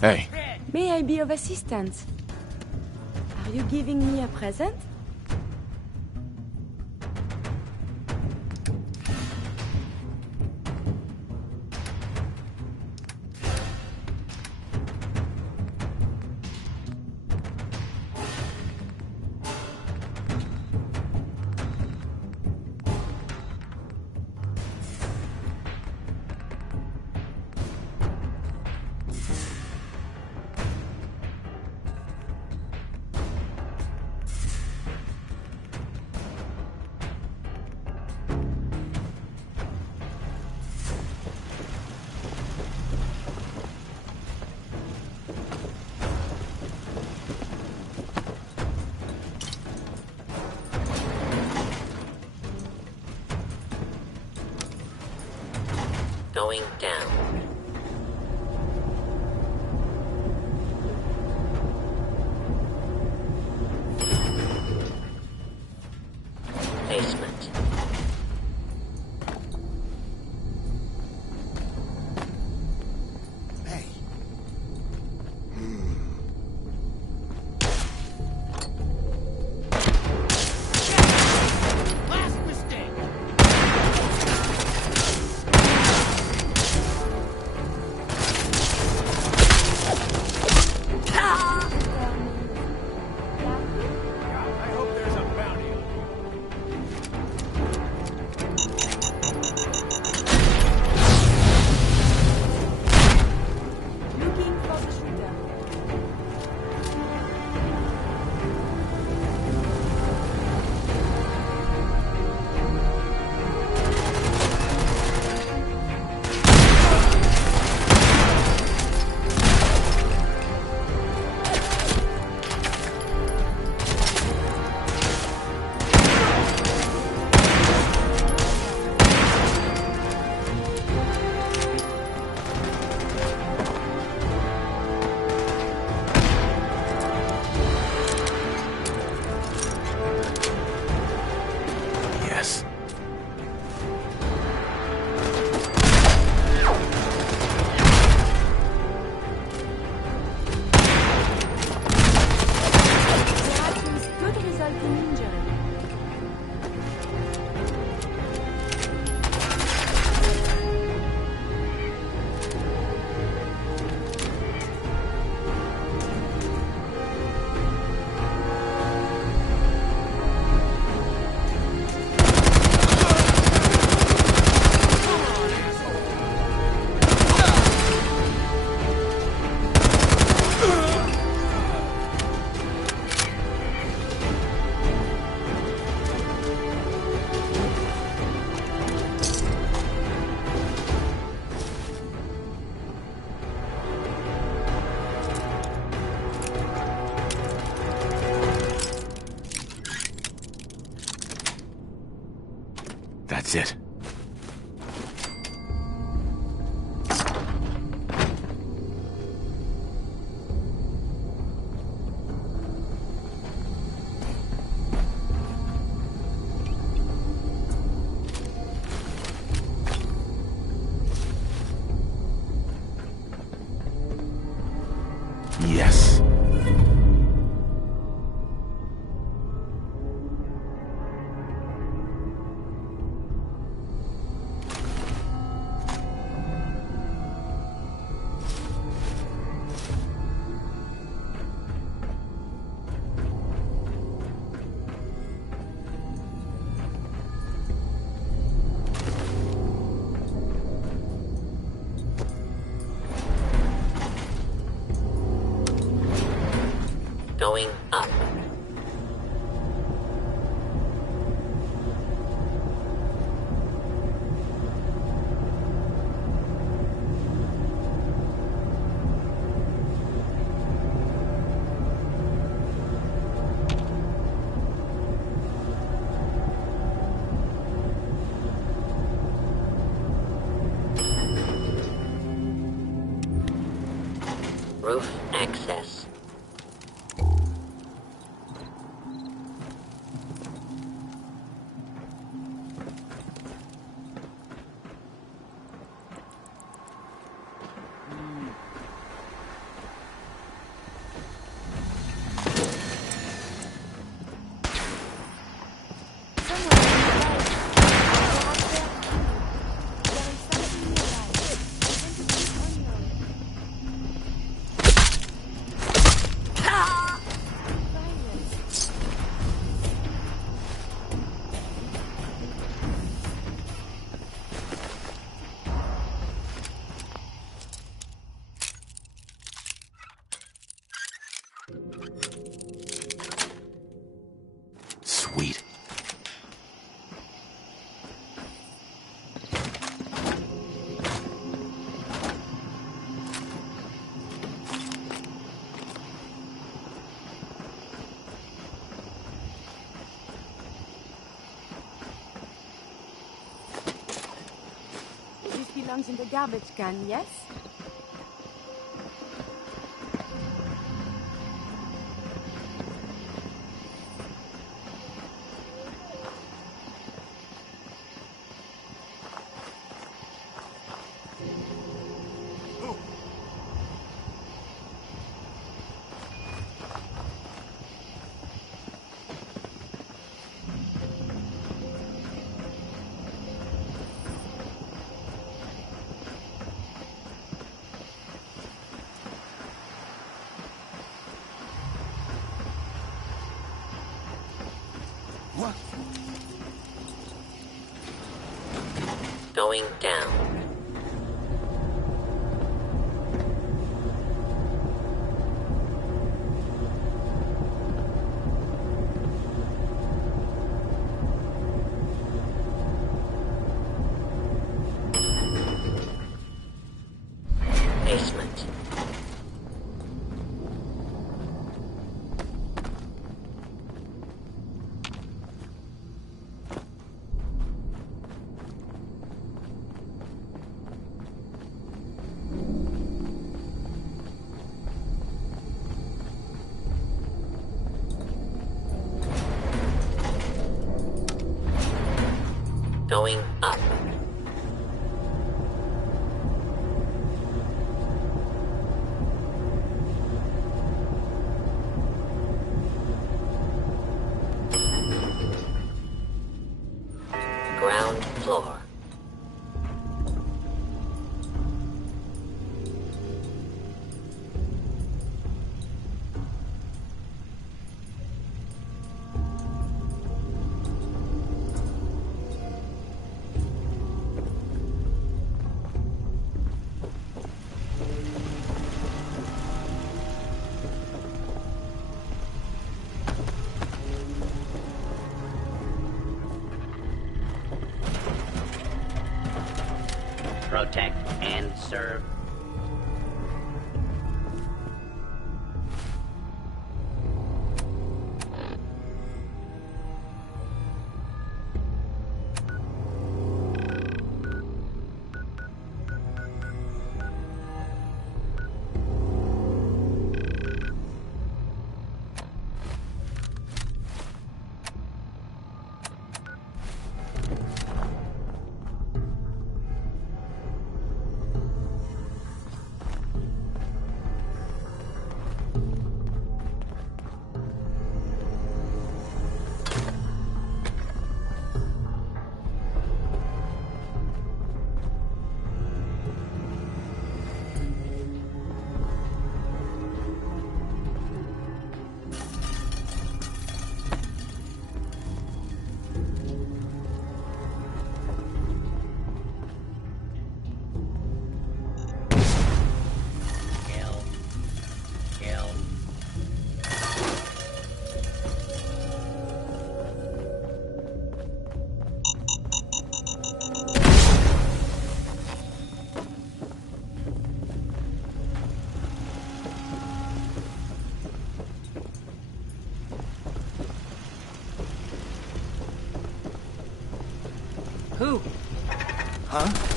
Hey. May I be of assistance? Are you giving me a present? Going down. Basement. Hey. Last mistake. I hope there's a bounty on you. Looking for the shooter. Yes. The actions could result in injury. That's it. Yes. Going up. Roof access. Sweet. This belongs in the garbage can, yes? What? Going down. Basement. Going up. Ground floor. Protect and serve. Who? Huh?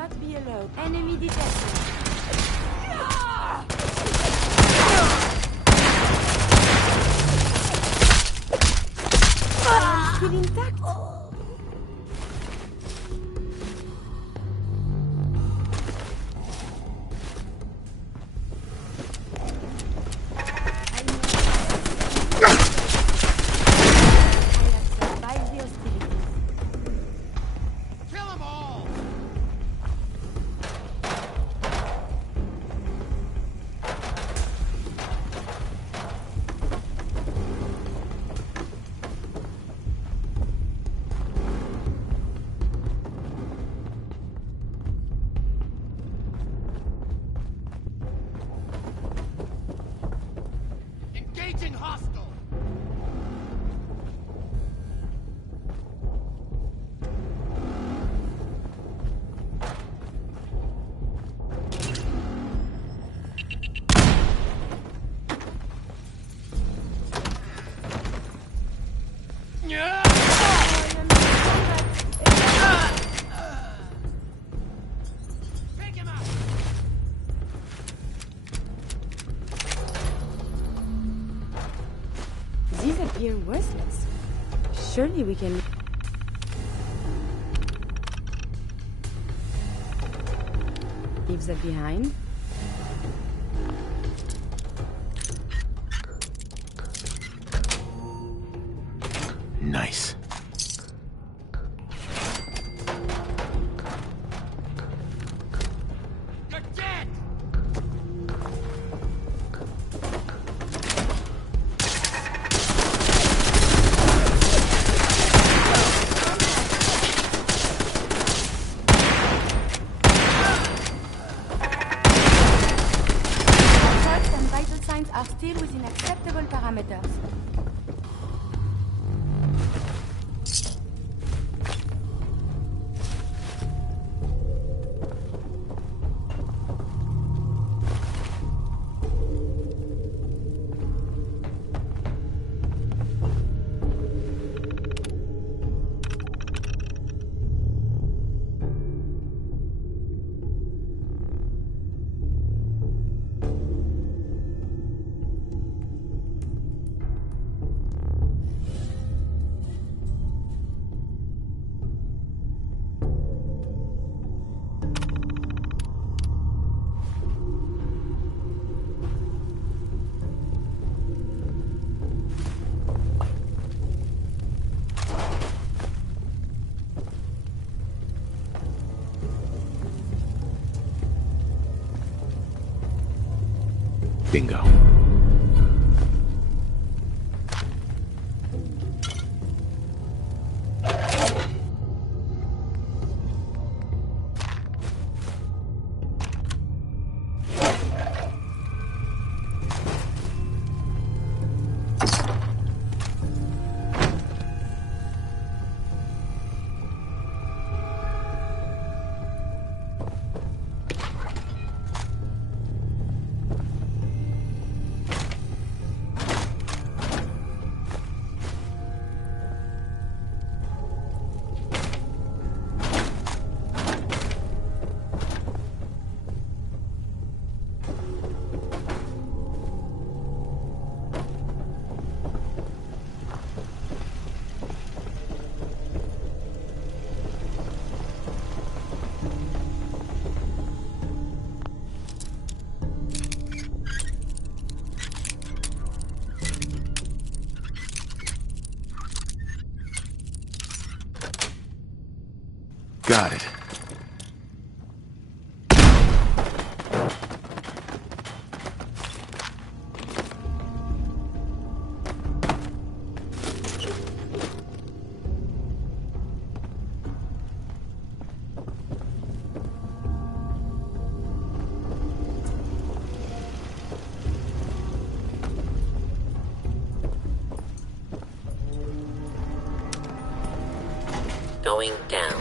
not be alone. Enemy detected. I am still intact. Engaging hostile! Take him out! These appear worthless. Surely we can... leave that behind. Nice. You're dead! Pulse and vital signs are still within acceptable parameters. Bingo. Got it. Going down.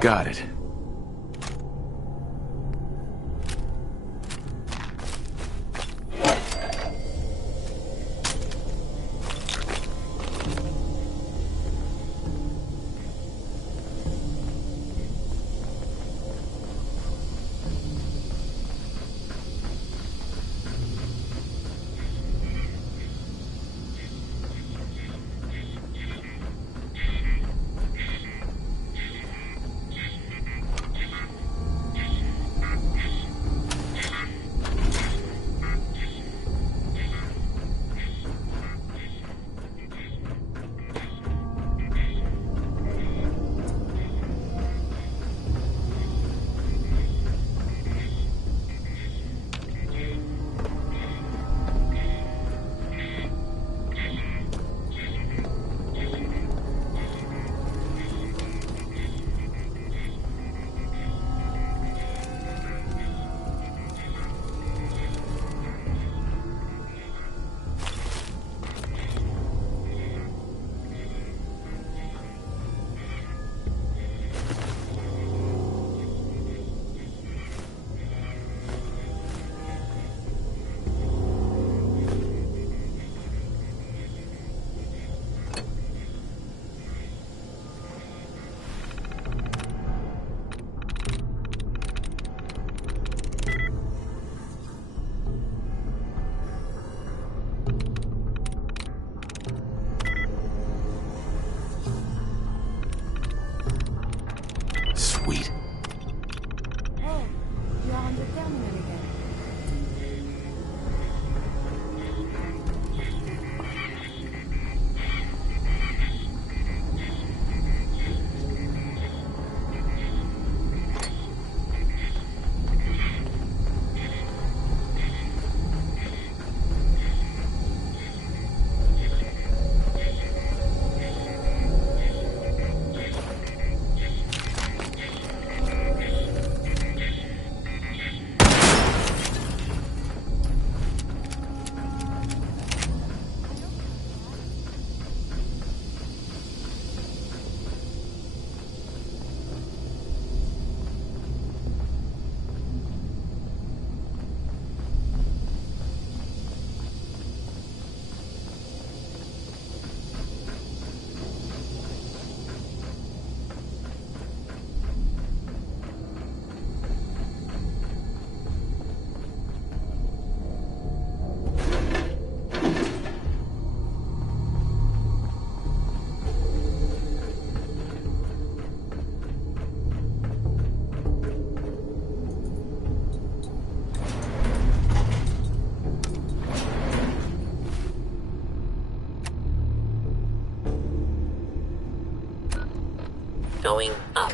Got it. Sweet. Oh, you are on the terminal again. Going up.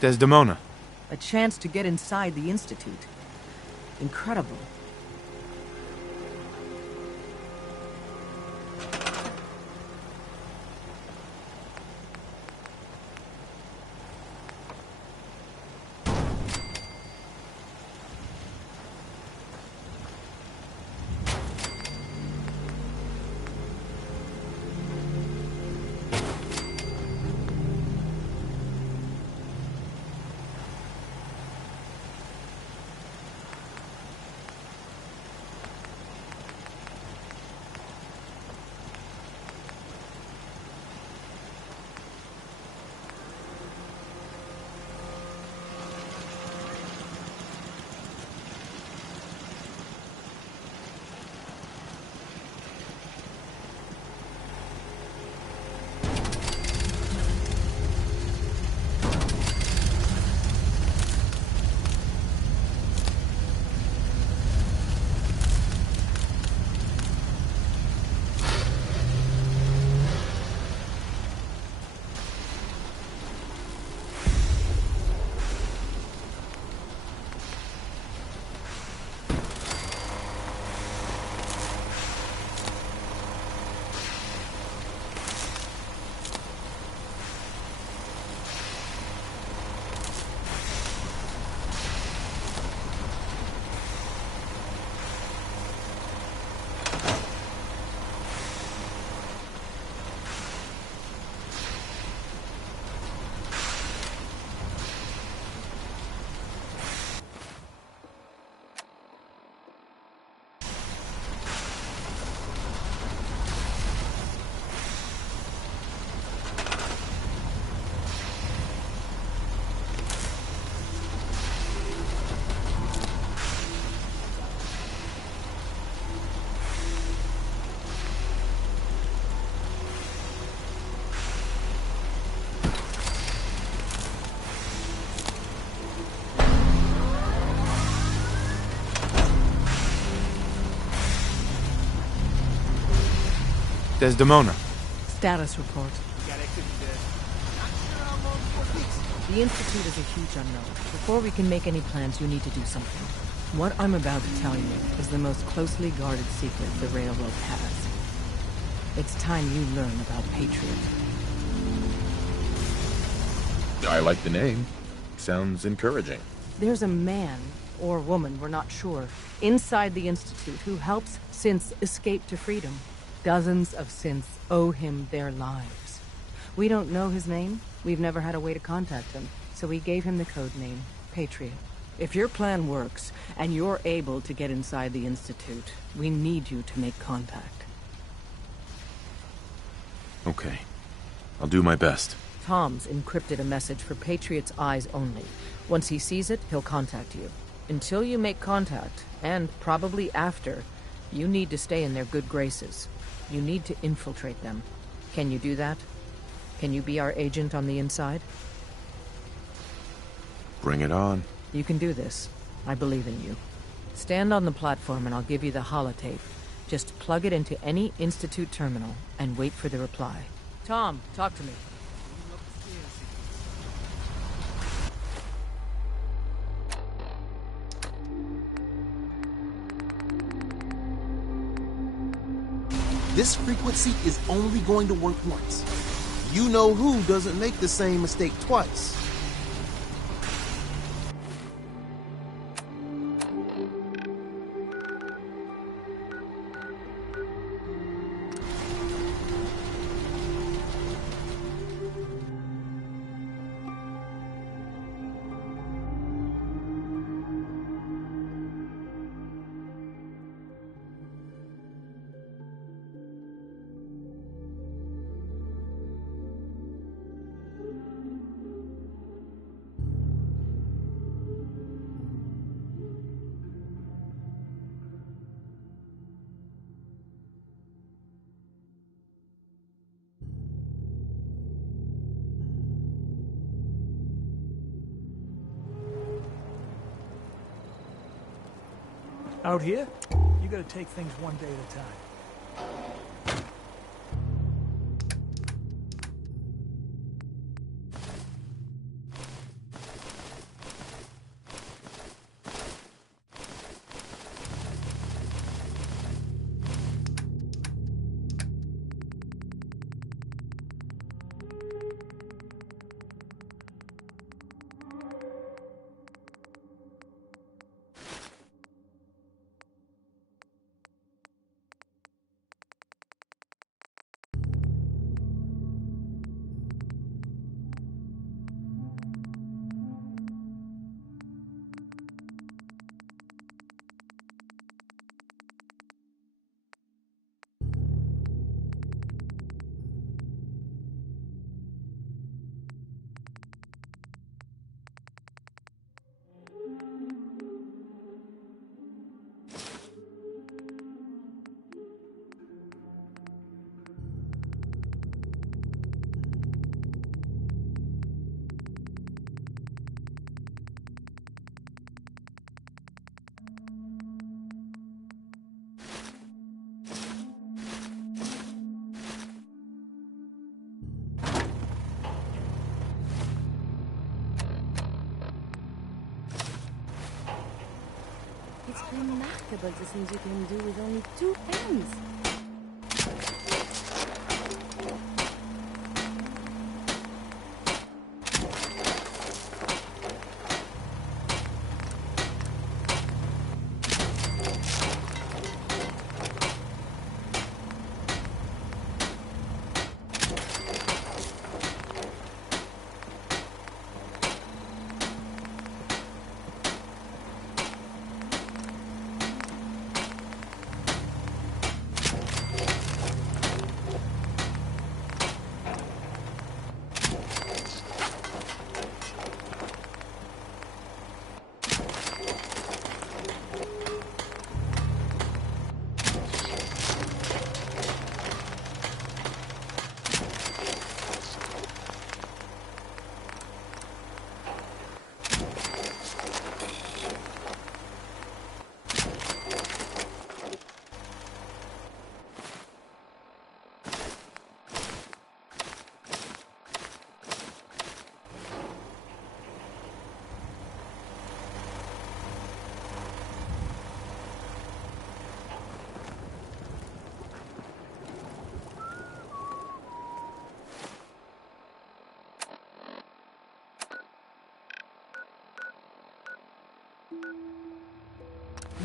Desdemona. A chance to get inside the Institute. Incredible. Desdemona. Status report. Got exited. Not sure how long for this. The Institute is a huge unknown. Before we can make any plans, you need to do something. What I'm about to tell you is the most closely guarded secret the Railroad has. It's time you learn about Patriot. I like the name. Sounds encouraging. There's a man, or woman, we're not sure, inside the Institute who helps synths escape to freedom. Dozens of synths owe him their lives. We don't know his name. We've never had a way to contact him, so we gave him the code name, Patriot. If your plan works, and you're able to get inside the Institute, we need you to make contact. Okay. I'll do my best. Tom's encrypted a message for Patriot's eyes only. Once he sees it, he'll contact you. Until you make contact, and probably after, you need to stay in their good graces. You need to infiltrate them. Can you do that? Can you be our agent on the inside? Bring it on. You can do this. I believe in you. Stand on the platform and I'll give you the holotape. Just plug it into any Institute terminal and wait for the reply. Tom, talk to me. This frequency is only going to work once. You know who doesn't make the same mistake twice. Out here, you gotta take things one day at a time. It's remarkable the things you can do with only 2 pens.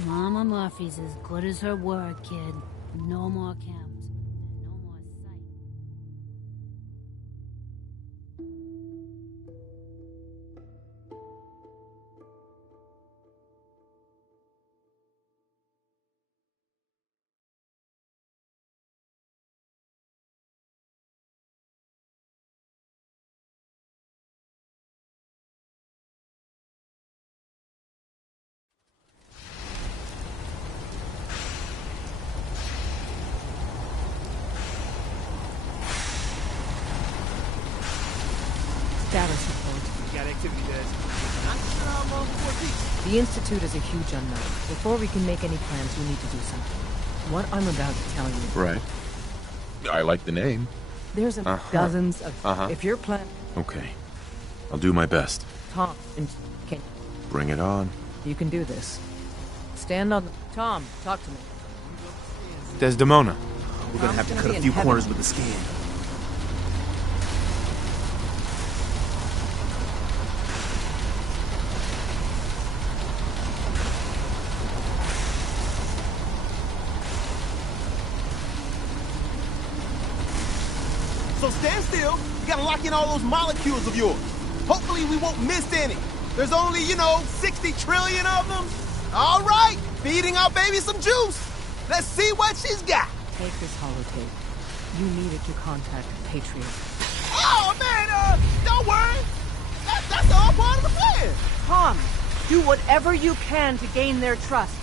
Mama Murphy's as good as her word, kid. No more camps. No more sight. Status report. We got activity, Des. Not sure how long before peace. The Institute is a huge unknown. Before we can make any plans, we need to do something. What I'm about to tell you. Right. I like the name. There's dozens of... If your plan... Okay. I'll do my best. Tom, and can... Bring it on. You can do this. Stand on... Tom, talk to me. Desdemona. We're gonna have to cut a be few in heaven. corners with the scan. So stand still. You gotta lock in all those molecules of yours. Hopefully we won't miss any. There's only, 60 trillion of them. All right, feeding our baby some juice. Let's see what she's got. Take this holotape. You need it to contact Patriot. Oh, man, don't worry. That's all part of the plan. Tom, do whatever you can to gain their trust.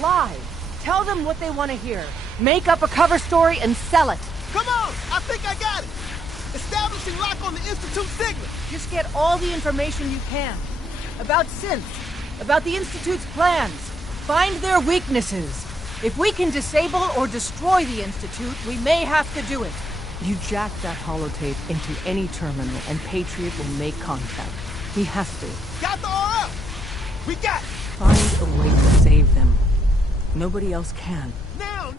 Lie. Tell them what they want to hear. Make up a cover story and sell it. Come on, I think I got it. Establishing lock on the Institute signal. Just get all the information you can. About synths. About the Institute's plans. Find their weaknesses. If we can disable or destroy the Institute, we may have to do it. You jack that holotape into any terminal and Patriot will make contact. He has to. Got the RF. We got it. Find a way to save them. Nobody else can. Now.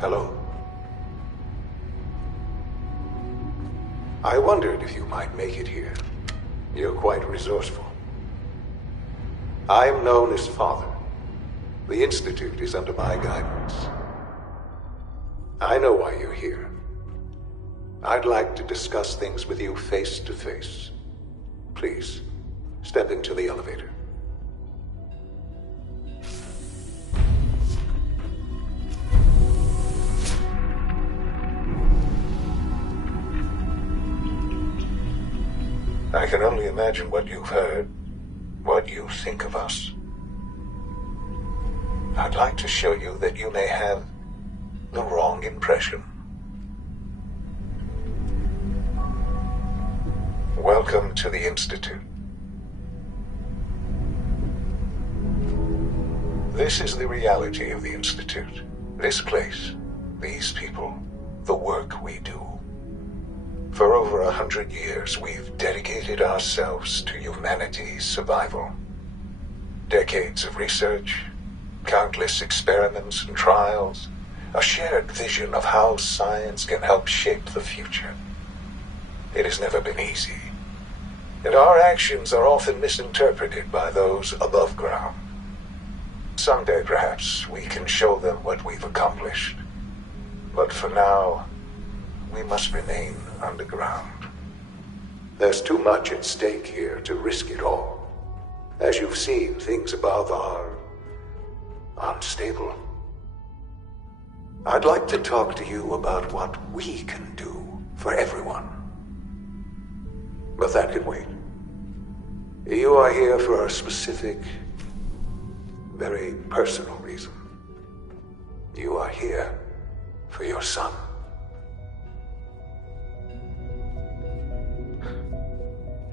Hello. I wondered if you might make it here. You're quite resourceful. I'm known as Father. The Institute is under my guidance. I know why you're here. I'd like to discuss things with you face to face. Please, step into the elevator. I can only imagine what you've heard, what you think of us. I'd like to show you that you may have the wrong impression. Welcome to the Institute. This is the reality of the Institute. This place, these people, the work we do. For over 100 years, we've dedicated ourselves to humanity's survival. Decades of research, countless experiments and trials, a shared vision of how science can help shape the future. It has never been easy. and our actions are often misinterpreted by those above ground. Someday, perhaps, we can show them what we've accomplished. But for now, we must remain underground. There's too much at stake here to risk it all. As you've seen, things above are unstable. I'd like to talk to you about what we can do for everyone. But that can wait. You are here for a specific, very personal reason. You are here for your son.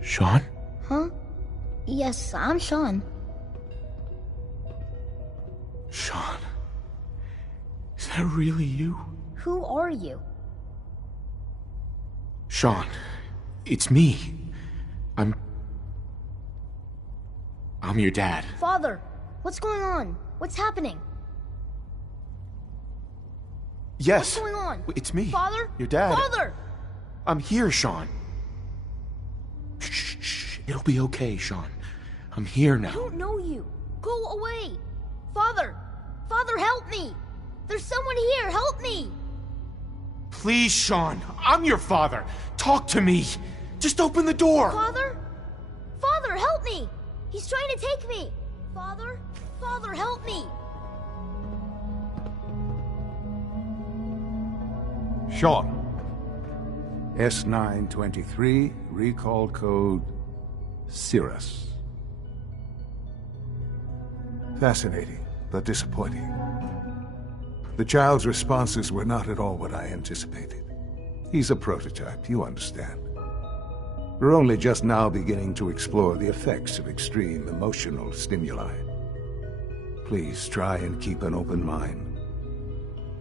Sean? Huh? Yes, I'm Sean. Sean? Is that really you? Who are you? Sean, it's me. I'm your dad. Father, what's going on? What's happening? Yes. What's going on? It's me. Father? Your dad. Father! I'm here, Sean. Shh. It'll be okay, Sean. I'm here now. I don't know you. Go away. Father! Father, help me! There's someone here, help me! Please, Sean. I'm your father. Talk to me. Just open the door. Father? Father, help me! He's trying to take me! Father? Father, help me! Sean. S923, recall code Cirrus. Fascinating, but disappointing. The child's responses were not at all what I anticipated. He's a prototype, you understand. We're only just now beginning to explore the effects of extreme emotional stimuli. Please try and keep an open mind.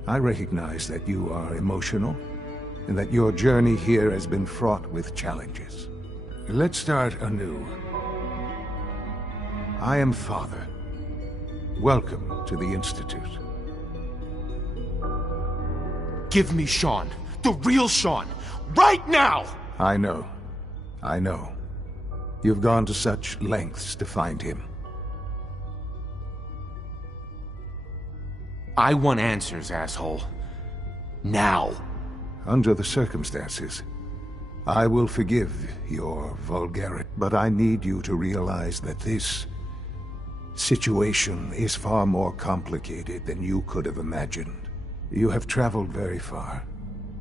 I recognize that you are emotional, and that your journey here has been fraught with challenges. Let's start anew. I am Father. Welcome to the Institute. Give me Sean. The real Sean. Right now! I know. You've gone to such lengths to find him. I want answers, asshole. Now. Under the circumstances, I will forgive your vulgarity, but I need you to realize that this situation is far more complicated than you could have imagined. You have traveled very far,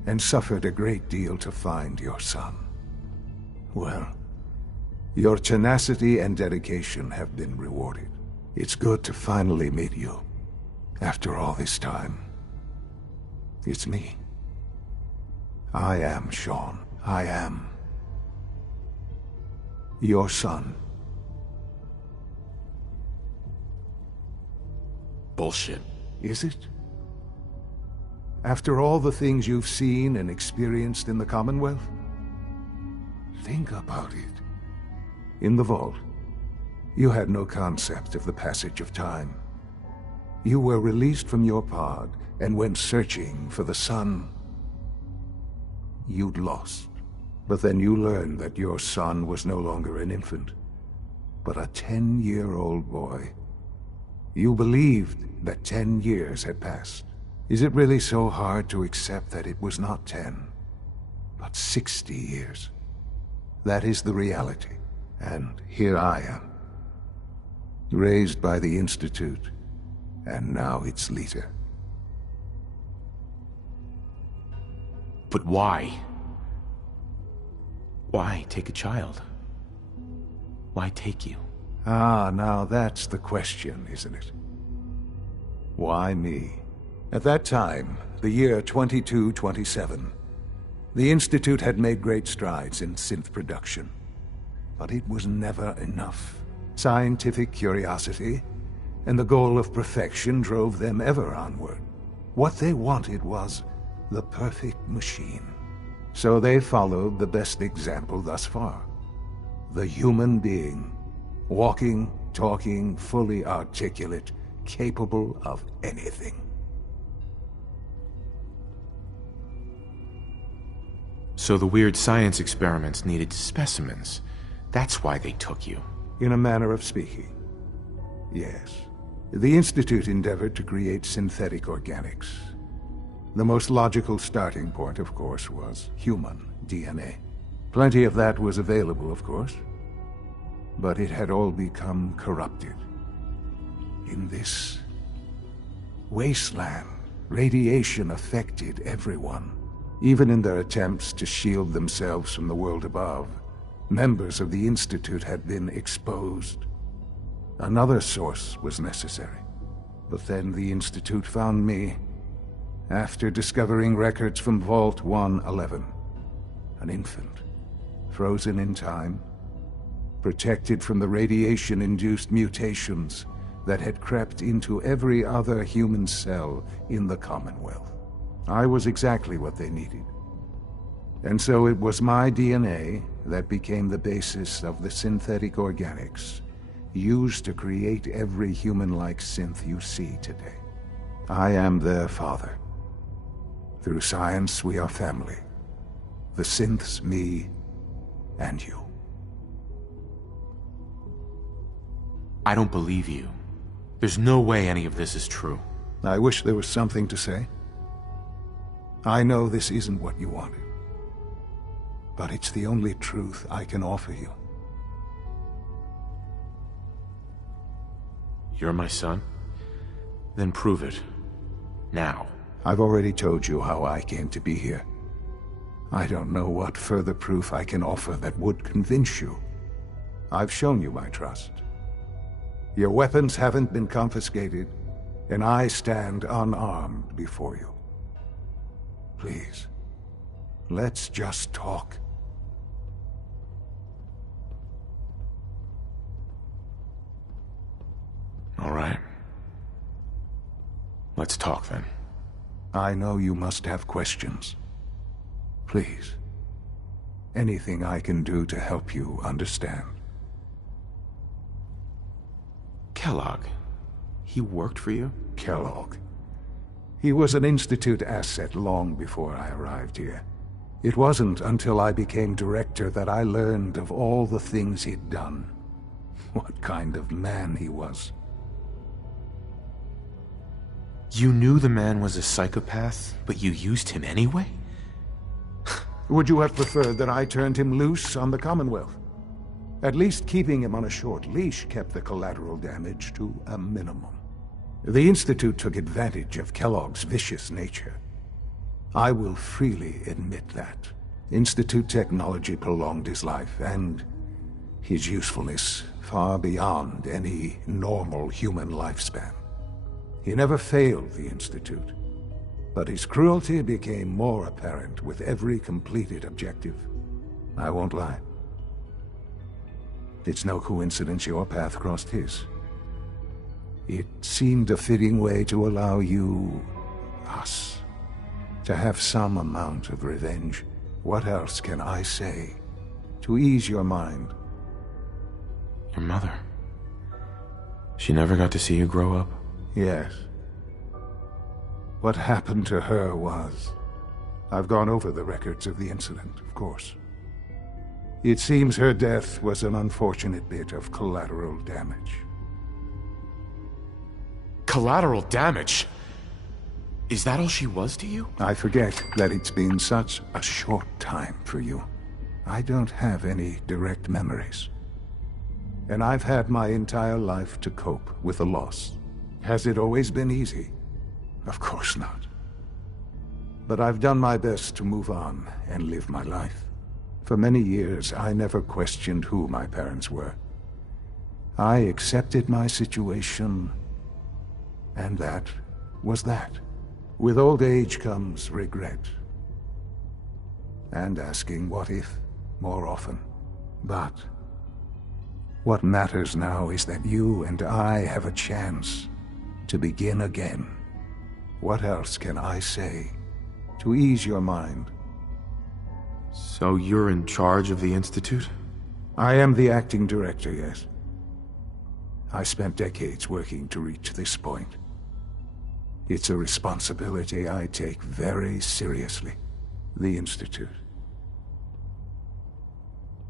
and suffered a great deal to find your son. Well, your tenacity and dedication have been rewarded. It's good to finally meet you, after all this time. It's me. I am Sean. I am your son. Bullshit. Is it? After all the things you've seen and experienced in the Commonwealth? Think about it. In the vault, you had no concept of the passage of time. You were released from your pod and went searching for the son you'd lost. But then you learned that your son was no longer an infant, but a 10-year-old boy. You believed that 10 years had passed. Is it really so hard to accept that it was not 10, but 60 years? That is the reality, and here I am, raised by the Institute, and now its leader. But why? Why take a child? Why take you? Ah, now that's the question, isn't it? Why me? At that time, the year 2227, the Institute had made great strides in synth production. But it was never enough. Scientific curiosity and the goal of perfection drove them ever onward. What they wanted was the perfect machine. So they followed the best example thus far. The human being. Walking, talking, fully articulate, capable of anything. So the weird science experiments needed specimens. That's why they took you. In a manner of speaking, yes. The Institute endeavored to create synthetic organics. The most logical starting point, of course, was human DNA. Plenty of that was available, of course. But it had all become corrupted. In this wasteland, radiation affected everyone. Even in their attempts to shield themselves from the world above, members of the Institute had been exposed. Another source was necessary. But then the Institute found me after discovering records from Vault 111. An infant, frozen in time, protected from the radiation-induced mutations that had crept into every other human cell in the Commonwealth. I was exactly what they needed. And so it was my DNA that became the basis of the synthetic organics used to create every human-like synth you see today. I am their father. Through science, we are family. The synths, me, and you. I don't believe you. There's no way any of this is true. I wish there was something to say. I know this isn't what you wanted. But it's the only truth I can offer you. You're my son? Then prove it. Now. I've already told you how I came to be here. I don't know what further proof I can offer that would convince you. I've shown you my trust. Your weapons haven't been confiscated, and I stand unarmed before you. Please, let's just talk. All right. Let's talk then. I know you must have questions. Please, anything I can do to help you understand. Kellogg. He worked for you? Kellogg. He was an Institute asset long before I arrived here. It wasn't until I became director that I learned of all the things he'd done. What kind of man he was. You knew the man was a psychopath, but you used him anyway? Would you have preferred that I turned him loose on the Commonwealth? At least keeping him on a short leash kept the collateral damage to a minimum. The Institute took advantage of Kellogg's vicious nature. I will freely admit that. Institute technology prolonged his life, and his usefulness far beyond any normal human lifespan. He never failed the Institute, but his cruelty became more apparent with every completed objective. I won't lie. It's no coincidence your path crossed his. It seemed a fitting way to allow you, us, to have some amount of revenge. What else can I say to ease your mind? Your mother. She never got to see you grow up? Yes. What happened to her was... I've gone over the records of the incident, of course. It seems her death was an unfortunate bit of collateral damage. Collateral damage? Is that all she was to you? I forget that it's been such a short time for you. I don't have any direct memories. And I've had my entire life to cope with the loss. Has it always been easy? Of course not. But I've done my best to move on and live my life. For many years, I never questioned who my parents were. I accepted my situation, and that was that. With old age comes regret. And asking what if more often. But what matters now is that you and I have a chance to begin again. What else can I say to ease your mind? So you're in charge of the Institute? I am the acting director, yes. I spent decades working to reach this point. It's a responsibility I take very seriously. The Institute.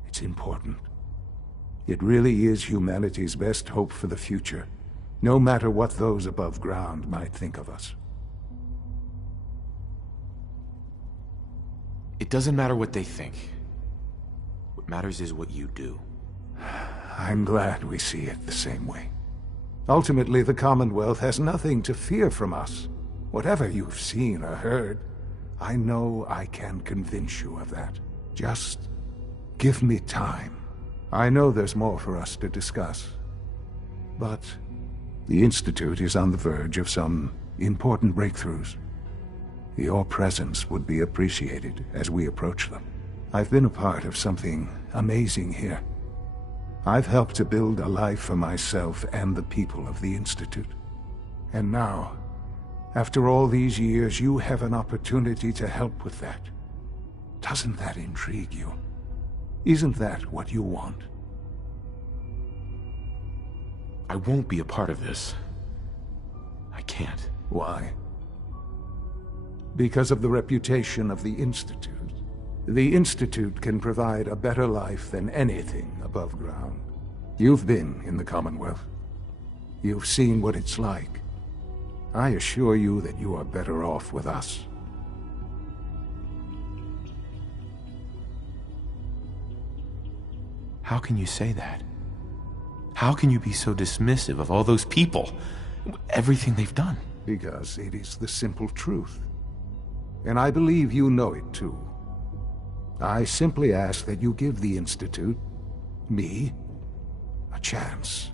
It's important. It really is humanity's best hope for the future, no matter what those above ground might think of us. It doesn't matter what they think. What matters is what you do. I'm glad we see it the same way. Ultimately, the Commonwealth has nothing to fear from us. Whatever you've seen or heard, I know I can convince you of that. Just give me time. I know there's more for us to discuss. But the Institute is on the verge of some important breakthroughs. Your presence would be appreciated as we approach them. I've been a part of something amazing here. I've helped to build a life for myself and the people of the Institute. And now, after all these years, you have an opportunity to help with that. Doesn't that intrigue you? Isn't that what you want? I won't be a part of this. I can't. Why? Because of the reputation of the Institute. The Institute can provide a better life than anything above ground. You've been in the Commonwealth. You've seen what it's like. I assure you that you are better off with us. How can you say that? How can you be so dismissive of all those people? Everything they've done? Because it is the simple truth. And I believe you know it too. I simply ask that you give the Institute, me, a chance.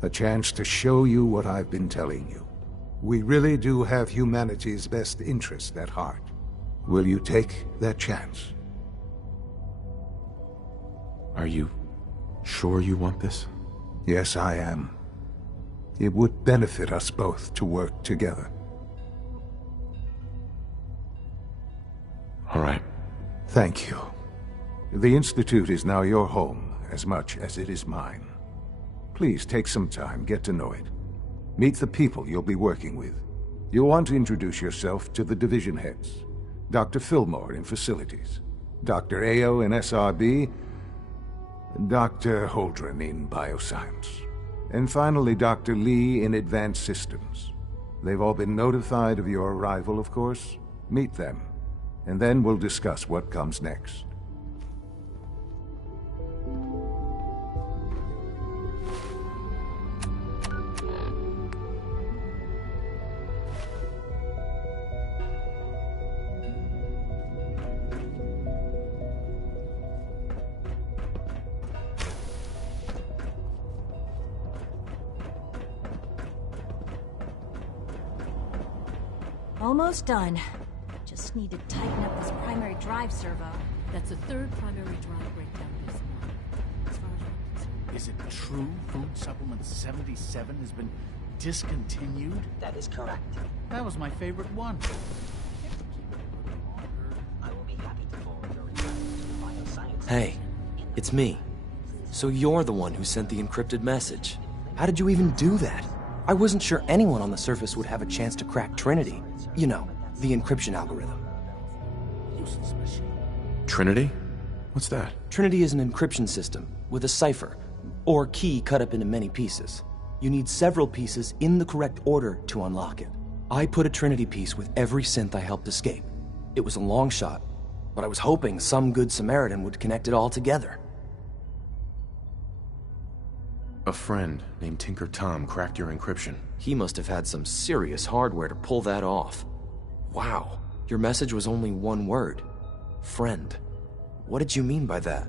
A chance to show you what I've been telling you. We really do have humanity's best interest at heart. Will you take that chance? Are you sure you want this? Yes, I am. It would benefit us both to work together. All right. Thank you. The Institute is now your home, as much as it is mine. Please take some time, get to know it. Meet the people you'll be working with. You'll want to introduce yourself to the division heads. Dr. Fillmore in Facilities, Dr. Ayo in SRB, Dr. Holdren in Bioscience, and finally Dr. Lee in Advanced Systems. They've all been notified of your arrival, of course. Meet them. And then we'll discuss what comes next. Almost done. Just need to tighten up this primary drive servo. That's the third primary drive breakdown this month. As far as I'm concerned. Is it true Food Supplement 77 has been discontinued? That is correct. That was my favorite one. I will be happy to forward your request to the bioscience. Hey, it's me. So you're the one who sent the encrypted message. How did you even do that? I wasn't sure anyone on the surface would have a chance to crack Trinity. You know, the encryption algorithm. Useless machine. Trinity? What's that? Trinity is an encryption system with a cipher, or key cut up into many pieces. You need several pieces in the correct order to unlock it. I put a Trinity piece with every synth I helped escape. It was a long shot, but I was hoping some good Samaritan would connect it all together. A friend named Tinker Tom cracked your encryption. He must have had some serious hardware to pull that off. Wow, your message was only one word. Friend. What did you mean by that?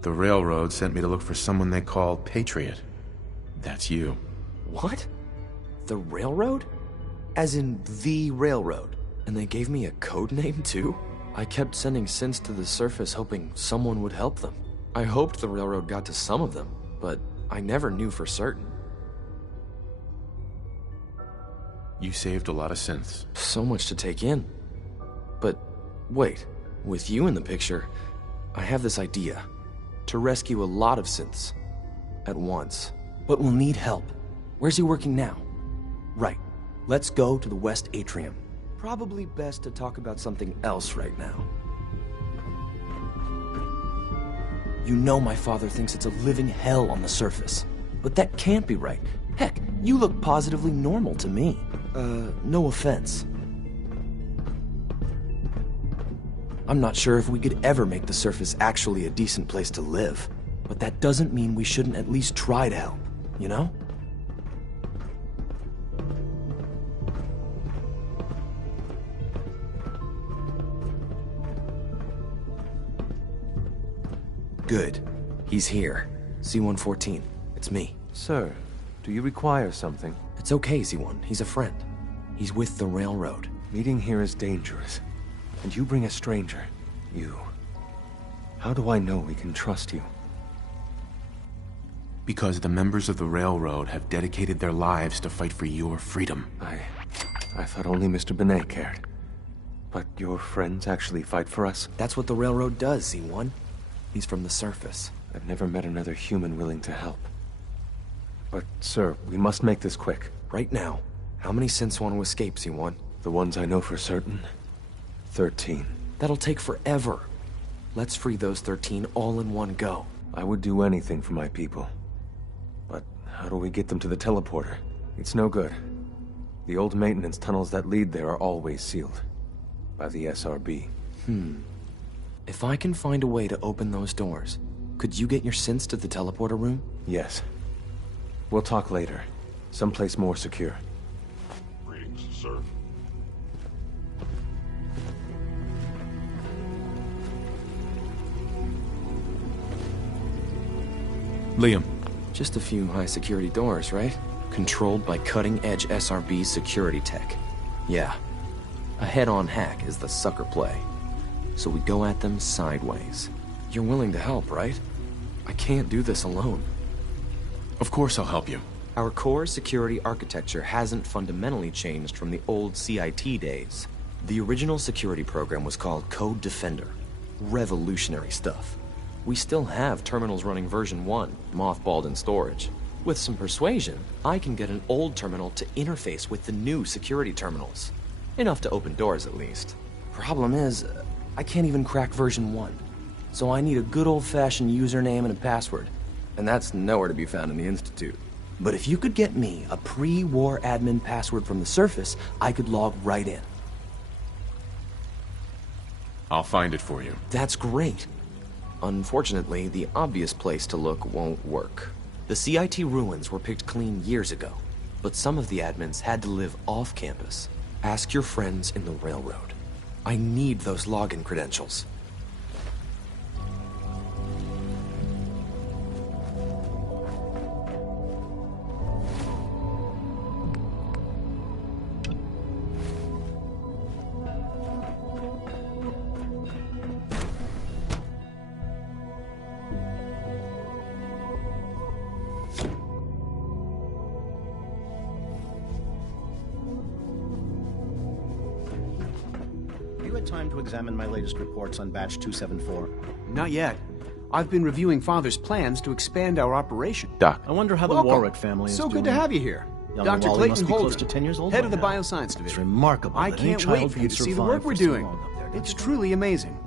The railroad sent me to look for someone they call Patriot. That's you. What? The railroad? As in the railroad? And they gave me a code name too? I kept sending synths to the surface hoping someone would help them. I hoped the railroad got to some of them, but I never knew for certain. You saved a lot of synths. So much to take in. But wait, with you in the picture, I have this idea. To rescue a lot of synths at once. But we'll need help. Where's he working now? Right. Let's go to the West Atrium. Probably best to talk about something else right now. You know my father thinks it's a living hell on the surface. But that can't be right. Heck, you look positively normal to me. No offense. I'm not sure if we could ever make the surface actually a decent place to live. But that doesn't mean we shouldn't at least try to help, you know? Good. He's here. C-114. It's me. Sir, do you require something? It's okay, Z1. He's a friend. He's with the railroad. Meeting here is dangerous. And you bring a stranger. You. How do I know we can trust you? Because the members of the railroad have dedicated their lives to fight for your freedom. I thought only Mr. Benet cared. But your friends actually fight for us? That's what the railroad does, Z1. He's from the surface. I've never met another human willing to help. But, sir, we must make this quick. Right now, how many synths want to escape, Z1? The ones I know for certain? 13. That'll take forever. Let's free those 13 all in one go. I would do anything for my people. But how do we get them to the teleporter? It's no good. The old maintenance tunnels that lead there are always sealed. By the SRB. If I can find a way to open those doors, could you get your synths to the teleporter room? Yes. We'll talk later. Someplace more secure. Greetings, sir. Liam. Just a few high-security doors, right? Controlled by cutting-edge SRB security tech. Yeah. A head-on hack is the sucker play. So we go at them sideways. You're willing to help, right? I can't do this alone. Of course I'll help you. Our core security architecture hasn't fundamentally changed from the old CIT days. The original security program was called Code Defender. Revolutionary stuff. We still have terminals running version 1, mothballed in storage. With some persuasion, I can get an old terminal to interface with the new security terminals. Enough to open doors, at least. Problem is, I can't even crack version 1. So I need a good old-fashioned username and a password. And that's nowhere to be found in the Institute. But if you could get me a pre-war admin password from the surface, I could log right in. I'll find it for you. That's great. Unfortunately, the obvious place to look won't work. The CIT ruins were picked clean years ago, but some of the admins had to live off campus. Ask your friends in the railroad. I need those login credentials. Time to examine my latest reports on batch 274? Not yet. I've been reviewing Father's plans to expand our operation. Doc. I wonder how the Welcome. Warwick family is So doing. good to have you here. Young Dr. Wally Clayton must be Holden, close to 10 years old head by of the now. Bioscience Division. It's remarkable I that any can't child wait for you can to see the survive work we're for so doing. long up there. It's truly amazing.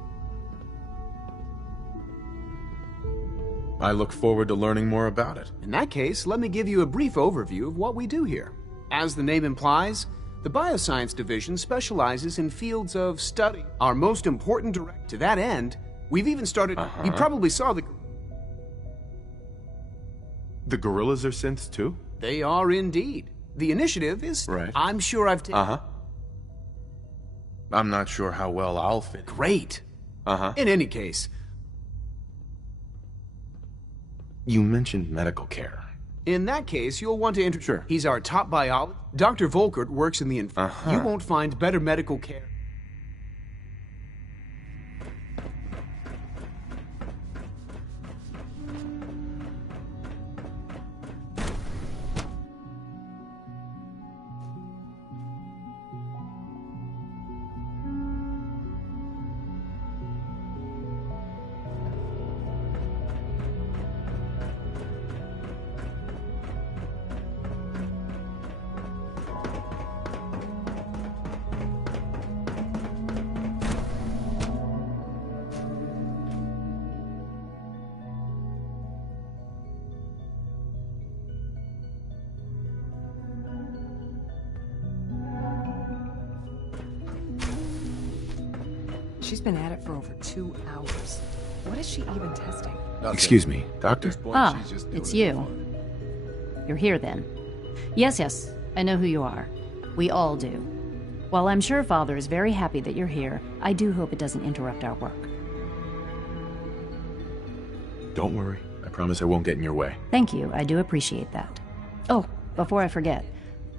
I look forward to learning more about it. In that case, let me give you a brief overview of what we do here. As the name implies, the Bioscience Division specializes in fields of study. Our most important direct to that end, we've even started... You probably saw the... The gorillas are synths too? They are indeed. The initiative is... Right. I'm sure I've taken... I'm not sure how well I'll fit. Great. In any case... You mentioned medical care. In that case, you'll want to introduce... Sure. He's our top biologist. Dr. Volkert works in the... You won't find better medical care. She's been at it for over 2 hours. What is she even testing? Excuse me, Doctor? Ah, it's you. You're here then. Yes, I know who you are. We all do. While I'm sure Father is very happy that you're here, I do hope it doesn't interrupt our work. Don't worry. I promise I won't get in your way. Thank you, I do appreciate that. Oh, before I forget,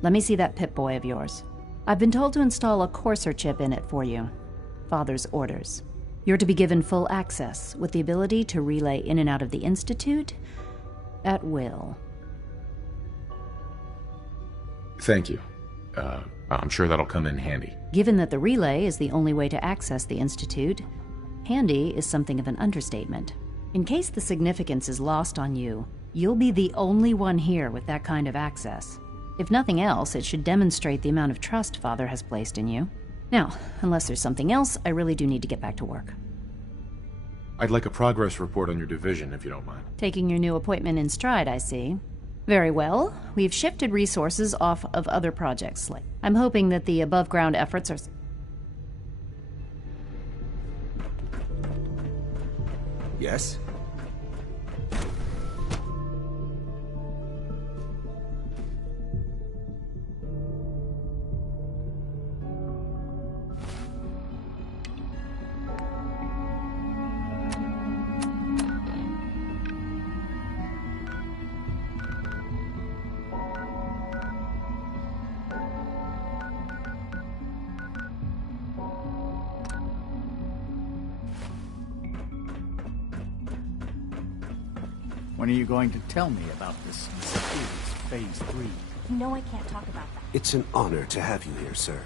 let me see that Pip-Boy of yours. I've been told to install a Courser chip in it for you. Father's orders. You're to be given full access, with the ability to relay in and out of the Institute at will. Thank you. I'm sure that'll come in handy. Given that the relay is the only way to access the Institute, handy is something of an understatement. In case the significance is lost on you, you'll be the only one here with that kind of access. If nothing else, it should demonstrate the amount of trust Father has placed in you. Now, unless there's something else, I really do need to get back to work. I'd like a progress report on your division, if you don't mind. Taking your new appointment in stride, I see. Very well. We've shifted resources off of other projects. I'm hoping that the above-ground efforts are... Yes? When are you going to tell me about this mysterious Phase 3? You know I can't talk about that. It's an honor to have you here, sir.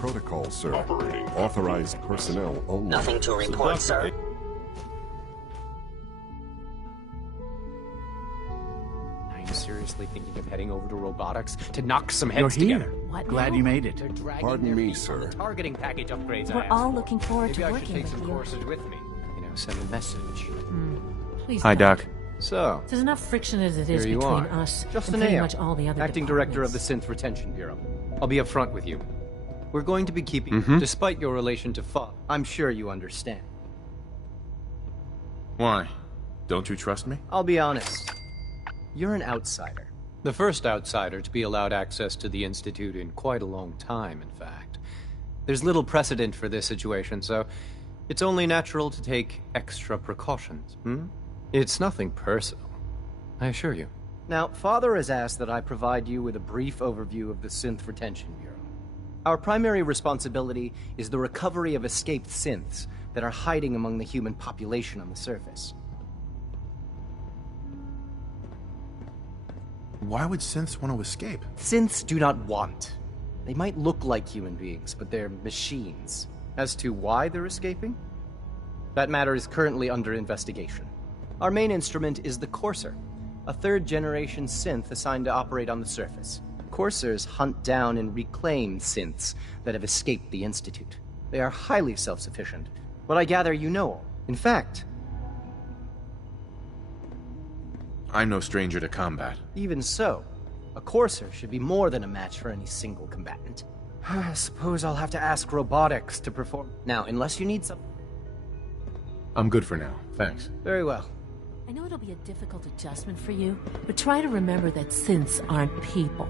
Protocol, sir. Authorized personnel only. Nothing to report, sir. Are you seriously thinking of heading over to robotics to knock some heads You're here. together? What Glad you made it. They're dragging Pardon their me, feet on sir. the targeting package upgrades I We're asked all for. looking forward Maybe to I should working take with some you. courses with me. Send a message. Please Hi, don't. Doc. So, There's enough friction as it here is you between are. us Just and an pretty AM, much all the other acting director of the departments. Synth Retention Bureau. I'll be up front with you. We're going to be keeping, despite your relation to Father. I'm sure you understand. Why? Don't you trust me? I'll be honest. You're an outsider. The first outsider to be allowed access to the Institute in quite a long time, in fact. There's little precedent for this situation, so it's only natural to take extra precautions, It's nothing personal, I assure you. Now, Father has asked that I provide you with a brief overview of the Synth Retention Bureau. Our primary responsibility is the recovery of escaped synths that are hiding among the human population on the surface. Why would synths want to escape? Synths do not want. They might look like human beings, but they're machines. As to why they're escaping? That matter is currently under investigation. Our main instrument is the Courser, a third-generation synth assigned to operate on the surface. Coursers hunt down and reclaim synths that have escaped the Institute. They are highly self-sufficient, but I gather you know all. In fact, I'm no stranger to combat. even so, a Courser should be more than a match for any single combatant. I suppose I'll have to ask robotics to perform. Now, unless you need some... I'm good for now, thanks. Very well. I know it'll be a difficult adjustment for you, but try to remember that synths aren't people.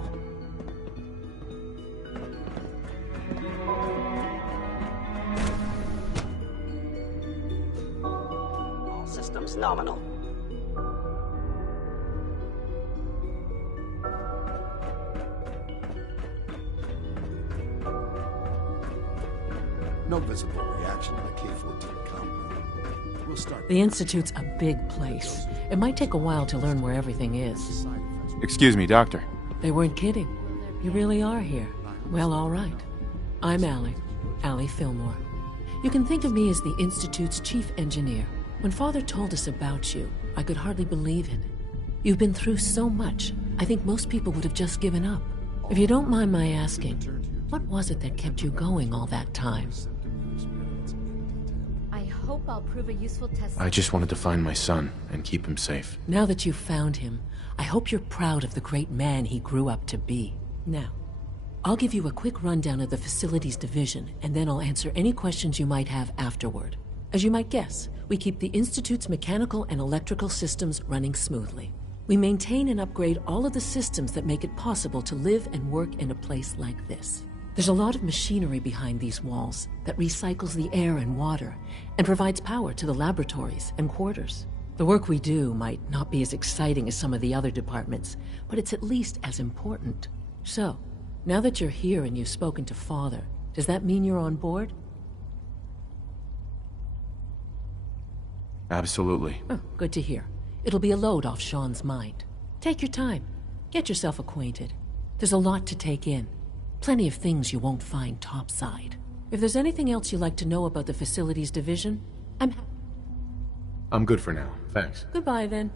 All systems nominal. No visible reaction in the K-14 compound. We'll start. The Institute's a big place. It might take a while to learn where everything is. Excuse me, Doctor. They weren't kidding. You really are here. Well, all right. I'm Allie Fillmore. You can think of me as the Institute's chief engineer. When Father told us about you, I could hardly believe it. You've been through so much, I think most people would have just given up. If you don't mind my asking, what was it that kept you going all that time? I hope I'll prove a useful test. I just wanted to find my son and keep him safe. Now that you've found him, I hope you're proud of the great man he grew up to be. Now, I'll give you a quick rundown of the Facilities Division, and then I'll answer any questions you might have afterward. As you might guess, we keep the Institute's mechanical and electrical systems running smoothly. We maintain and upgrade all of the systems that make it possible to live and work in a place like this. There's a lot of machinery behind these walls that recycles the air and water and provides power to the laboratories and quarters. The work we do might not be as exciting as some of the other departments, but it's at least as important. So, now that you're here and you've spoken to Father, does that mean you're on board? Absolutely. Oh, good to hear. It'll be a load off Sean's mind. Take your time. Get yourself acquainted. There's a lot to take in. Plenty of things you won't find topside. If there's anything else you'd like to know about the Facilities Division, I'm good for now, thanks. Goodbye, then.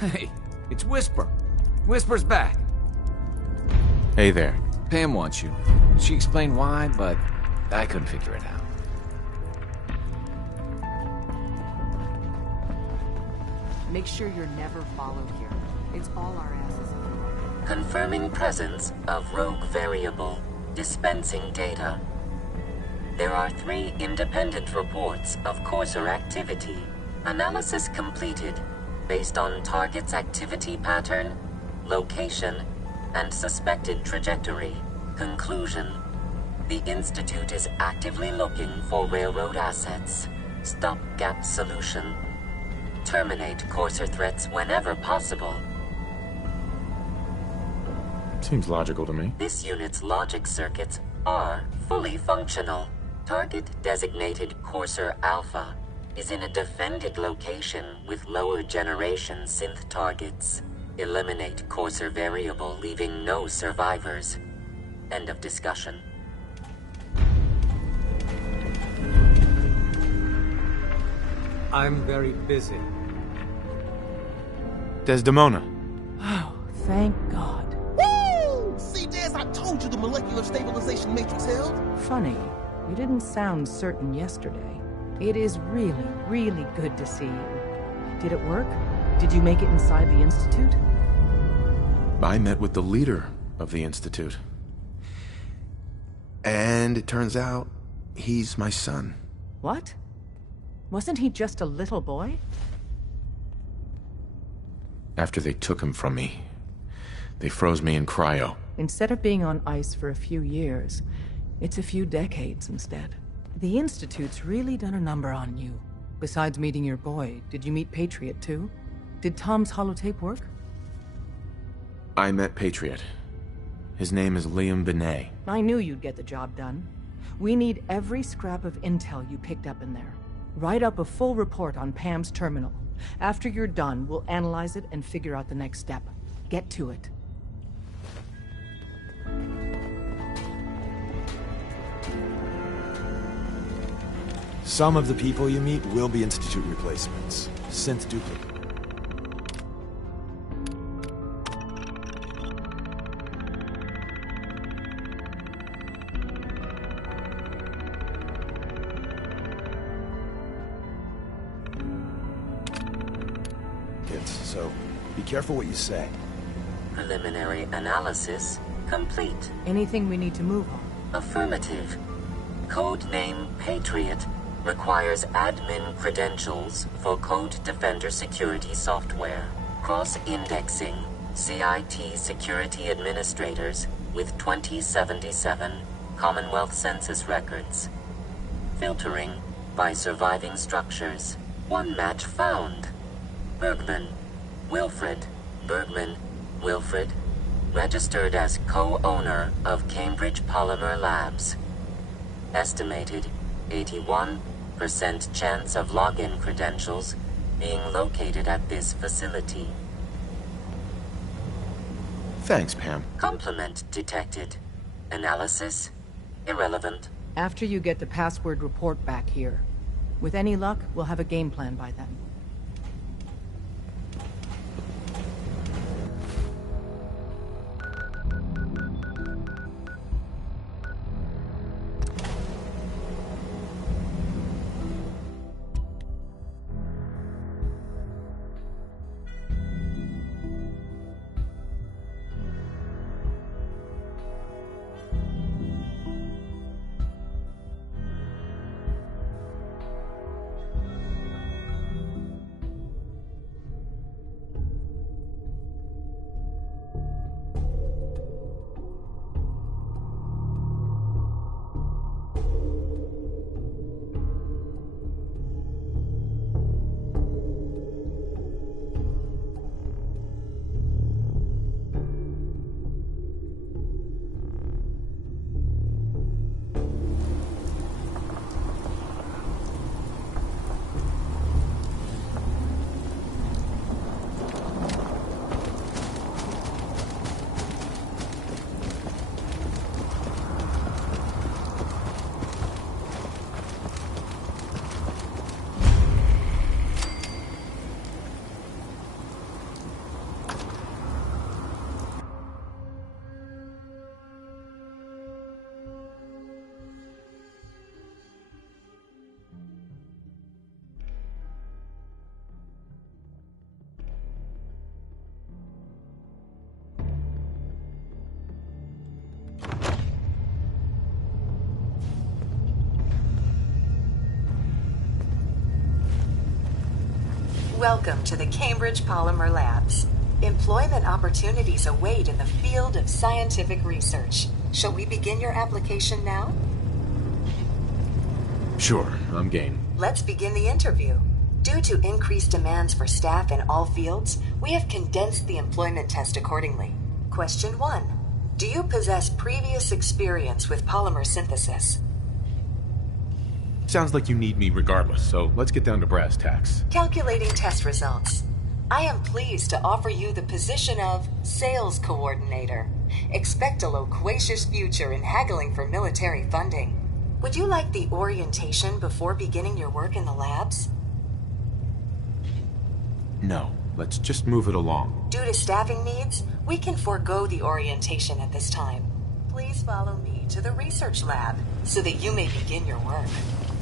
Hey, it's Whisper. Whisper's back. Hey there. Pam wants you. She explained why, but I couldn't figure it out. Make sure you're never followed here. It's all our asses. Confirming presence of rogue variable. Dispensing data. There are 3 independent reports of Courser activity. Analysis completed. Based on target's activity pattern, location, and suspected trajectory. Conclusion. The Institute is actively looking for railroad assets. Stopgap solution. Terminate Courser threats whenever possible. Seems logical to me. This unit's logic circuits are fully functional. Target designated Courser Alpha is in a defended location with lower generation synth targets. Eliminate Courser Variable, leaving no survivors. End of discussion. I'm very busy. Desdemona. Oh, thank God. Woo! See, Des, I told you the molecular stabilization matrix held. Funny, you didn't sound certain yesterday. It is really, really good to see you. Did it work? Did you make it inside the Institute? I met with the leader of the Institute. And it turns out, he's my son. What? Wasn't he just a little boy? After they took him from me, they froze me in cryo. Instead of being on ice for a few years, it's a few decades instead. The Institute's really done a number on you. Besides meeting your boy, did you meet Patriot too? Did Tom's holotape work? I met Patriot. His name is Liam Benet. I knew you'd get the job done. We need every scrap of intel you picked up in there. Write up a full report on Pam's terminal. After you're done, we'll analyze it and figure out the next step. Get to it. Some of the people you meet will be Institute replacements. Synth duplicate. So, be careful what you say. Preliminary analysis complete. Anything we need to move on? Affirmative. Codename Patriot requires admin credentials for Code Defender security software. Cross-indexing CIT security administrators with 2077 Commonwealth census records. Filtering by surviving structures. One match found. Bergman. Wilfred. Bergman. Wilfred. Registered as co-owner of Cambridge Polymer Labs. Estimated 81% chance of login credentials being located at this facility. Thanks, Pam. Complement detected. Analysis irrelevant. After you get the password report back here. With any luck, we'll have a game plan by then. Welcome to the Cambridge Polymer Labs. Employment opportunities await in the field of scientific research. Shall we begin your application now? Sure, I'm game. Let's begin the interview. Due to increased demands for staff in all fields, we have condensed the employment test accordingly. Question 1. Do you possess previous experience with polymer synthesis? Sounds like you need me regardless, so let's get down to brass tacks. Calculating test results. I am pleased to offer you the position of Sales Coordinator. Expect a loquacious future in haggling for military funding. Would you like the orientation before beginning your work in the labs? No, let's just move it along. Due to staffing needs, we can forego the orientation at this time. Please follow me to the research lab so that you may begin your work.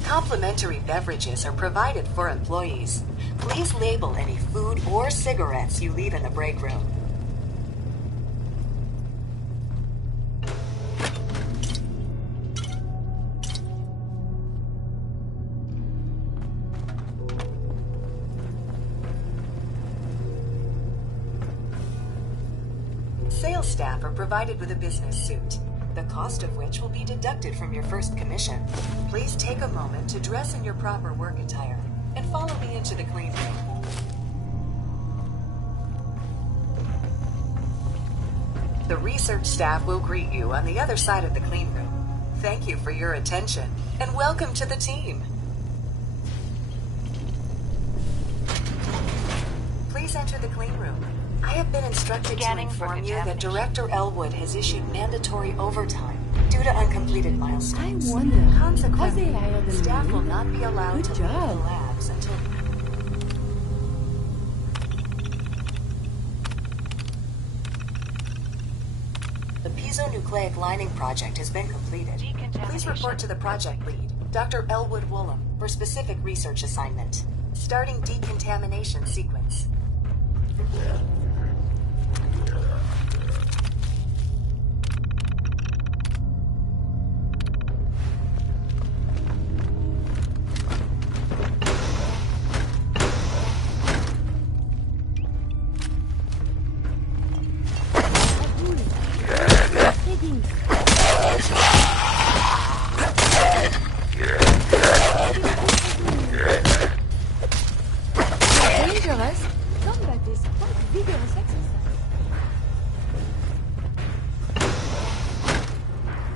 Complimentary beverages are provided for employees. Please label any food or cigarettes you leave in the break room. Sales staff are provided with a business suit, the cost of which will be deducted from your first commission. Please take a moment to dress in your proper work attire and follow me into the clean room. The research staff will greet you on the other side of the clean room. Thank you for your attention and welcome to the team. Please enter the clean room. I have been instructed to inform you that Director Elwood has issued mandatory overtime due to uncompleted milestones. I wonder, Consequently, how they hired them staff really? will not be allowed Good to leave job. the labs until... The piezonucleic lining project has been completed. Please report to the project lead, Dr. Elwood Woolham, for specific research assignment. Starting decontamination sequence. Dangerous. Combat is quite vigorous exercise.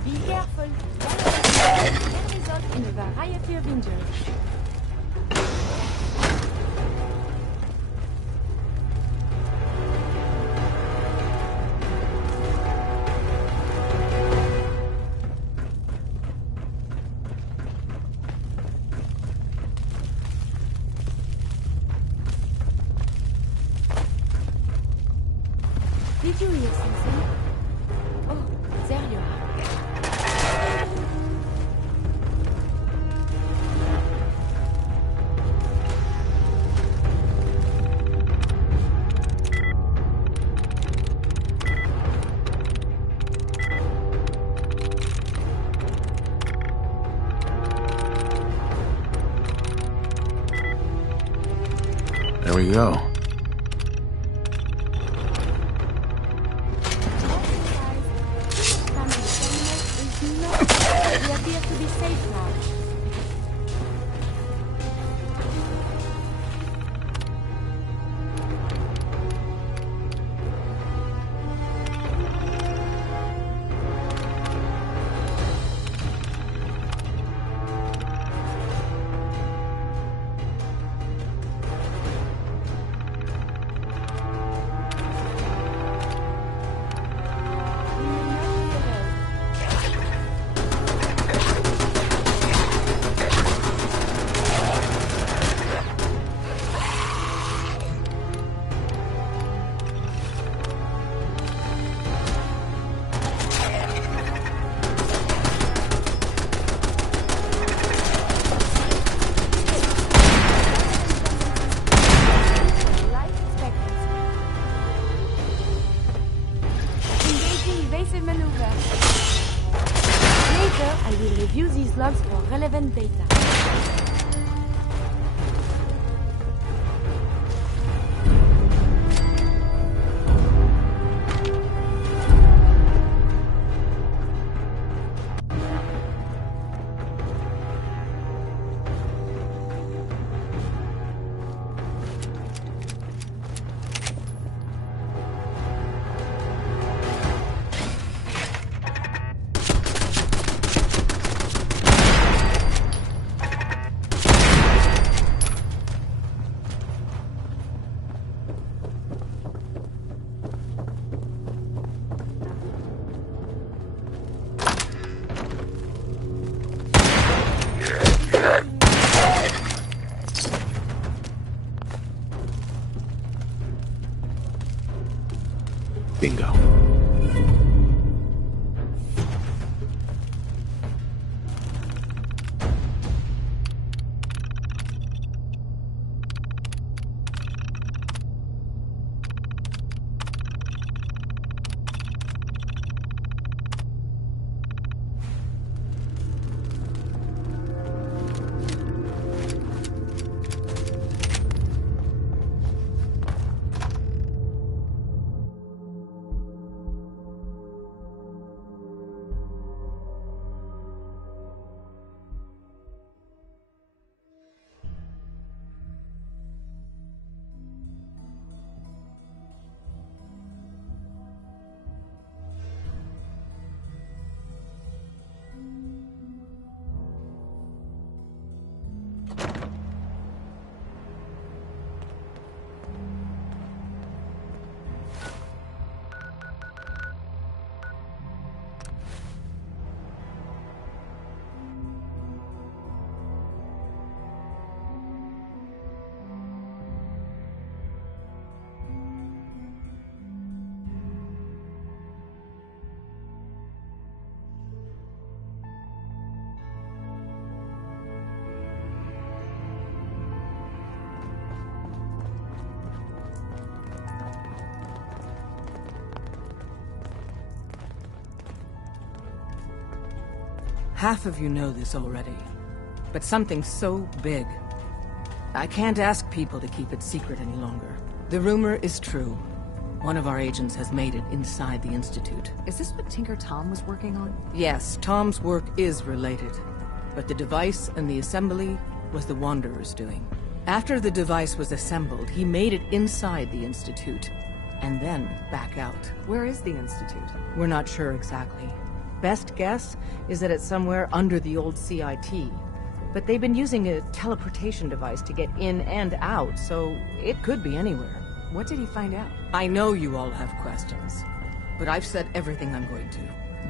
Be careful. Can result in a variety of injuries. Did you hear something? Oh, there you are. There we go. We appear to be safe now. Evasive maneuver. Later, I will review these logs for relevant data. Bingo. Half of you know this already, but something so big. I can't ask people to keep it secret any longer. The rumor is true. One of our agents has made it inside the Institute. Is this what Tinker Tom was working on? Yes, Tom's work is related, but the device and the assembly was the Wanderer's doing. After the device was assembled, he made it inside the Institute, and then back out. Where is the Institute? We're not sure exactly. Best guess is that it's somewhere under the old CIT. But they've been using a teleportation device to get in and out, so it could be anywhere. What did he find out? I know you all have questions, but I've said everything I'm going to.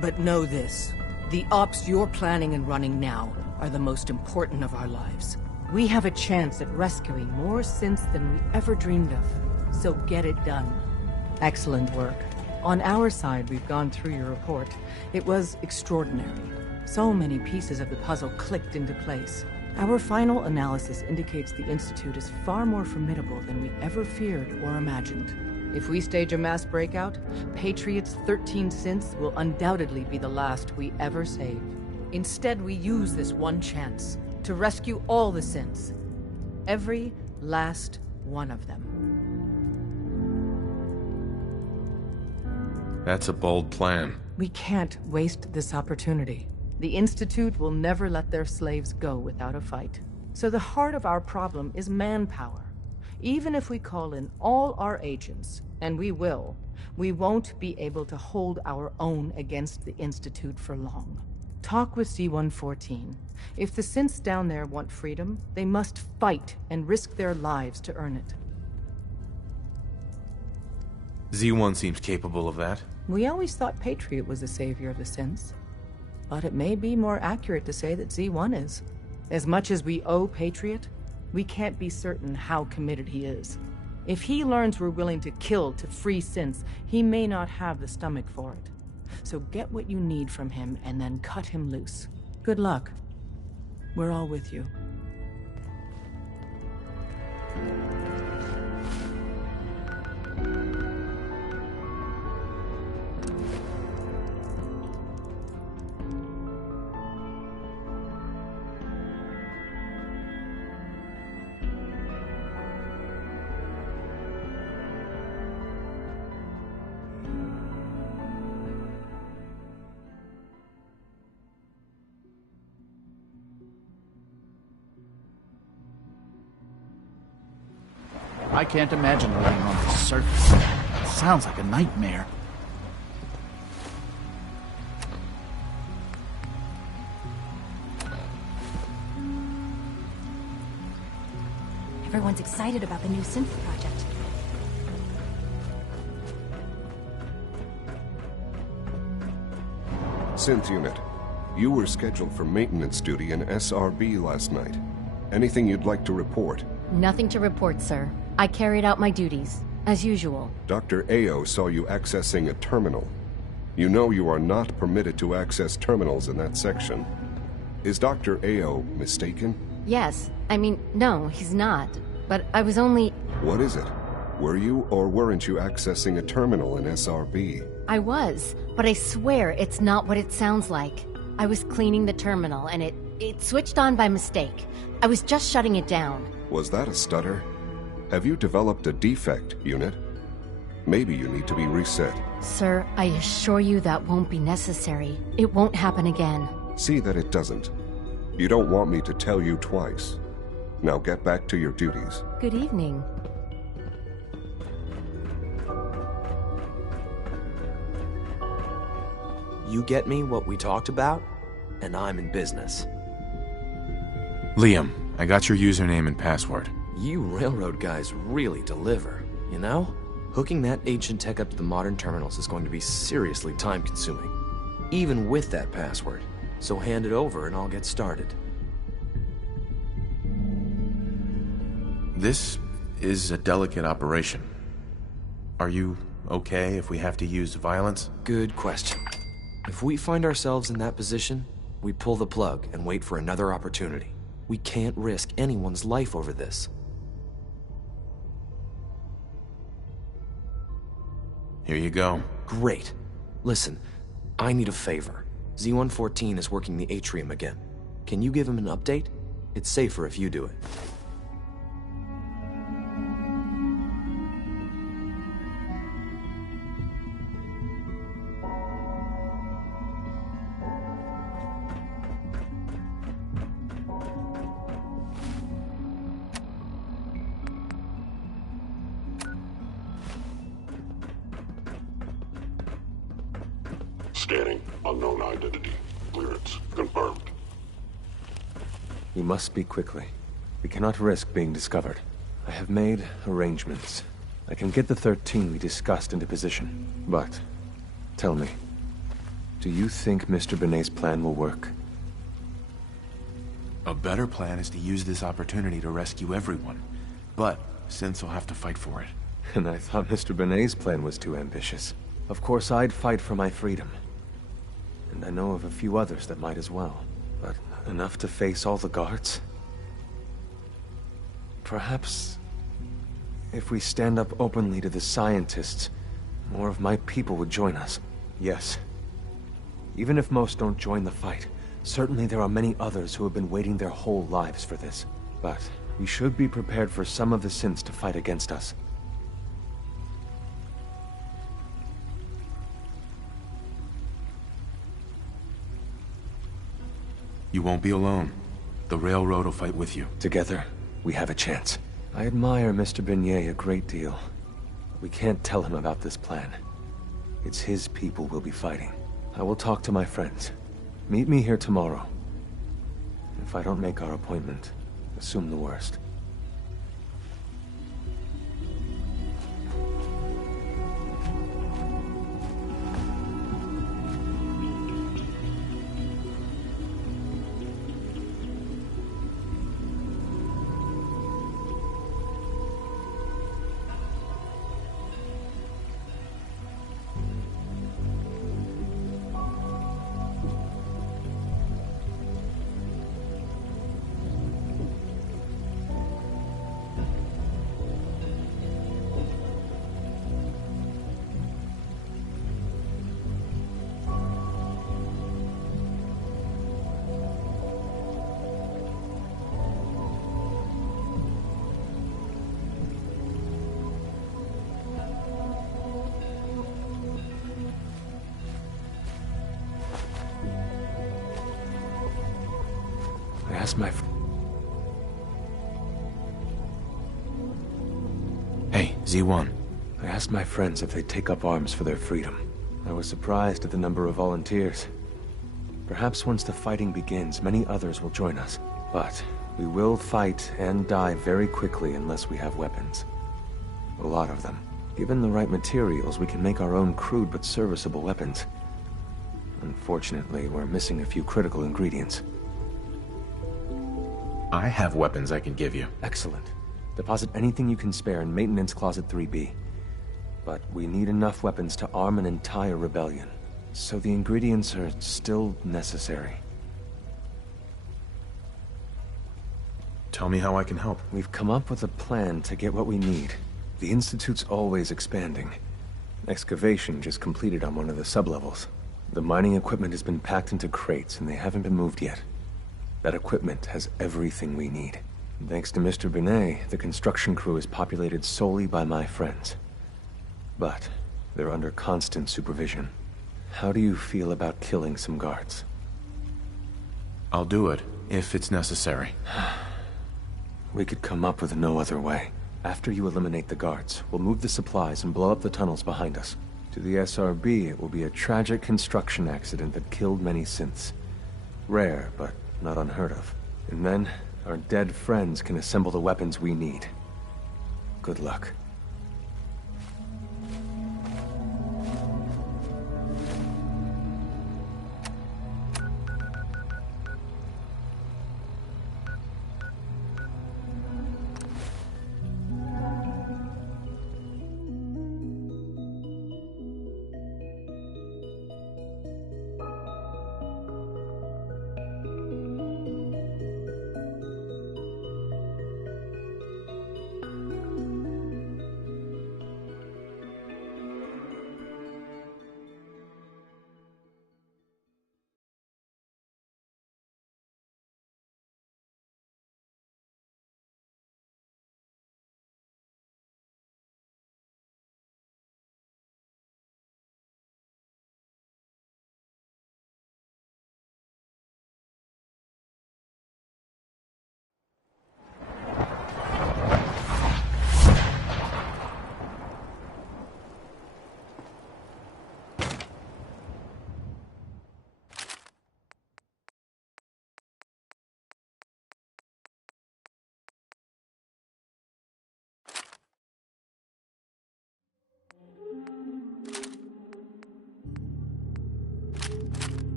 But know this, the ops you're planning and running now are the most important of our lives. We have a chance at rescuing more synths than we ever dreamed of, so get it done. Excellent work. On our side, we've gone through your report. It was extraordinary. So many pieces of the puzzle clicked into place. Our final analysis indicates the Institute is far more formidable than we ever feared or imagined. If we stage a mass breakout, Patriot's 13 synths will undoubtedly be the last we ever save. Instead, we use this one chance to rescue all the synths. Every last one of them. That's a bold plan. We can't waste this opportunity. The Institute will never let their slaves go without a fight. So the heart of our problem is manpower. Even if we call in all our agents, and we will, we won't be able to hold our own against the Institute for long. Talk with Z-114. If the synths down there want freedom, they must fight and risk their lives to earn it. Z1 seems capable of that. We always thought Patriot was the savior of the synths. But it may be more accurate to say that Z1 is. As much as we owe Patriot, we can't be certain how committed he is. If he learns we're willing to kill to free synths, he may not have the stomach for it. So get what you need from him and then cut him loose. Good luck. We're all with you. I can't imagine living on the surface. It sounds like a nightmare. Everyone's excited about the new synth project. Synth unit, you were scheduled for maintenance duty in SRB last night. Anything you'd like to report? Nothing to report, sir. I carried out my duties. As usual. Dr. Ao saw you accessing a terminal. You know you are not permitted to access terminals in that section. Is Dr. Ao mistaken? Yes. I mean, no, he's not. But I was only... What is it? Were you or weren't you accessing a terminal in SRB? I was, but I swear it's not what it sounds like. I was cleaning the terminal and it switched on by mistake. I was just shutting it down. Was that a stutter? Have you developed a defect, Unit? Maybe you need to be reset. Sir, I assure you that won't be necessary. It won't happen again. See that it doesn't. You don't want me to tell you twice. Now get back to your duties. Good evening. You get me what we talked about, and I'm in business. Liam, I got your username and password. You railroad guys really deliver, you know? Hooking that ancient tech up to the modern terminals is going to be seriously time-consuming, even with that password. So hand it over and I'll get started. This is a delicate operation. Are you okay if we have to use violence? Good question. If we find ourselves in that position, we pull the plug and wait for another opportunity. We can't risk anyone's life over this. Here you go. Great. Listen, I need a favor. Z-114 is working the atrium again. Can you give him an update? It's safer if you do it. Scanning. Unknown identity. Clearance. Confirmed. We must speak quickly. We cannot risk being discovered. I have made arrangements. I can get the 13 we discussed into position. But, tell me, do you think Mr. Benet's plan will work? A better plan is to use this opportunity to rescue everyone. But, Synths will have to fight for it. And I thought Mr. Benet's plan was too ambitious. Of course, I'd fight for my freedom. And I know of a few others that might as well. But enough to face all the guards? Perhaps, if we stand up openly to the scientists, more of my people would join us. Yes. Even if most don't join the fight, certainly there are many others who have been waiting their whole lives for this. But we should be prepared for some of the synths to fight against us. You won't be alone. The Railroad will fight with you. Together, we have a chance. I admire Mr. Benet a great deal. We can't tell him about this plan. It's his people we'll be fighting. I will talk to my friends. Meet me here tomorrow. If I don't make our appointment, assume the worst. Hey, Z1. I asked my friends if they'd take up arms for their freedom. I was surprised at the number of volunteers. Perhaps once the fighting begins, many others will join us. But we will fight and die very quickly unless we have weapons. A lot of them. Given the right materials, we can make our own crude but serviceable weapons. Unfortunately, we're missing a few critical ingredients. I have weapons I can give you. Excellent. Deposit anything you can spare in Maintenance Closet 3B. but we need enough weapons to arm an entire rebellion. So the ingredients are still necessary. Tell me how I can help. We've come up with a plan to get what we need. The Institute's always expanding. Excavation just completed on one of the sublevels. The mining equipment has been packed into crates and they haven't been moved yet. That equipment has everything we need. Thanks to Mr. Binet, the construction crew is populated solely by my friends. But they're under constant supervision. How do you feel about killing some guards? I'll do it, if it's necessary. We could come up with no other way. After you eliminate the guards, we'll move the supplies and blow up the tunnels behind us. To the SRB, it will be a tragic construction accident that killed many synths. Rare, but not unheard of. And then, our dead friends can assemble the weapons we need. Good luck.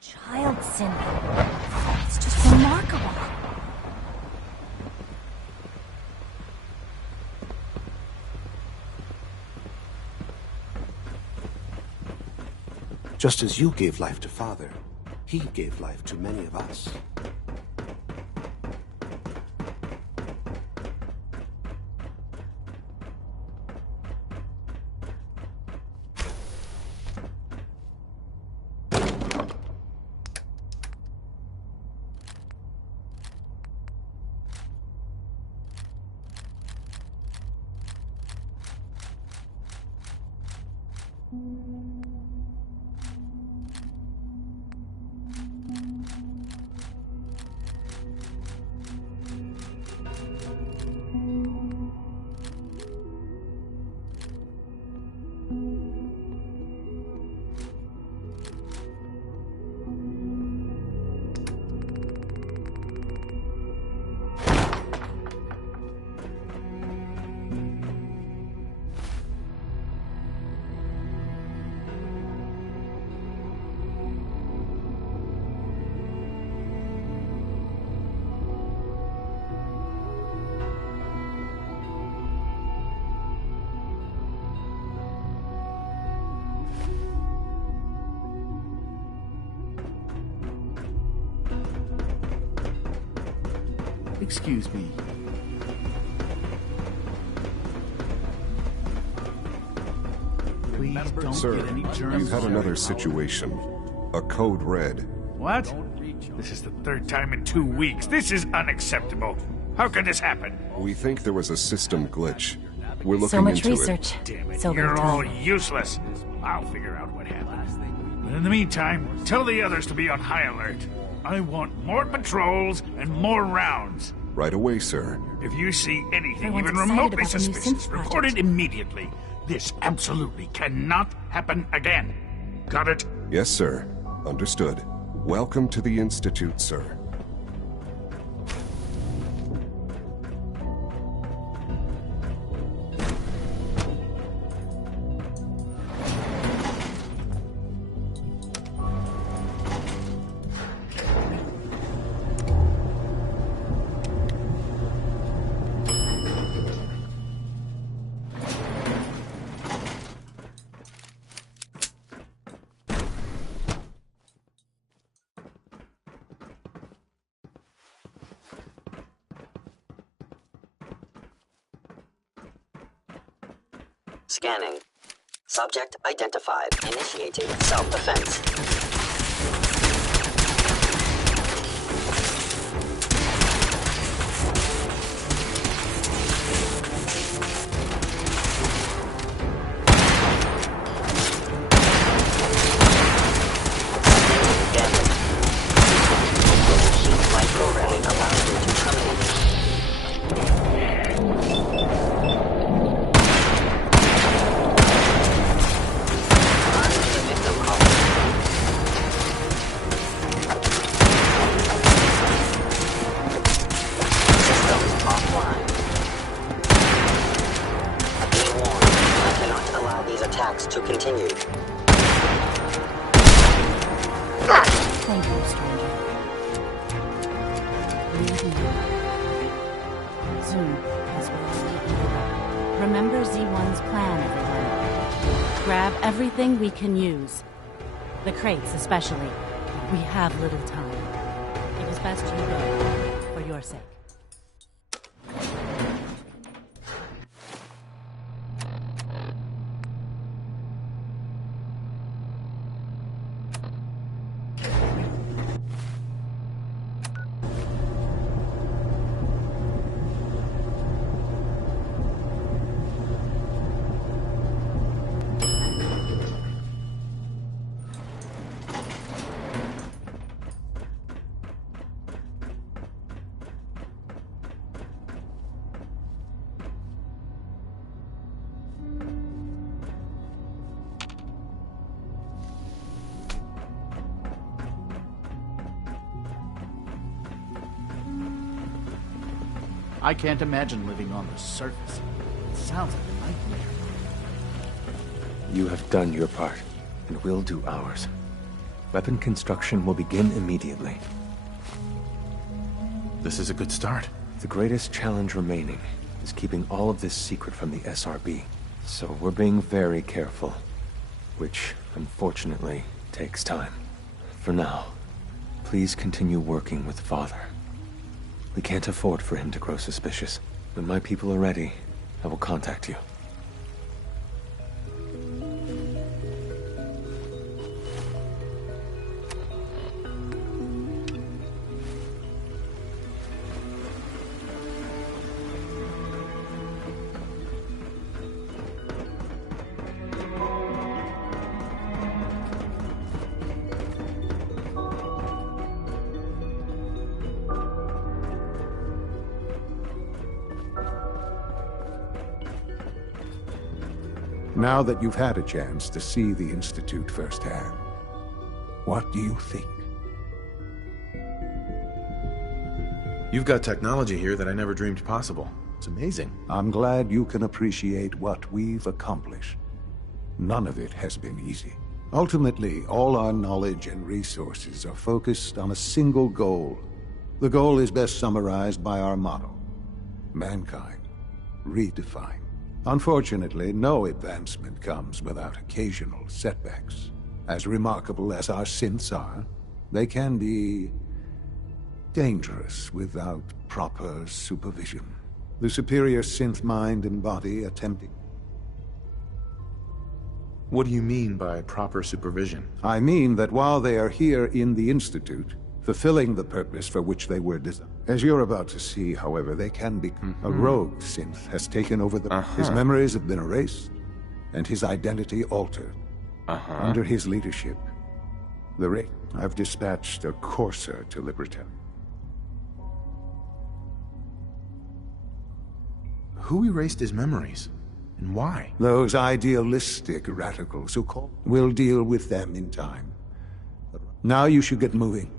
Child synth. It's just remarkable. Just as you gave life to Father, he gave life to many of us. Excuse me. Please don't Sir, get any germs. you've had another situation. A code red. What? This is the third time in 2 weeks. This is unacceptable. How could this happen? We think there was a system glitch. We're looking So much into research. Damn it, So little you're all time. useless. I'll figure out what happened. But in the meantime, tell the others to be on high alert. I want more patrols and more rounds. Right away, sir. If you see anything Everyone's even excited remotely about the new suspicious, synth report it immediately. This absolutely cannot happen again. Got it? Yes, sir. Understood. Welcome to the Institute, sir. Scanning. Subject identified. Initiating self-defense. Micro-rally allows you to terminate. To continue. Thank you, stranger. Soon, as well. Remember Z1's plan, everyone. Grab everything we can use. The crates, especially. We have little time. It is best you go, for your sake. I can't imagine living on the surface. It sounds like a nightmare. You have done your part, and we'll do ours. Weapon construction will begin immediately. This is a good start. The greatest challenge remaining is keeping all of this secret from the SRB. So we're being very careful, which, unfortunately, takes time. For now, please continue working with Father. We can't afford for him to grow suspicious. When my people are ready, I will contact you. Now that you've had a chance to see the Institute firsthand, what do you think? You've got technology here that I never dreamed possible. It's amazing. I'm glad you can appreciate what we've accomplished. None of it has been easy. Ultimately, all our knowledge and resources are focused on a single goal. The goal is best summarized by our motto: mankind, redefined. Unfortunately, no advancement comes without occasional setbacks. As remarkable as our synths are, they can be dangerous without proper supervision. The superior synth mind and body attempting. What do you mean by proper supervision? I mean that while they are here in the Institute, fulfilling the purpose for which they were designed. As you're about to see, however, they can be... A rogue synth has taken over the... His memories have been erased, and his identity altered. Under his leadership, I've dispatched a courser to Liberta. Who erased his memories? And why? Those idealistic radicals who call... We'll deal with them in time. Now you should get moving.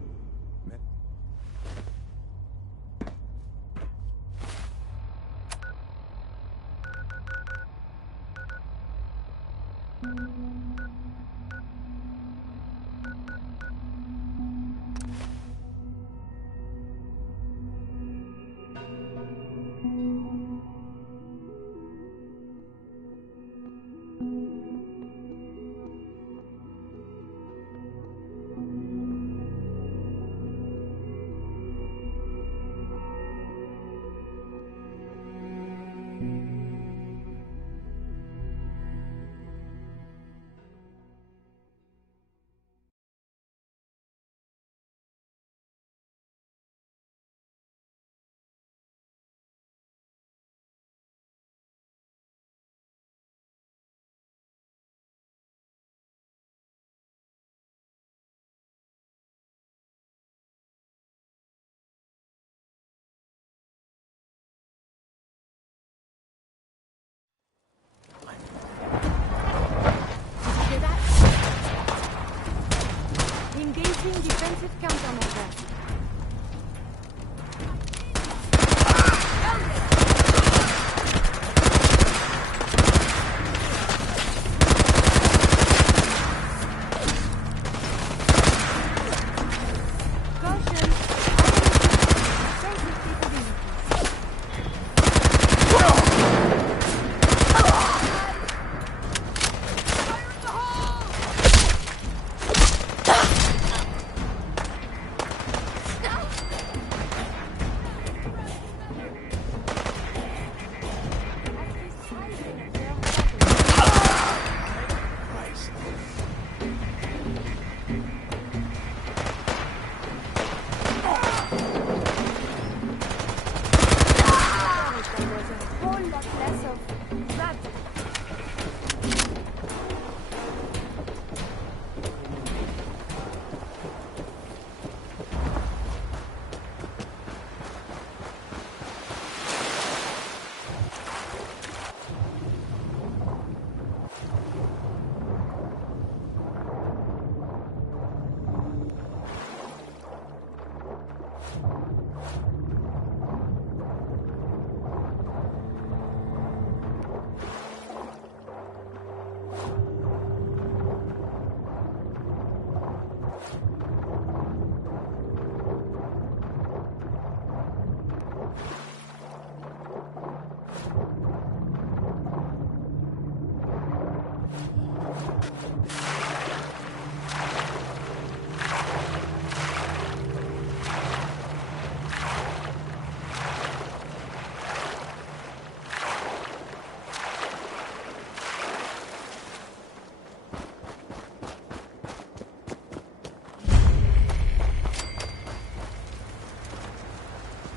Engaging defensive countermeasures.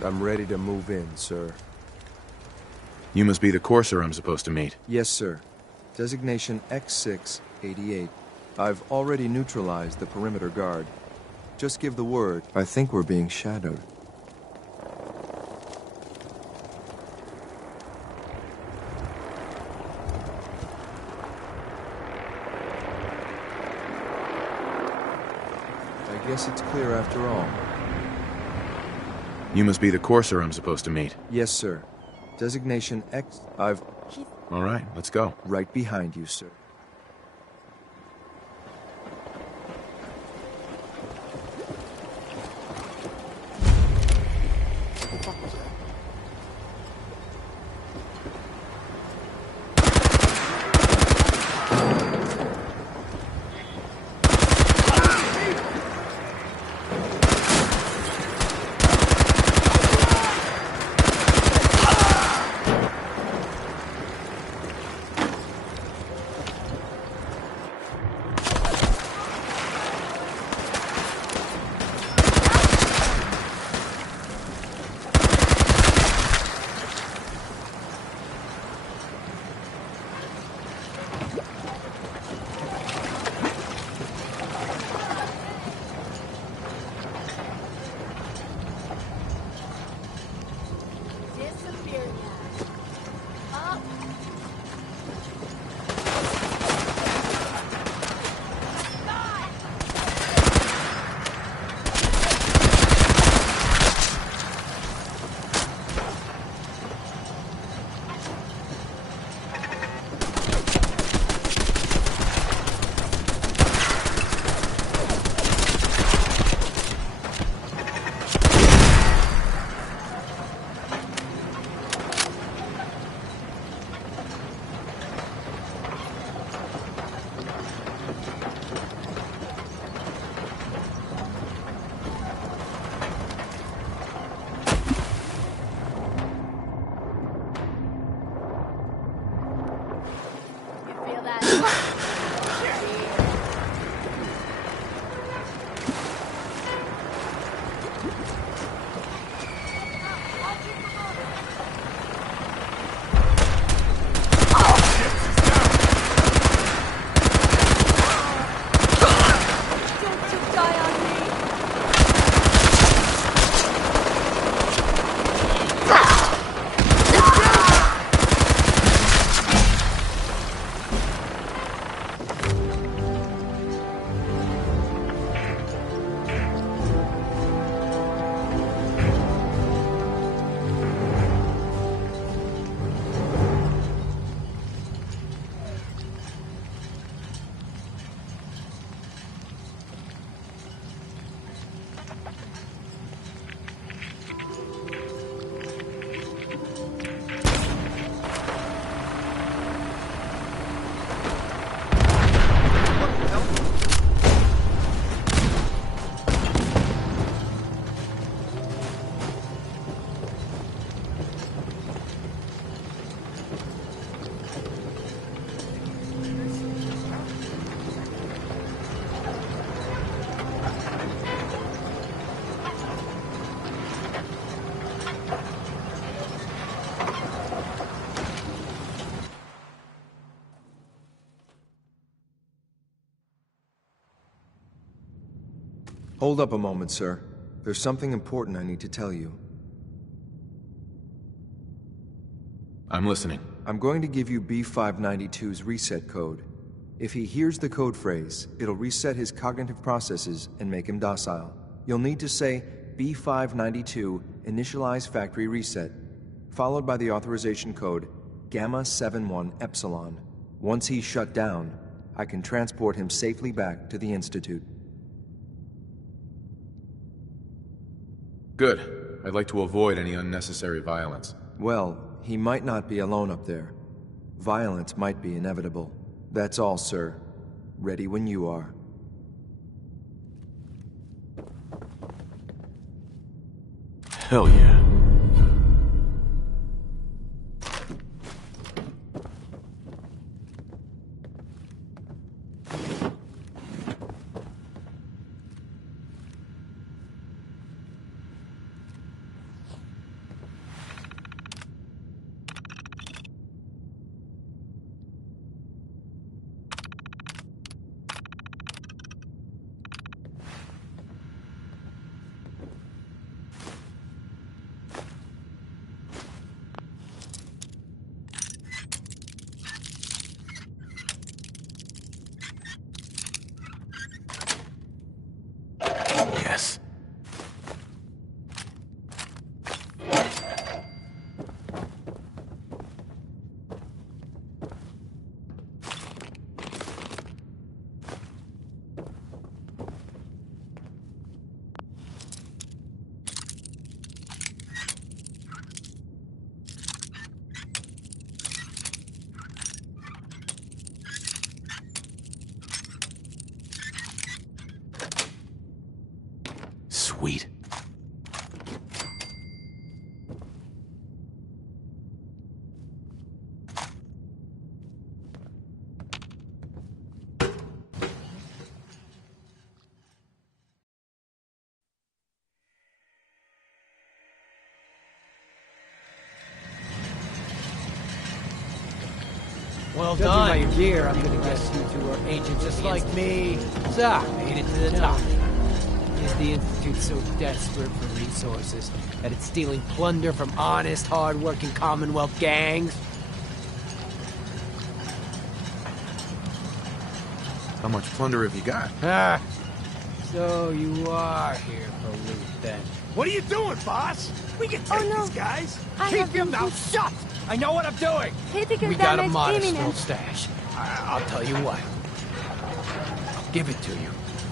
I'm ready to move in, sir. You must be the courser I'm supposed to meet. Yes, sir. Designation X688. I've already neutralized the perimeter guard. Just give the word. I think we're being shadowed. I guess it's clear after all. You must be the courser I'm supposed to meet. Yes, sir. Designation X... All right, let's go. Right behind you, sir. Hold up a moment, sir. There's something important I need to tell you. I'm listening. I'm going to give you B592's reset code. If he hears the code phrase, it'll reset his cognitive processes and make him docile. You'll need to say B592 initialize factory reset, followed by the authorization code Gamma 71 Epsilon. Once he's shut down, I can transport him safely back to the Institute. Good. I'd like to avoid any unnecessary violence. Well, he might not be alone up there. Violence might be inevitable. That's all, sir. Ready when you are. Hell yeah. Yes. Sweet. Well done. By your gear, I'm gonna guess you two are agents just like me. So, made it to the top. Is the Institute so desperate for resources that it's stealing plunder from honest, hard-working Commonwealth gangs? How much plunder have you got? Ah, so you are here for loot then. What are you doing, boss? We can take these guys. Keep your mouth shut. I know what I'm doing. We got a modest little stash. I'll tell you what. I'll give it to you.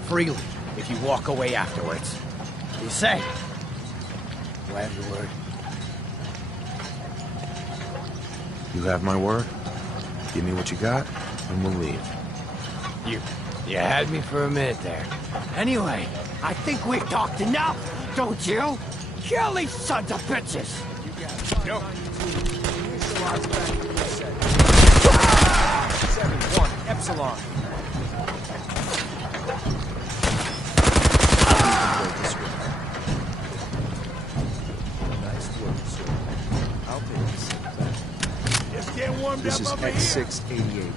Freely. If you walk away afterwards. You say? Do I have your word? You have my word. Give me what you got, and we'll leave. You had me for a minute there. Anyway, I think we've talked enough, don't you? Kill these sons of bitches! You got it. Go. 7-1, Epsilon. This is X688,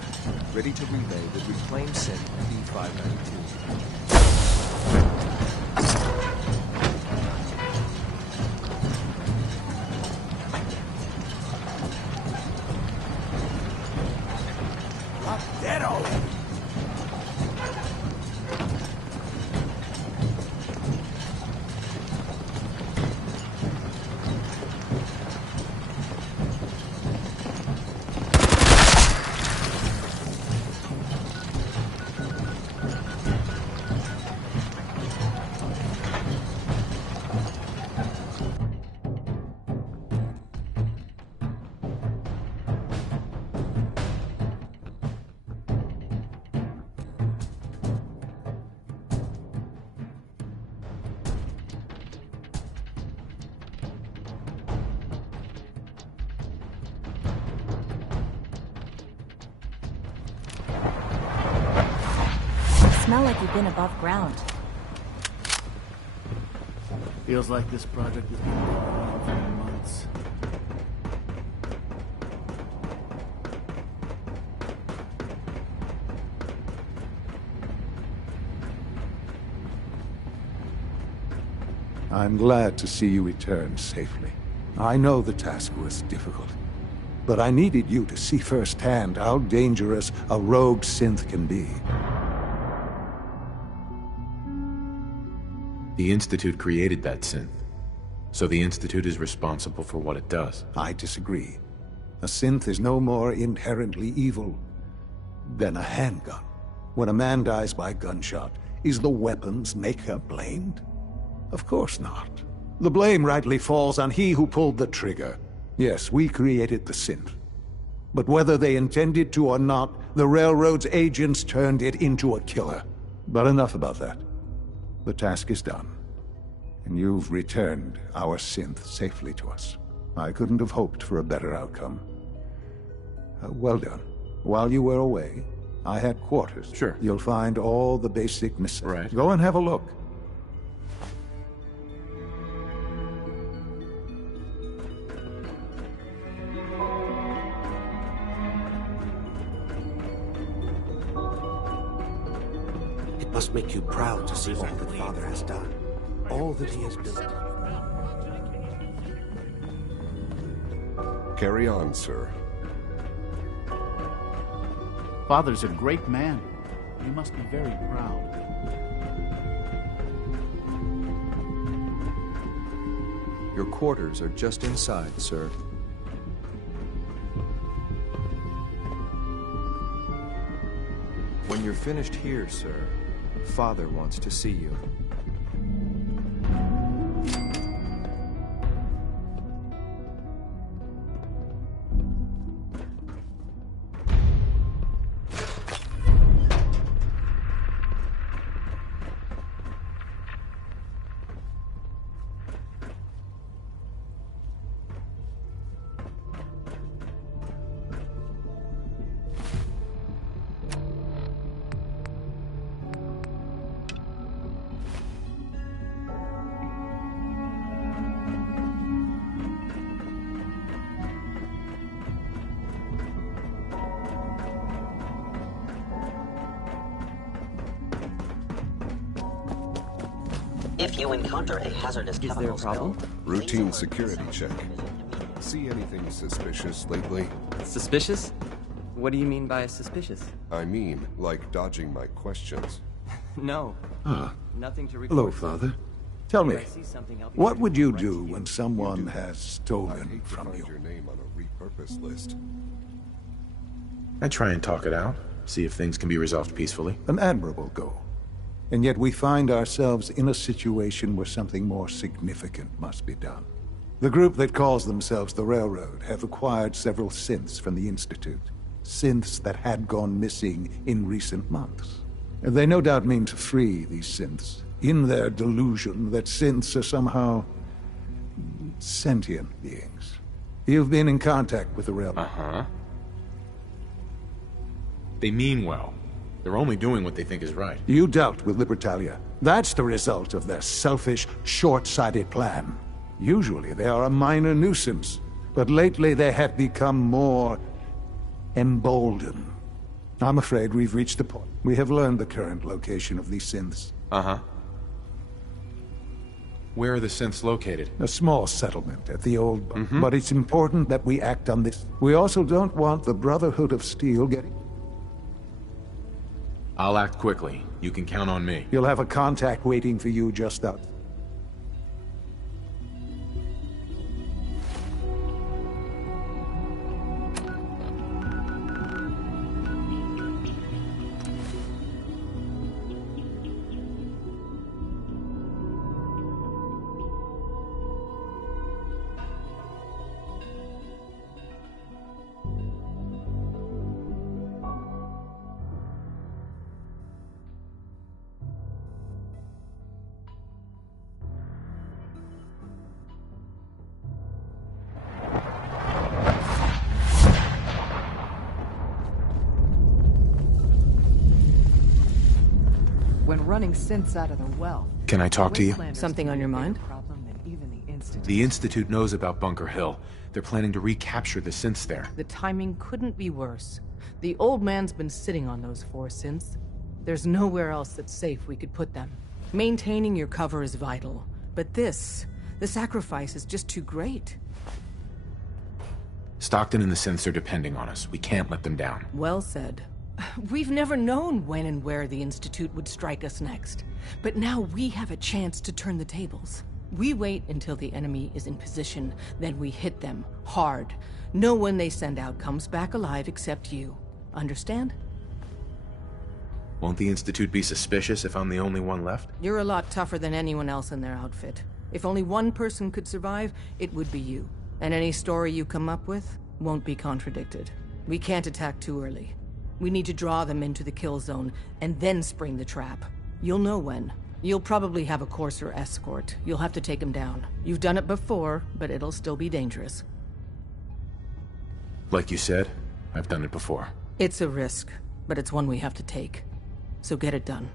ready to relay with reclaimed synth B592. Dead already. Smell like you've been above ground. Feels like this project has been going on for months. I'm glad to see you return safely. I know the task was difficult, but I needed you to see firsthand how dangerous a rogue synth can be. The Institute created that synth, so the Institute is responsible for what it does. I disagree. A synth is no more inherently evil than a handgun. When a man dies by gunshot, is the weapon's maker blamed? Of course not. The blame rightly falls on he who pulled the trigger. Yes, we created the synth. But whether they intended to or not, the Railroad's agents turned it into a killer. But enough about that. The task is done. And you've returned our synth safely to us. I couldn't have hoped for a better outcome. Well done. While you were away, I had quarters. Sure. You'll find all the basic necessities. Right. Go and have a look. It must make you proud to see all that Father has done. All that he has built. Carry on, sir. Father's a great man. You must be very proud. Your quarters are just inside, sir. When you're finished here, sir, Father wants to see you. If you encounter a hazardous chemical spill, Routine security check. See anything suspicious lately? Suspicious? What do you mean by suspicious? I mean, like dodging my questions. No. Ah. Nothing to Hello, report. Father. Tell me, If I see something, I'll be what sure would to you correct do when someone has stolen from Find you? your name on a repurpose list. I try and talk it out, see if things can be resolved peacefully. An admirable goal. And yet we find ourselves in a situation where something more significant must be done. The group that calls themselves the Railroad have acquired several synths from the Institute. Synths that had gone missing in recent months. They no doubt mean to free these synths, in their delusion that synths are somehow sentient beings. You've been in contact with the Railroad. Uh-huh. They mean well. They're only doing what they think is right. You dealt with Libertalia. That's the result of their selfish, short-sighted plan. Usually they are a minor nuisance, but lately they have become more emboldened. I'm afraid we've reached the point. We have learned the current location of these synths. Uh-huh. Where are the synths located? A small settlement at the old... But it's important that we act on this. We also don't want the Brotherhood of Steel getting... I'll act quickly. You can count on me. You'll have a contact waiting for you just out. When running synths out of the well. Can I talk to you? Something on your mind? The Institute knows about Bunker Hill. They're planning to recapture the synths there. The timing couldn't be worse. The old man's been sitting on those 4 synths. There's nowhere else that's safe we could put them. Maintaining your cover is vital. But the sacrifice is just too great. Stockton and the synths are depending on us. We can't let them down. Well said. We've never known when and where the Institute would strike us next. But now we have a chance to turn the tables. We wait until the enemy is in position, then we hit them hard. No one they send out comes back alive except you. Understand? Won't the Institute be suspicious if I'm the only one left? You're a lot tougher than anyone else in their outfit. If only one person could survive, it would be you. And any story you come up with won't be contradicted. We can't attack too early. We need to draw them into the kill zone, and then spring the trap. You'll know when. You'll probably have a Courser escort. You'll have to take him down. You've done it before, but it'll still be dangerous. Like you said, I've done it before. It's a risk, but it's one we have to take. So get it done.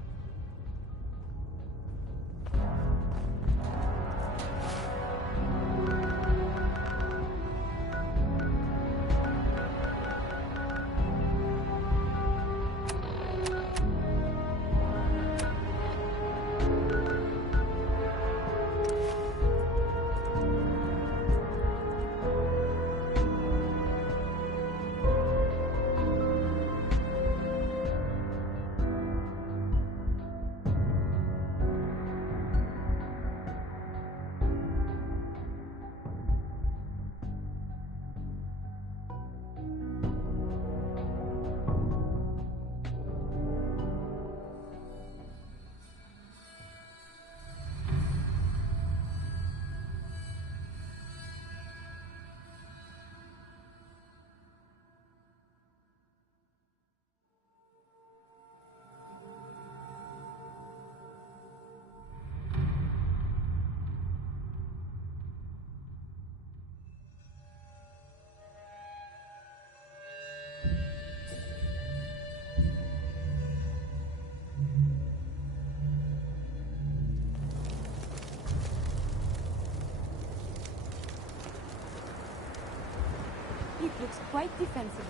It looks quite defensible.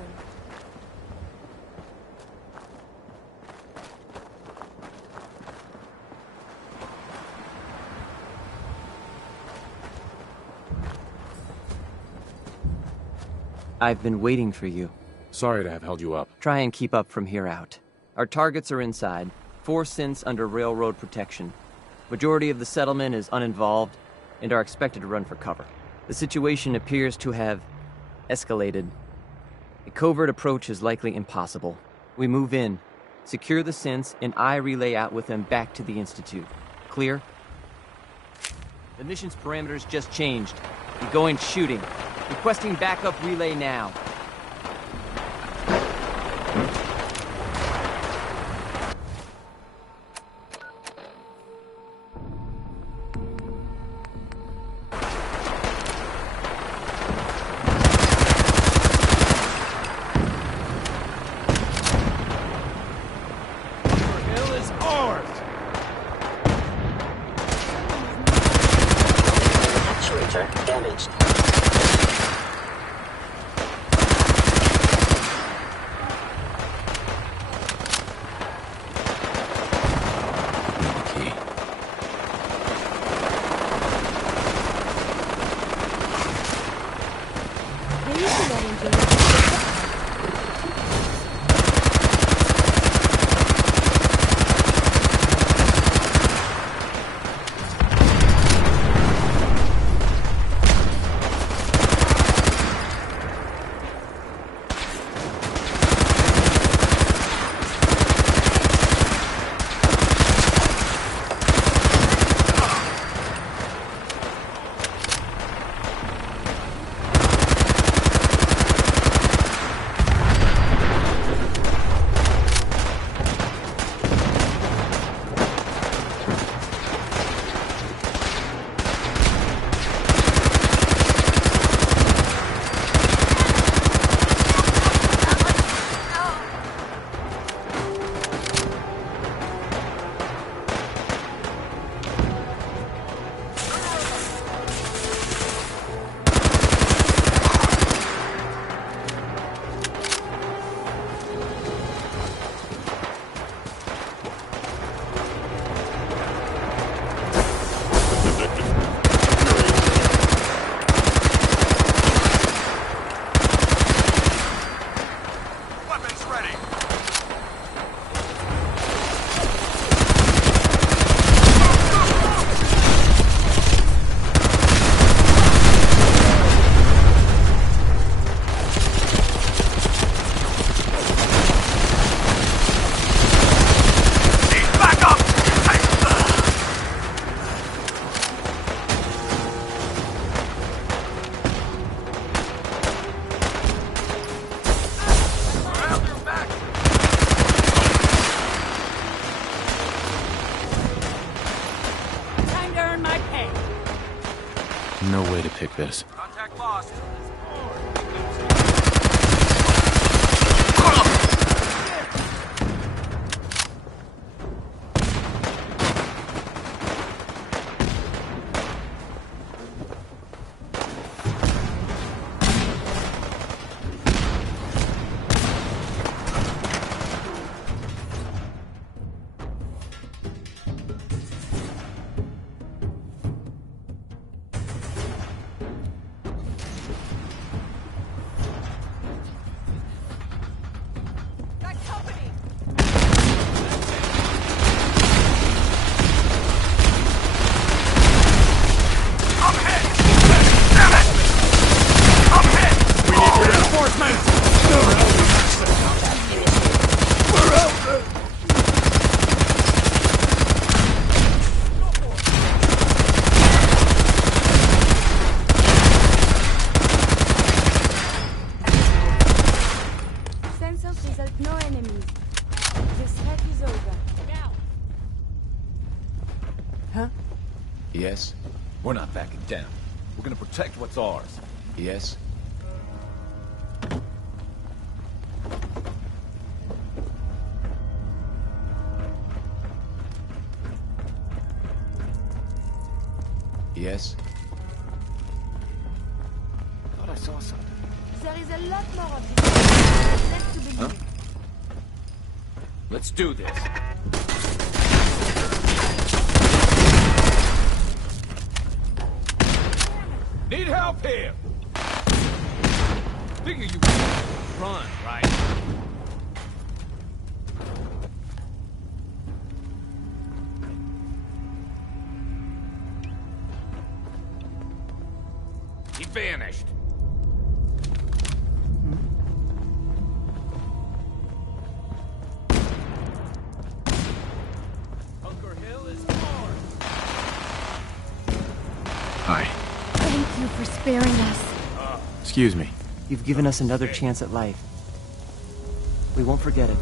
I've been waiting for you. Sorry to have held you up. Try and keep up from here out. Our targets are inside. 4 synths under railroad protection. Majority of the settlement is uninvolved and are expected to run for cover. The situation appears to have escalated. A covert approach is likely impossible. We move in, secure the synths, and I relay out with them back to the Institute. Clear? The mission's parameters just changed. We're going shooting. Requesting backup relay now. No way to pick this. Contact lost. Yes? We're not backing down. We're gonna protect what's ours. Yes? Yes? Thought I saw something. There is a lot more of this. Left to believe. Huh? Let's do this. Need help here! Figure you run, right? He vanished. Bunker Hill is ours. Hi. Thank you for sparing us. Excuse me. You've given us another chance at life. We won't forget it.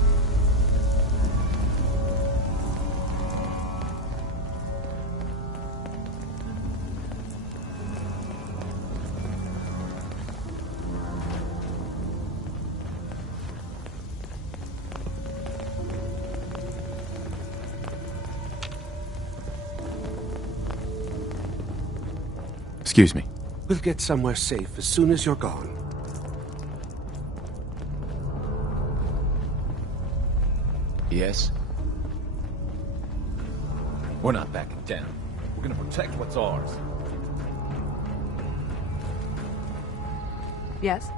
Excuse me. We'll get somewhere safe as soon as you're gone. Yes? We're not backing down. We're gonna protect what's ours. Yes?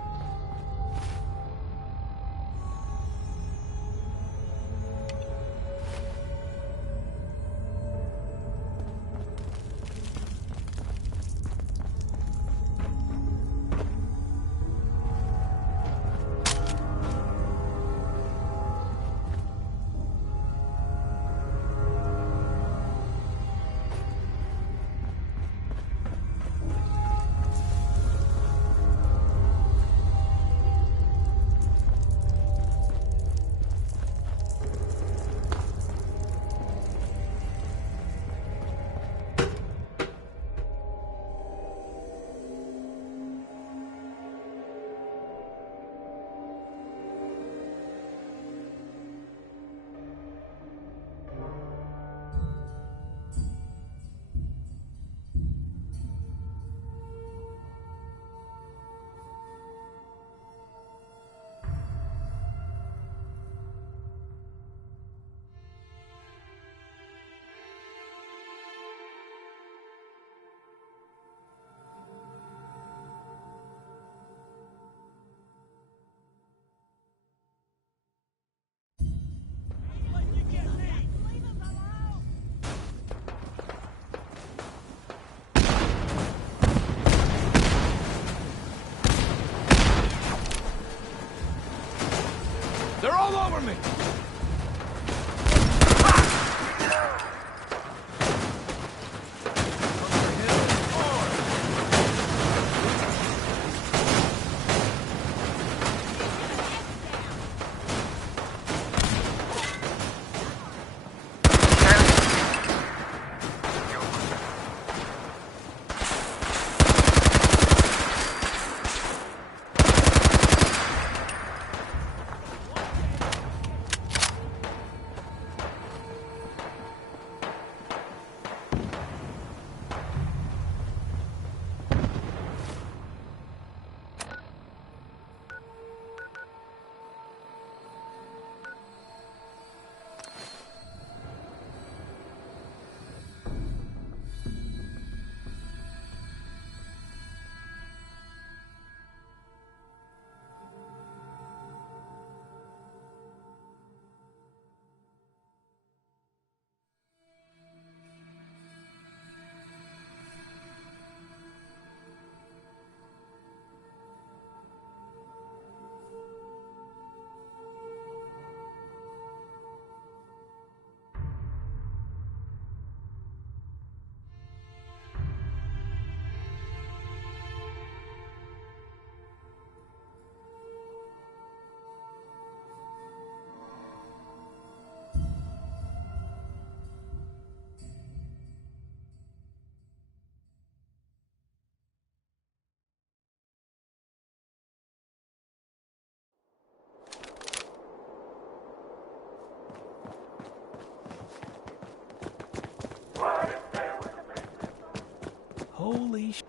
Holy sh...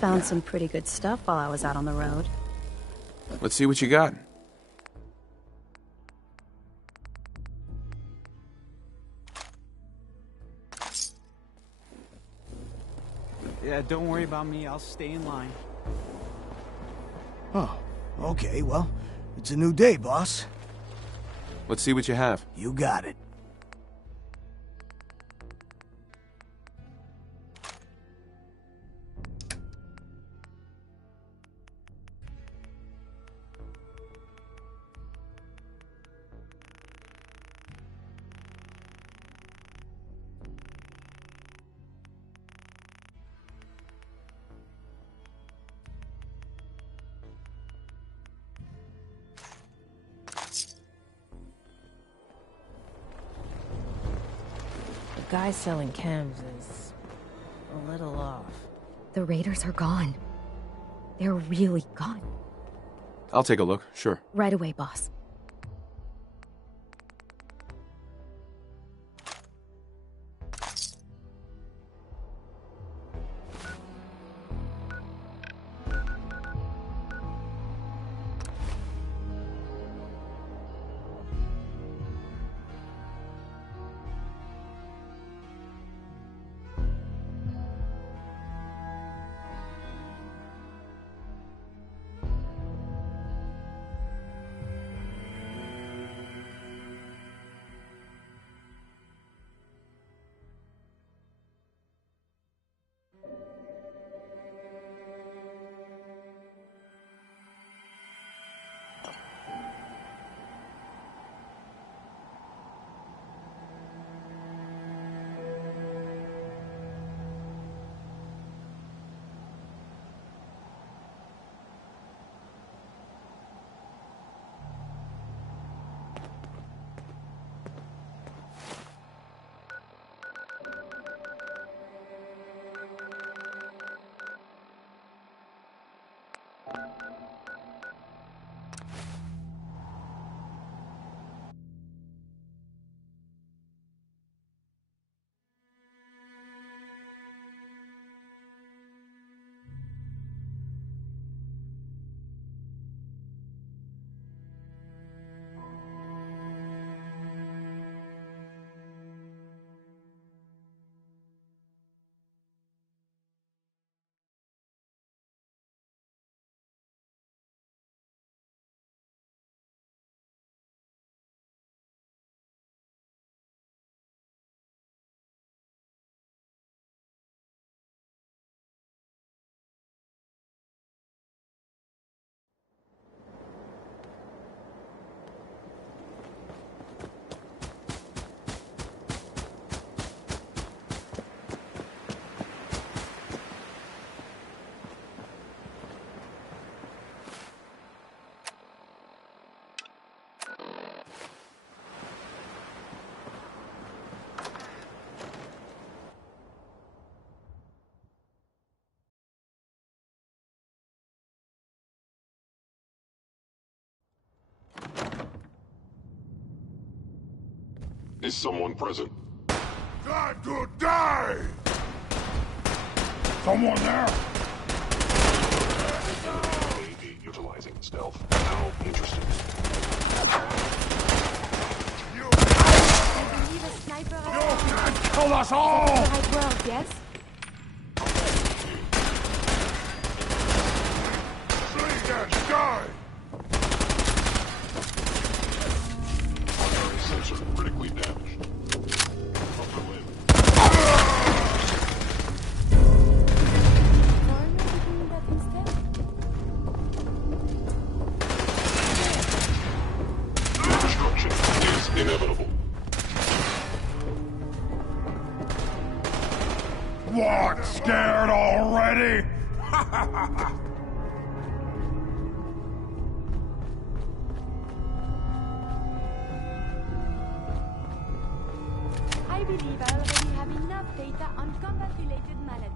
Found some pretty good stuff while I was out on the road. Let's see what you got. Yeah, don't worry about me. I'll stay in line. Oh, okay, well, it's a new day, boss. Let's see what you have. You got it. The guy selling chems is a little off. The raiders are gone. They're really gone. I'll take a look, sure. Right away, boss. Is someone present? Time to die! Someone there? AV utilizing stealth. How interesting. You need a sniper. You can't kill us all! The right world, yes? Shenanigans, die! Primary sensor critically damaged. Upper limb. Destruction is inevitable. What, scared already? I believe I already have enough data on combat-related maladies.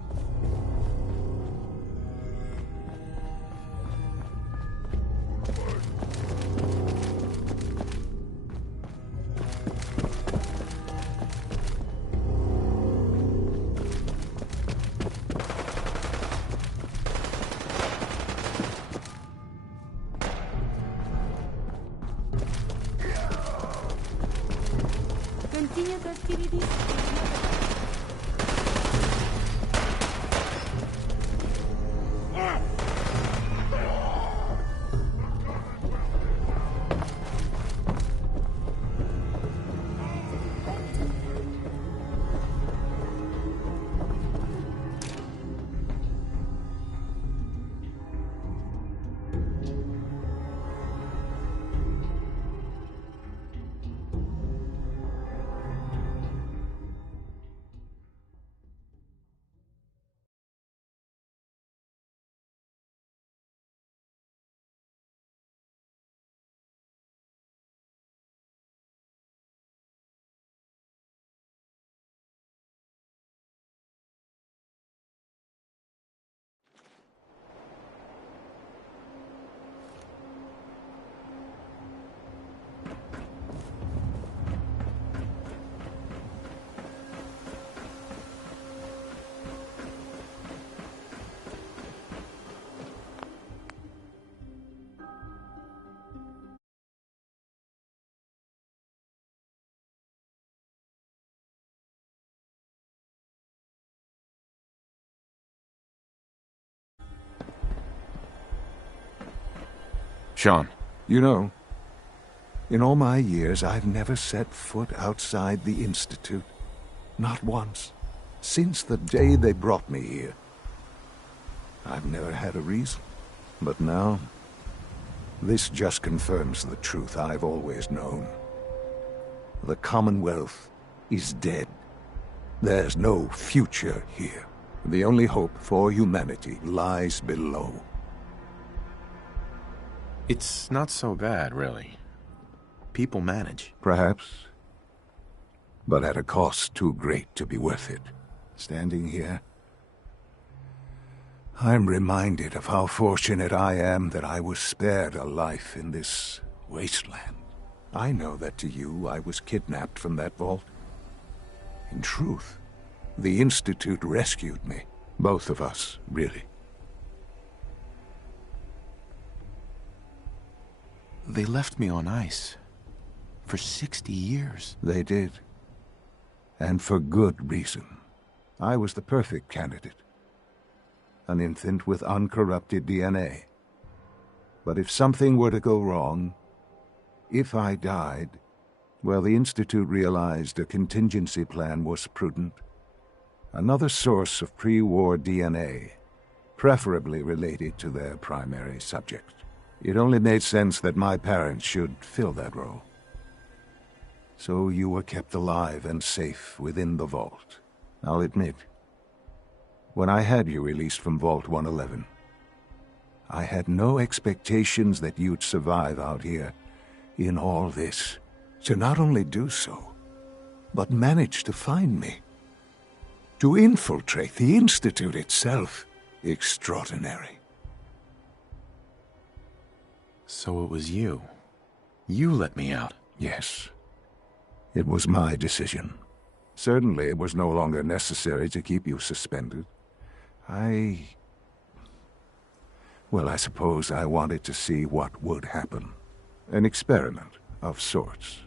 Continuous hostilities. Sean. You know, in all my years, I've never set foot outside the Institute. Not once. Since the day they brought me here. I've never had a reason. But now, this just confirms the truth I've always known. The Commonwealth is dead. There's no future here. The only hope for humanity lies below. It's not so bad, really. People manage. Perhaps. But at a cost too great to be worth it. Standing here, I'm reminded of how fortunate I am that I was spared a life in this wasteland. I know that to you, I was kidnapped from that vault. In truth, the Institute rescued me. Both of us, really. They left me on ice. For 60 years. They did. And for good reason. I was the perfect candidate. An infant with uncorrupted DNA. But if something were to go wrong, if I died, well, the Institute realized a contingency plan was prudent. Another source of pre-war DNA, preferably related to their primary subject. It only made sense that my parents should fill that role. So you were kept alive and safe within the vault. I'll admit, when I had you released from Vault 111, I had no expectations that you'd survive out here in all this. To not only do so, but manage to find me. To infiltrate the Institute itself. Extraordinary. So it was you. You let me out. Yes. It was my decision. Certainly it was no longer necessary to keep you suspended. Well, I suppose I wanted to see what would happen. An experiment of sorts.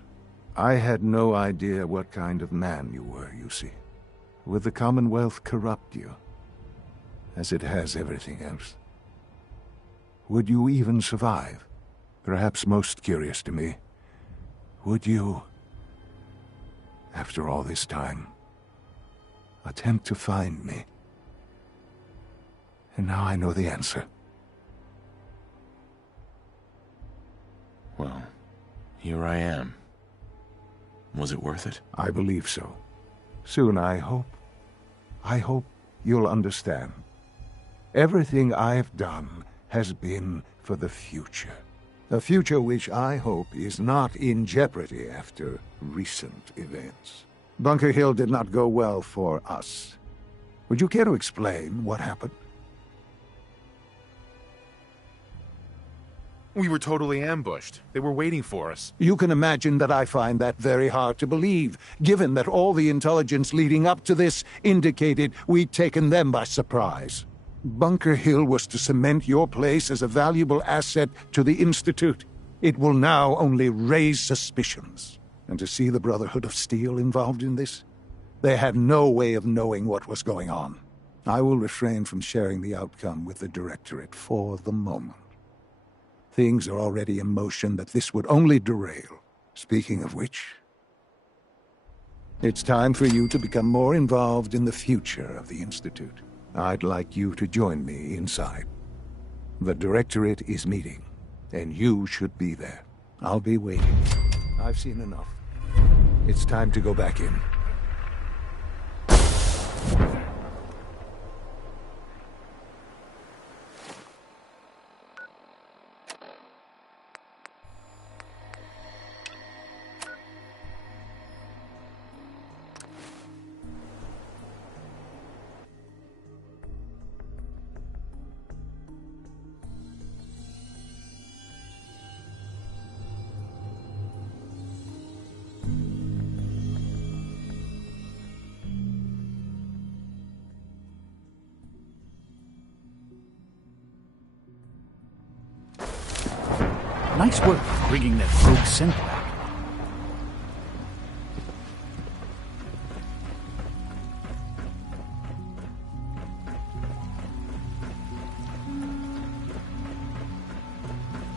I had no idea what kind of man you were, you see. Would the Commonwealth corrupt you? As it has everything else? Would you even survive? Perhaps most curious to me, would you, after all this time, attempt to find me? And now I know the answer. Well, here I am. Was it worth it? I believe so. Soon, I hope you'll understand. Everything I've done has been for the future. A future which I hope is not in jeopardy after recent events. Bunker Hill did not go well for us. Would you care to explain what happened? We were totally ambushed. They were waiting for us. You can imagine that I find that very hard to believe, given that all the intelligence leading up to this indicated we'd taken them by surprise. Bunker Hill was to cement your place as a valuable asset to the Institute. It will now only raise suspicions. And to see the Brotherhood of Steel involved in this? They had no way of knowing what was going on. I will refrain from sharing the outcome with the Directorate for the moment. Things are already in motion that this would only derail. Speaking of which, it's time for you to become more involved in the future of the Institute. I'd like you to join me inside. The Directorate is meeting, and you should be there. I'll be waiting. I've seen enough. It's time to go back in. Nice work bringing that rogue synth back.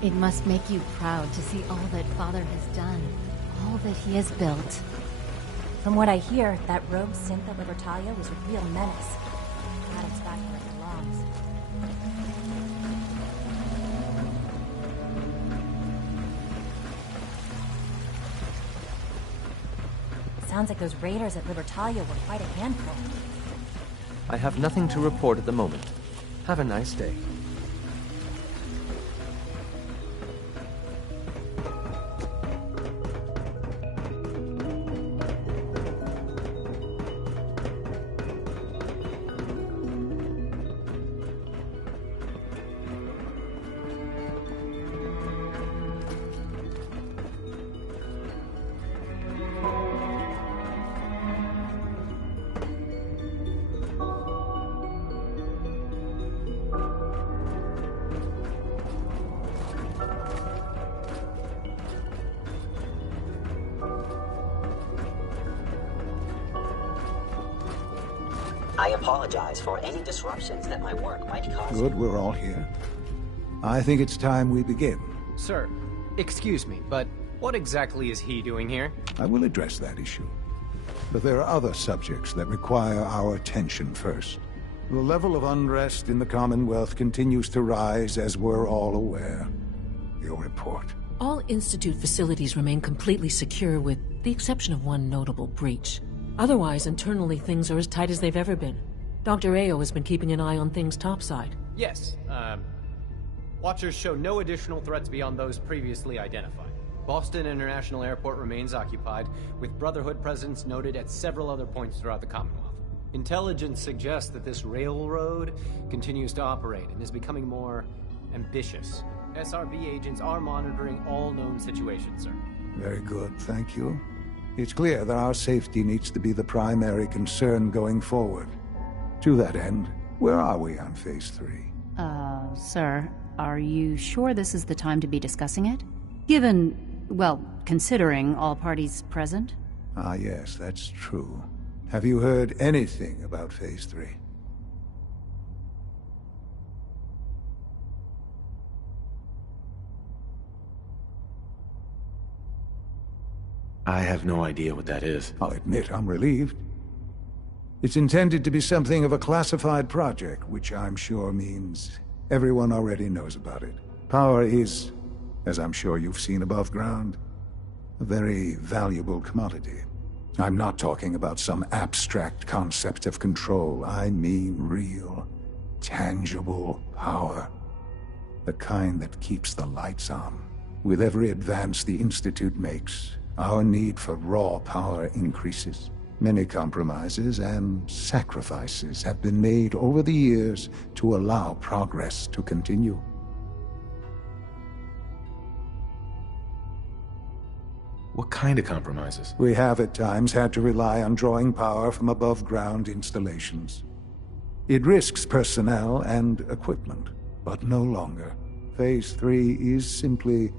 It must make you proud to see all that Father has done, all that he has built. From what I hear, that rogue synth at Libertalia was a real menace. Glad it's back where it belongs. Sounds like those raiders at Libertalia were quite a handful. I have nothing to report at the moment. Have a nice day. I apologize for any disruptions that my work might cause. Good, we're all here. I think it's time we begin. Sir, excuse me, but what exactly is he doing here? I will address that issue. But there are other subjects that require our attention first. The level of unrest in the Commonwealth continues to rise, as we're all aware. Your report. All Institute facilities remain completely secure with the exception of one notable breach. Otherwise, internally, things are as tight as they've ever been. Dr. Ao has been keeping an eye on things topside. Yes, Watchers show no additional threats beyond those previously identified. Boston International Airport remains occupied, with Brotherhood presence noted at several other points throughout the Commonwealth. Intelligence suggests that this railroad continues to operate and is becoming more ambitious. SRB agents are monitoring all known situations, sir. Very good, thank you. It's clear that our safety needs to be the primary concern going forward. To that end, where are we on Phase 3? Sir, are you sure this is the time to be discussing it? Given, well, considering all parties present? Ah, yes, that's true. Have you heard anything about Phase 3? I have no idea what that is. I'll admit I'm relieved. It's intended to be something of a classified project, which I'm sure means everyone already knows about it. Power is, as I'm sure you've seen above ground, a very valuable commodity. I'm not talking about some abstract concept of control. I mean real, tangible power. The kind that keeps the lights on. With every advance the Institute makes, our need for raw power increases. Many compromises and sacrifices have been made over the years to allow progress to continue. What kind of compromises? We have at times had to rely on drawing power from above-ground installations. It risks personnel and equipment, but no longer. Phase 3 is simply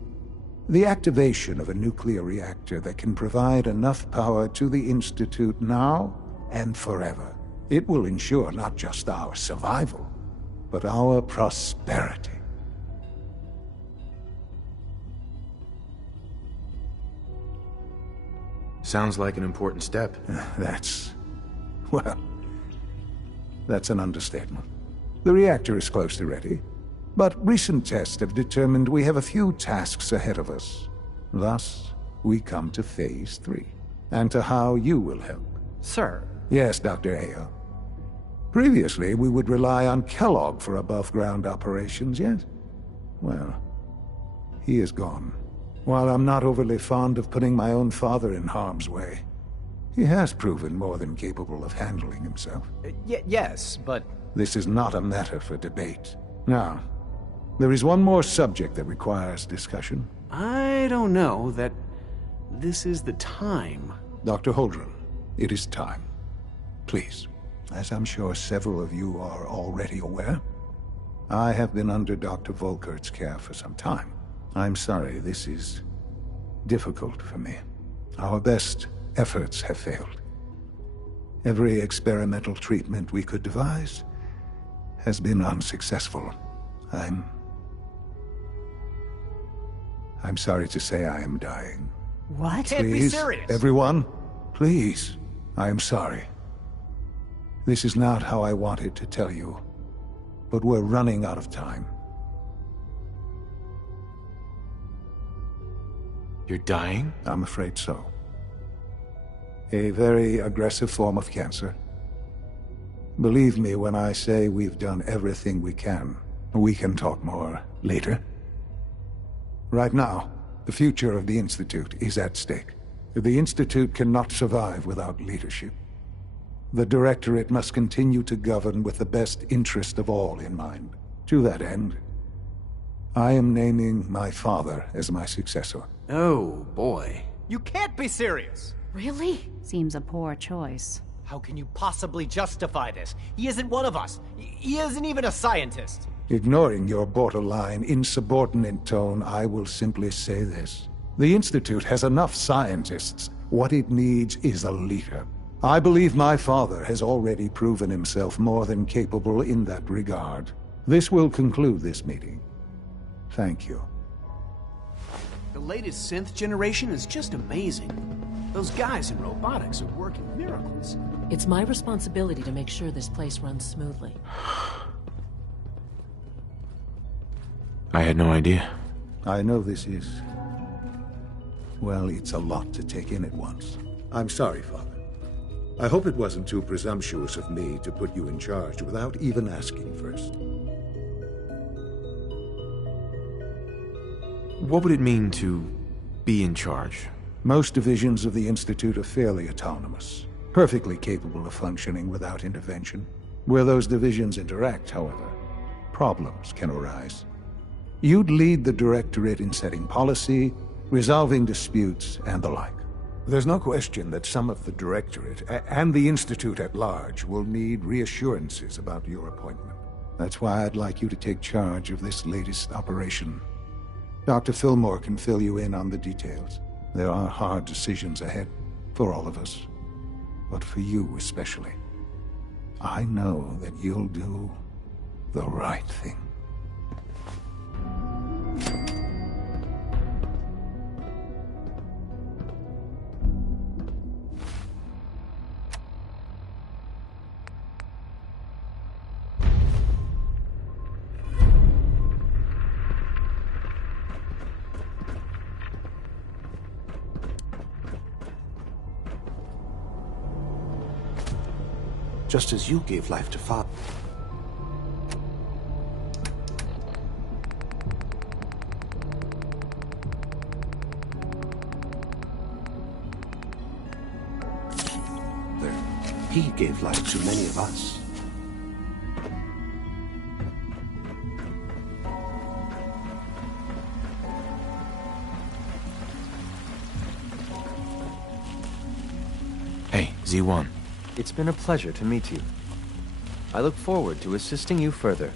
the activation of a nuclear reactor that can provide enough power to the Institute now and forever. It will ensure not just our survival, but our prosperity. Sounds like an important step. That's an understatement. The reactor is close to ready, but recent tests have determined we have a few tasks ahead of us. Thus, we come to Phase 3, and to how you will help. Sir? Yes, Dr. Ayo. Previously, we would rely on Kellogg for above-ground operations, yes? Well, he is gone. While I'm not overly fond of putting my own father in harm's way, he has proven more than capable of handling himself. Yes, but... This is not a matter for debate. Now, there is one more subject that requires discussion. I don't know that this is the time. Dr. Holdren, it is time. Please, as I'm sure several of you are already aware, I have been under Dr. Volkert's care for some time. I'm sorry, this is difficult for me. Our best efforts have failed. Every experimental treatment we could devise has been unsuccessful. I'm sorry to say I am dying. What? Please, Can't be serious. Everyone, please. I am sorry. This is not how I wanted to tell you, but we're running out of time. You're dying? I'm afraid so. A very aggressive form of cancer. Believe me when I say we've done everything we can. We can talk more later. Right now, the future of the Institute is at stake. The Institute cannot survive without leadership. The Directorate must continue to govern with the best interest of all in mind. To that end, I am naming my father as my successor. Oh, boy. You can't be serious! Really? Seems a poor choice. How can you possibly justify this? He isn't one of us. He isn't even a scientist. Ignoring your borderline, insubordinate tone, I will simply say this. The Institute has enough scientists. What it needs is a leader. I believe my father has already proven himself more than capable in that regard. This will conclude this meeting. Thank you. The latest synth generation is just amazing. Those guys in robotics are working miracles. It's my responsibility to make sure this place runs smoothly. I had no idea. I know this is... well, it's a lot to take in at once. I'm sorry, Father. I hope it wasn't too presumptuous of me to put you in charge without even asking first. What would it mean to be in charge? Most divisions of the Institute are fairly autonomous, perfectly capable of functioning without intervention. Where those divisions interact, however, problems can arise. You'd lead the Directorate in setting policy, resolving disputes, and the like. There's no question that some of the Directorate, and the Institute at large, will need reassurances about your appointment. That's why I'd like you to take charge of this latest operation. Dr. Fillmore can fill you in on the details. There are hard decisions ahead, for all of us. But for you especially. I know that you'll do the right thing. just as you gave life to Father. He gave life to many of us. Hey, Z1. It's been a pleasure to meet you. I look forward to assisting you further.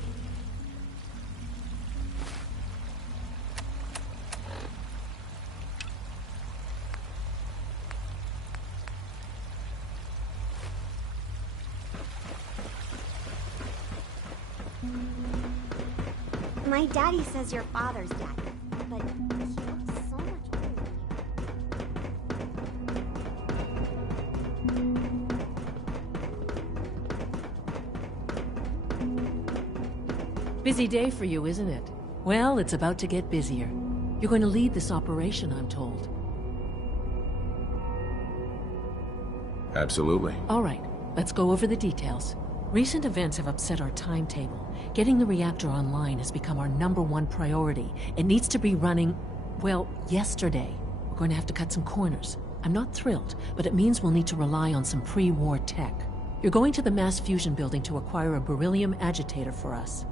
My daddy says your father's daddy, but he looks so much older than Busy day for you, isn't it? Well, it's about to get busier. You're going to lead this operation, I'm told. Absolutely. All right, let's go over the details. Recent events have upset our timetable. Getting the reactor online has become our #1 priority. It needs to be running, well, yesterday. We're going to have to cut some corners. I'm not thrilled, but it means we'll need to rely on some pre-war tech. You're going to the mass fusion building to acquire a beryllium agitator for us.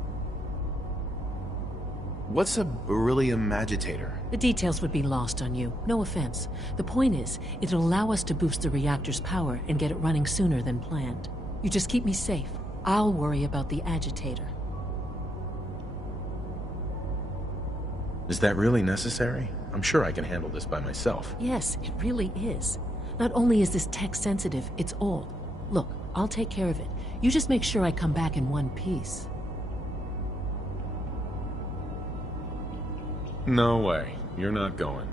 What's a beryllium agitator? The details would be lost on you. No offense. The point is, it'll allow us to boost the reactor's power and get it running sooner than planned. You just keep me safe. I'll worry about the agitator. Is that really necessary? I'm sure I can handle this by myself. Yes, it really is. Not only is this tech sensitive, it's old. Look, I'll take care of it. You just make sure I come back in one piece. No way. You're not going.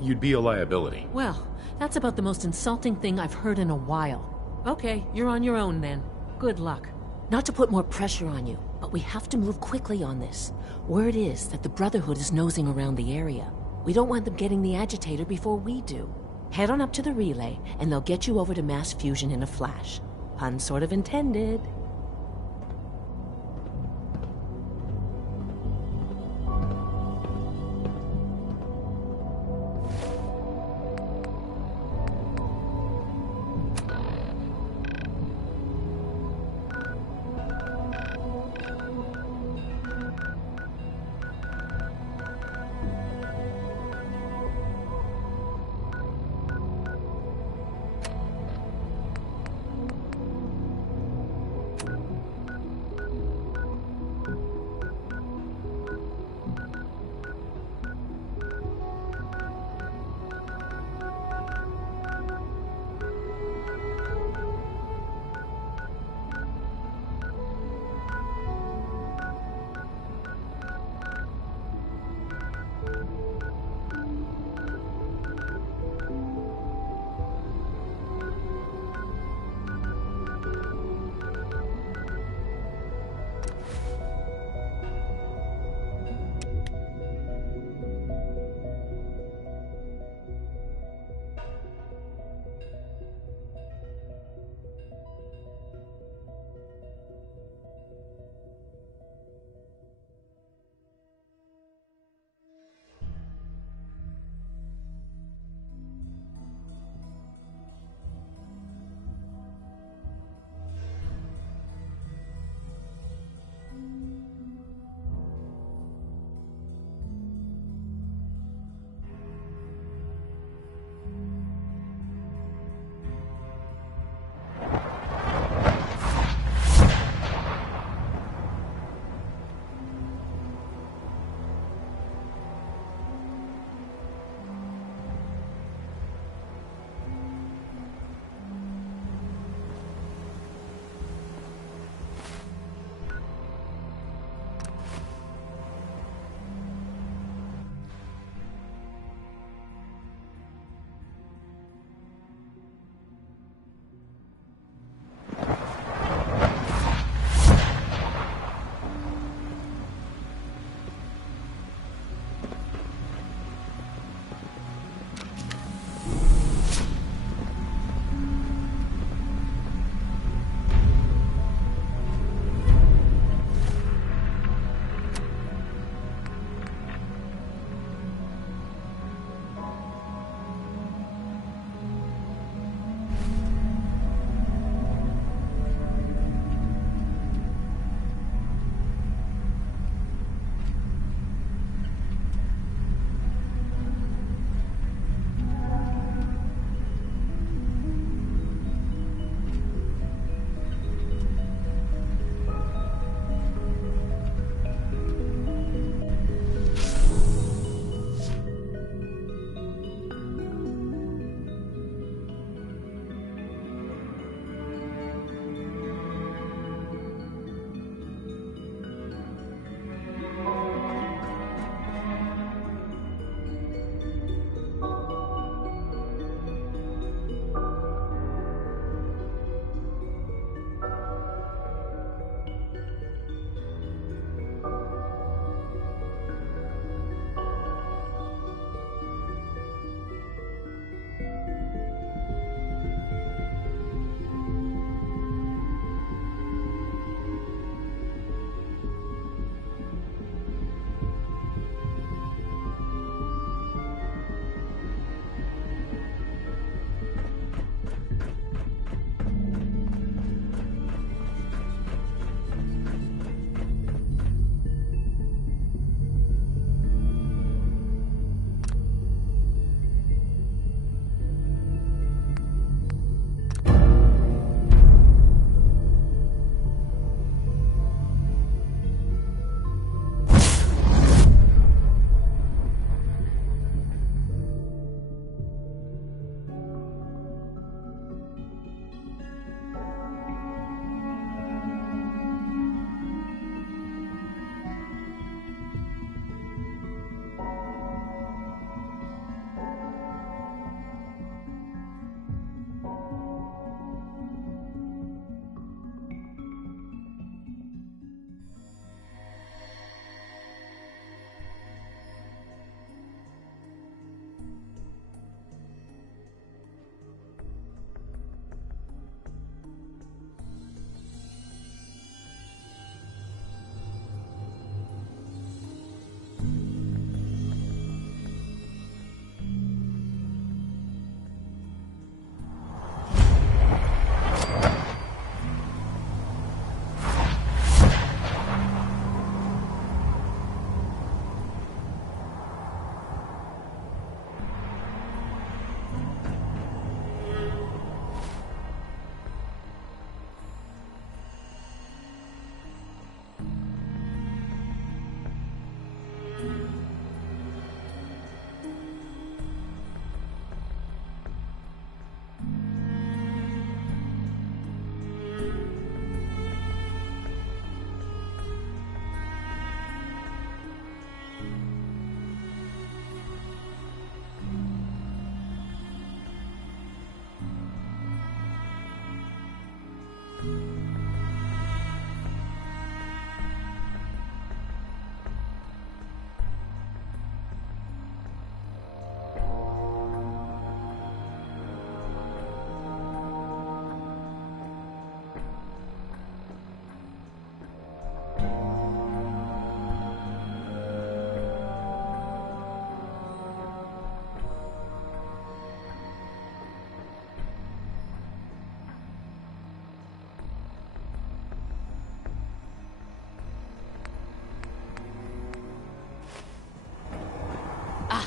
You'd be a liability. Well, that's about the most insulting thing I've heard in a while. Okay, you're on your own then. Good luck. Not to put more pressure on you, but we have to move quickly on this. Word is that the Brotherhood is nosing around the area. We don't want them getting the agitator before we do. Head on up to the relay, and they'll get you over to mass fusion in a flash. Pun sort of intended.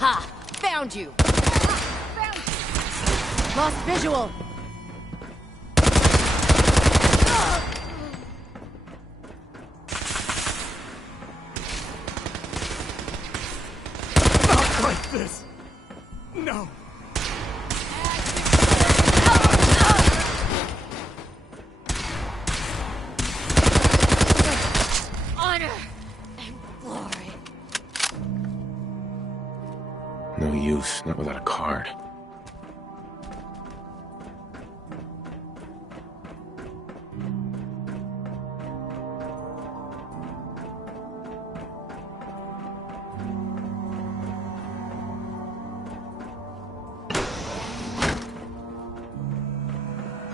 Aha! Found you! Lost visual! Not like this! No! Honor and glory. No use, not without a card.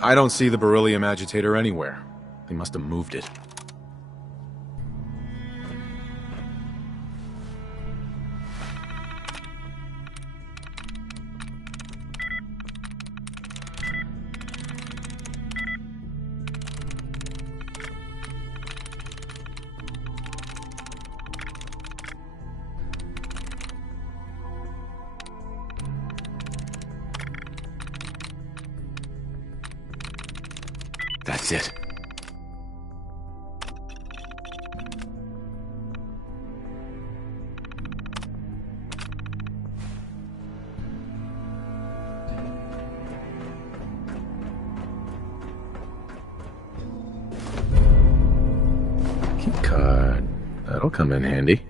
I don't see the beryllium agitator anywhere. They must have moved it. That's it. Key card. That'll come in handy.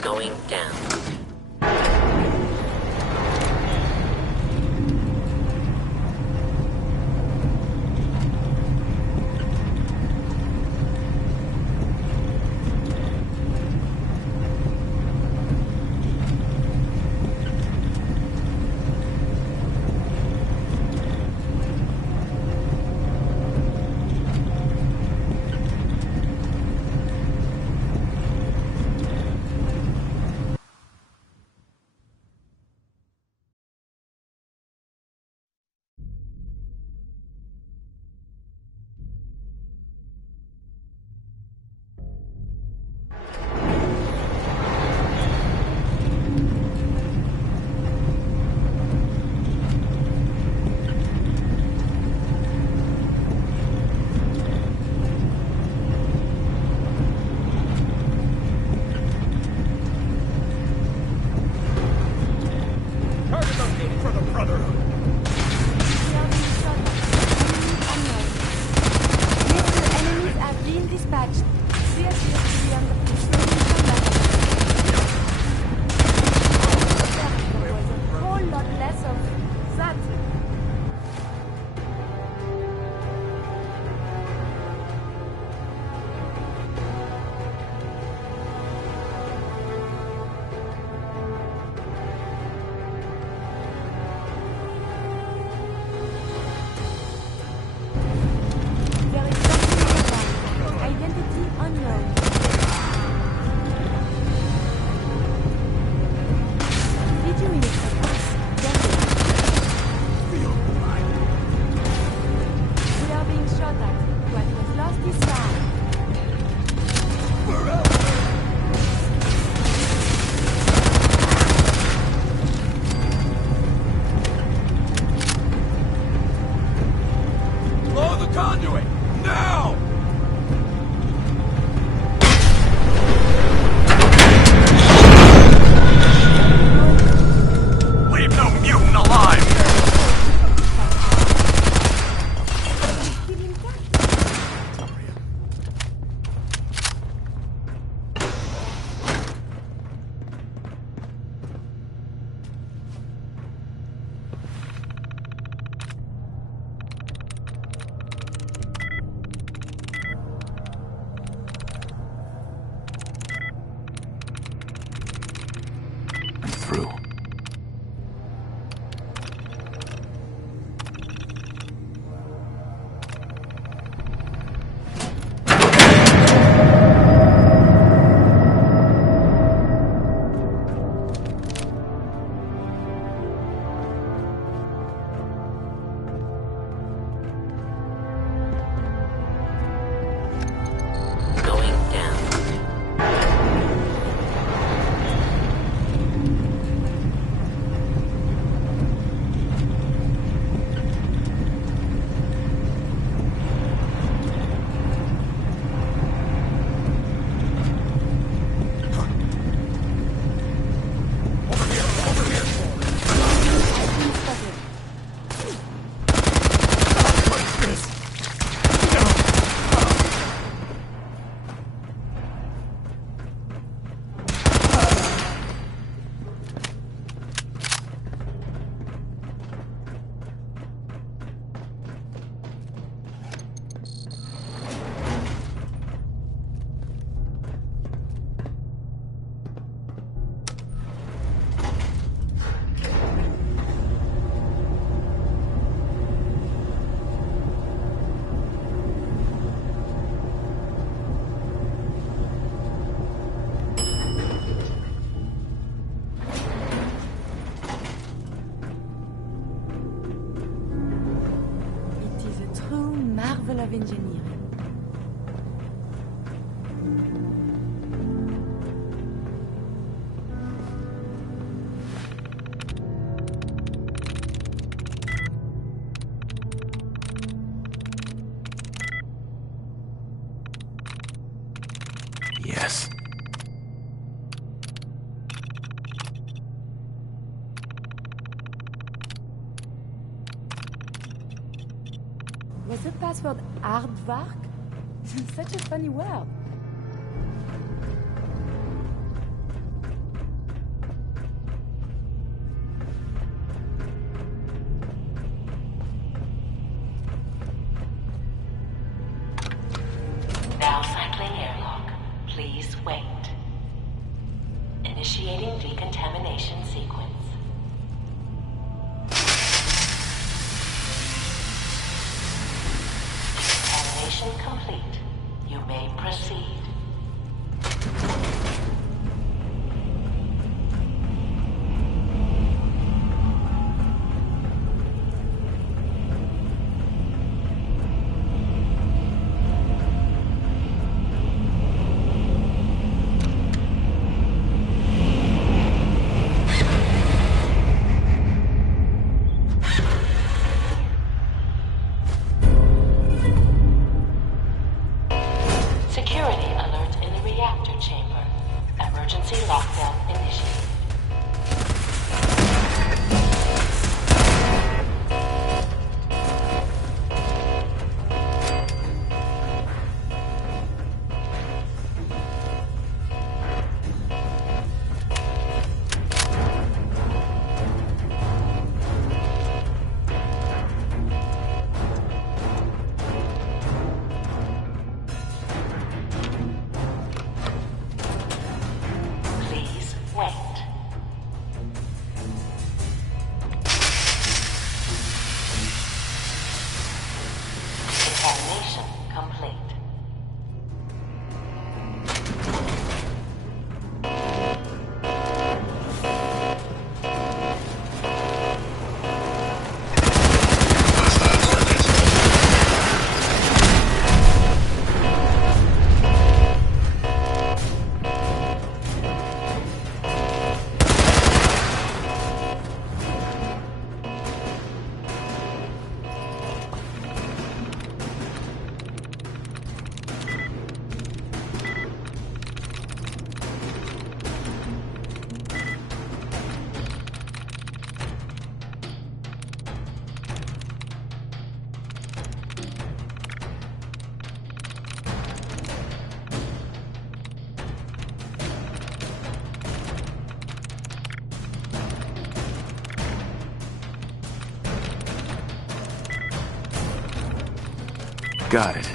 Going down. True marvel of engineering. Yes. Was the password aardvark? Such a funny word. Now cycling airlock. Please wait. Initiating decontamination sequence. Decontamination complete. You may proceed. Security alert in the reactor chamber. Emergency lockdown initiated. Please wait. Decontamination complete. Got it.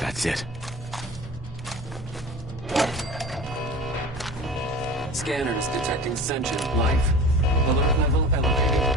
That's it. Scanners detecting sentient life. Alert level elevated.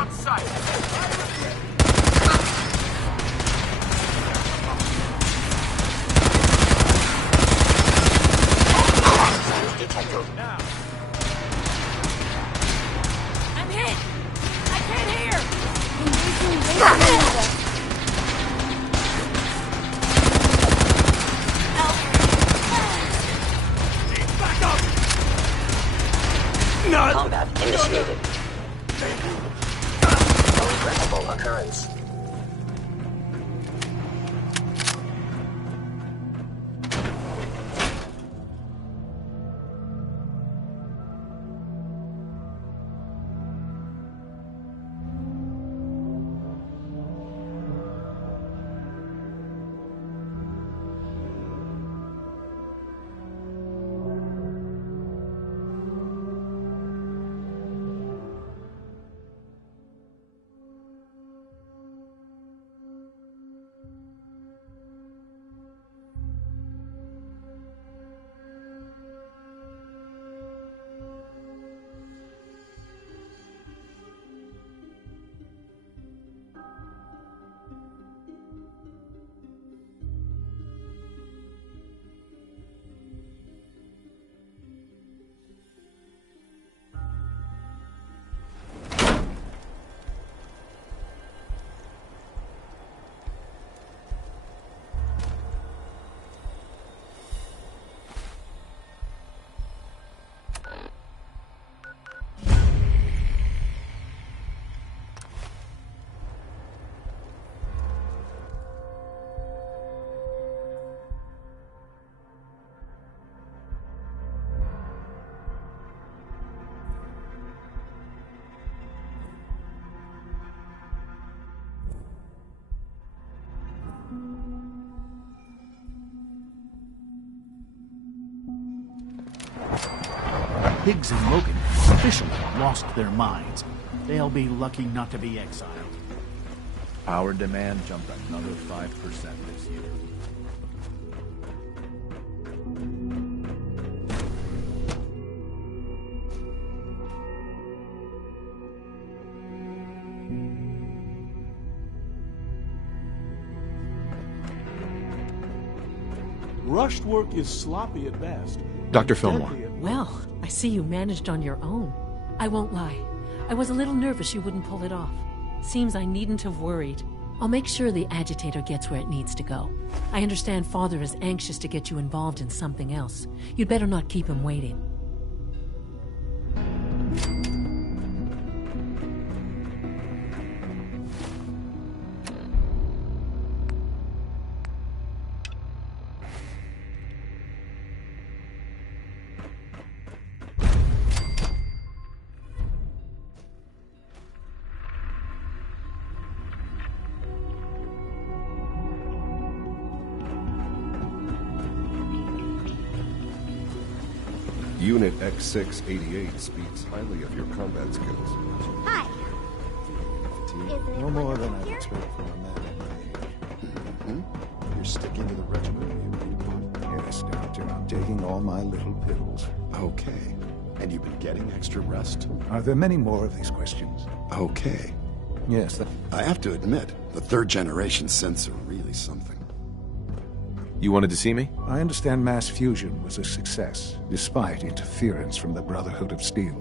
on sight! Detected. I'm hit! I can't hear! Back up! Combat initiated. Regrettable occurrence. Higgs and Logan have officially lost their minds. They'll be lucky not to be exiled. Power demand jumped another 5% this year. Rushed work is sloppy at best. Dr. Fillmore. Well, I see you managed on your own. I won't lie. I was a little nervous you wouldn't pull it off. Seems I needn't have worried. I'll make sure the agitator gets where it needs to go. I understand Father is anxious to get you involved in something else. You'd better not keep him waiting. Unit X688 speaks highly of your combat skills. Hi. No more than I'd expect from a man of my age. You're sticking to the regiment, you? Yes, Doctor. I'm taking all my little pills. Okay. And you've been getting extra rest? Are there many more of these questions? Okay. Yes, I have to admit, the third-generation synths are really something. You wanted to see me? I understand mass fusion was a success, despite interference from the Brotherhood of Steel.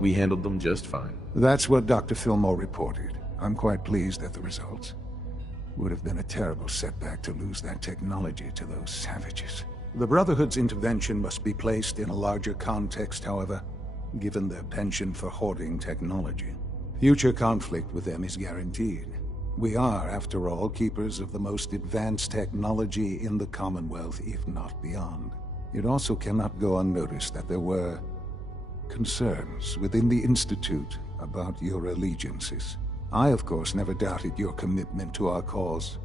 We handled them just fine. That's what Dr. Fillmore reported. I'm quite pleased at the results. Would have been a terrible setback to lose that technology to those savages. The Brotherhood's intervention must be placed in a larger context, however, given their penchant for hoarding technology. Future conflict with them is guaranteed. We are, after all, keepers of the most advanced technology in the Commonwealth, if not beyond. It also cannot go unnoticed that there were concerns within the Institute about your allegiances. I, of course, never doubted your commitment to our cause.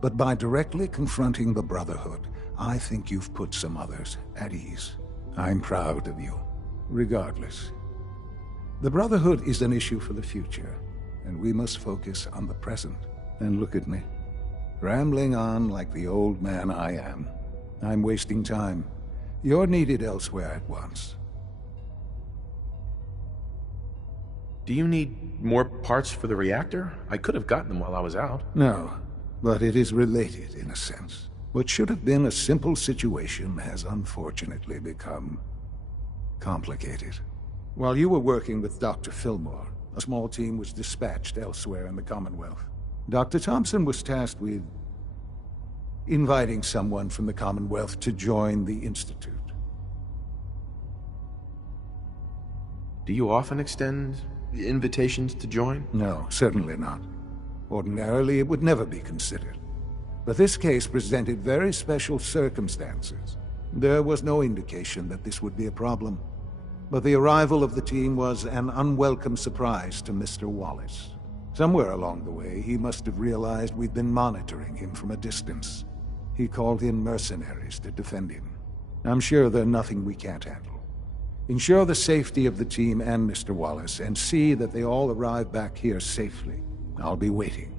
But by directly confronting the Brotherhood, I think you've put some others at ease. I'm proud of you, regardless. The Brotherhood is an issue for the future, and we must focus on the present. And look at me, rambling on like the old man I am. I'm wasting time. You're needed elsewhere at once. Do you need more parts for the reactor? I could have gotten them while I was out. No, but it is related in a sense. What should have been a simple situation has unfortunately become complicated. While you were working with Dr. Fillmore, a small team was dispatched elsewhere in the Commonwealth. Dr. Thompson was tasked with inviting someone from the Commonwealth to join the Institute. Do you often extend invitations to join? No, certainly not. Ordinarily, it would never be considered. But this case presented very special circumstances. There was no indication that this would be a problem. But the arrival of the team was an unwelcome surprise to Mr. Wallace. Somewhere along the way, he must have realized we'd been monitoring him from a distance. He called in mercenaries to defend him. I'm sure they're nothing we can't handle. Ensure the safety of the team and Mr. Wallace, and see that they all arrive back here safely. I'll be waiting.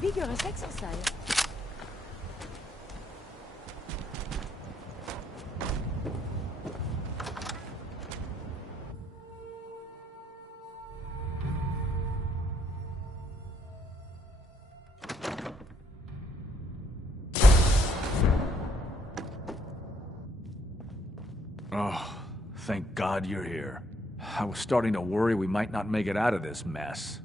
Vigorous exercise. Oh, thank God you're here. I was starting to worry we might not make it out of this mess.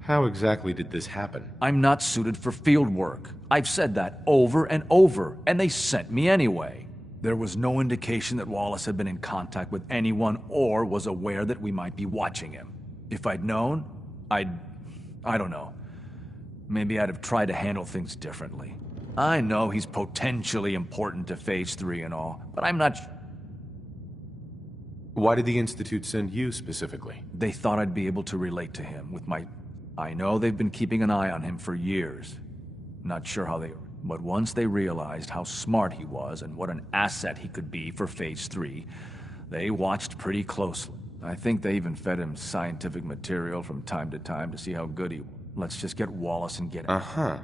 How exactly did this happen? I'm not suited for field work. I've said that over and over, and they sent me anyway. There was no indication that Wallace had been in contact with anyone or was aware that we might be watching him. If I'd known, I don't know. Maybe I'd have tried to handle things differently. I know he's potentially important to Phase 3 and all, but I'm not... Why did the Institute send you specifically? They thought I'd be able to relate to him with my... I know they've been keeping an eye on him for years. Not sure how they... But once they realized how smart he was and what an asset he could be for Phase 3, they watched pretty closely. I think they even fed him scientific material from time to time to see how good he... Let's just get Wallace and get him. Uh-huh.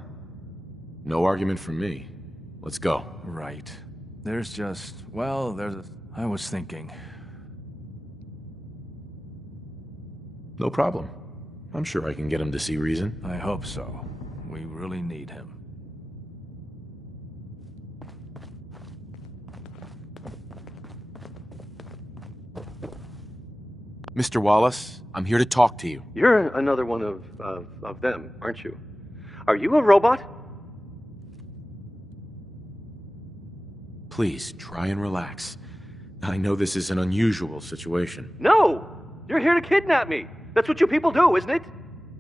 No argument from me. Let's go. Right. There's just... Well, there's... I was thinking... No problem. I'm sure I can get him to see reason. I hope so. We really need him. Mr. Wallace, I'm here to talk to you. You're another one of them, aren't you? Are you a robot? Please, try and relax. I know this is an unusual situation. No! You're here to kidnap me! That's what you people do, isn't it?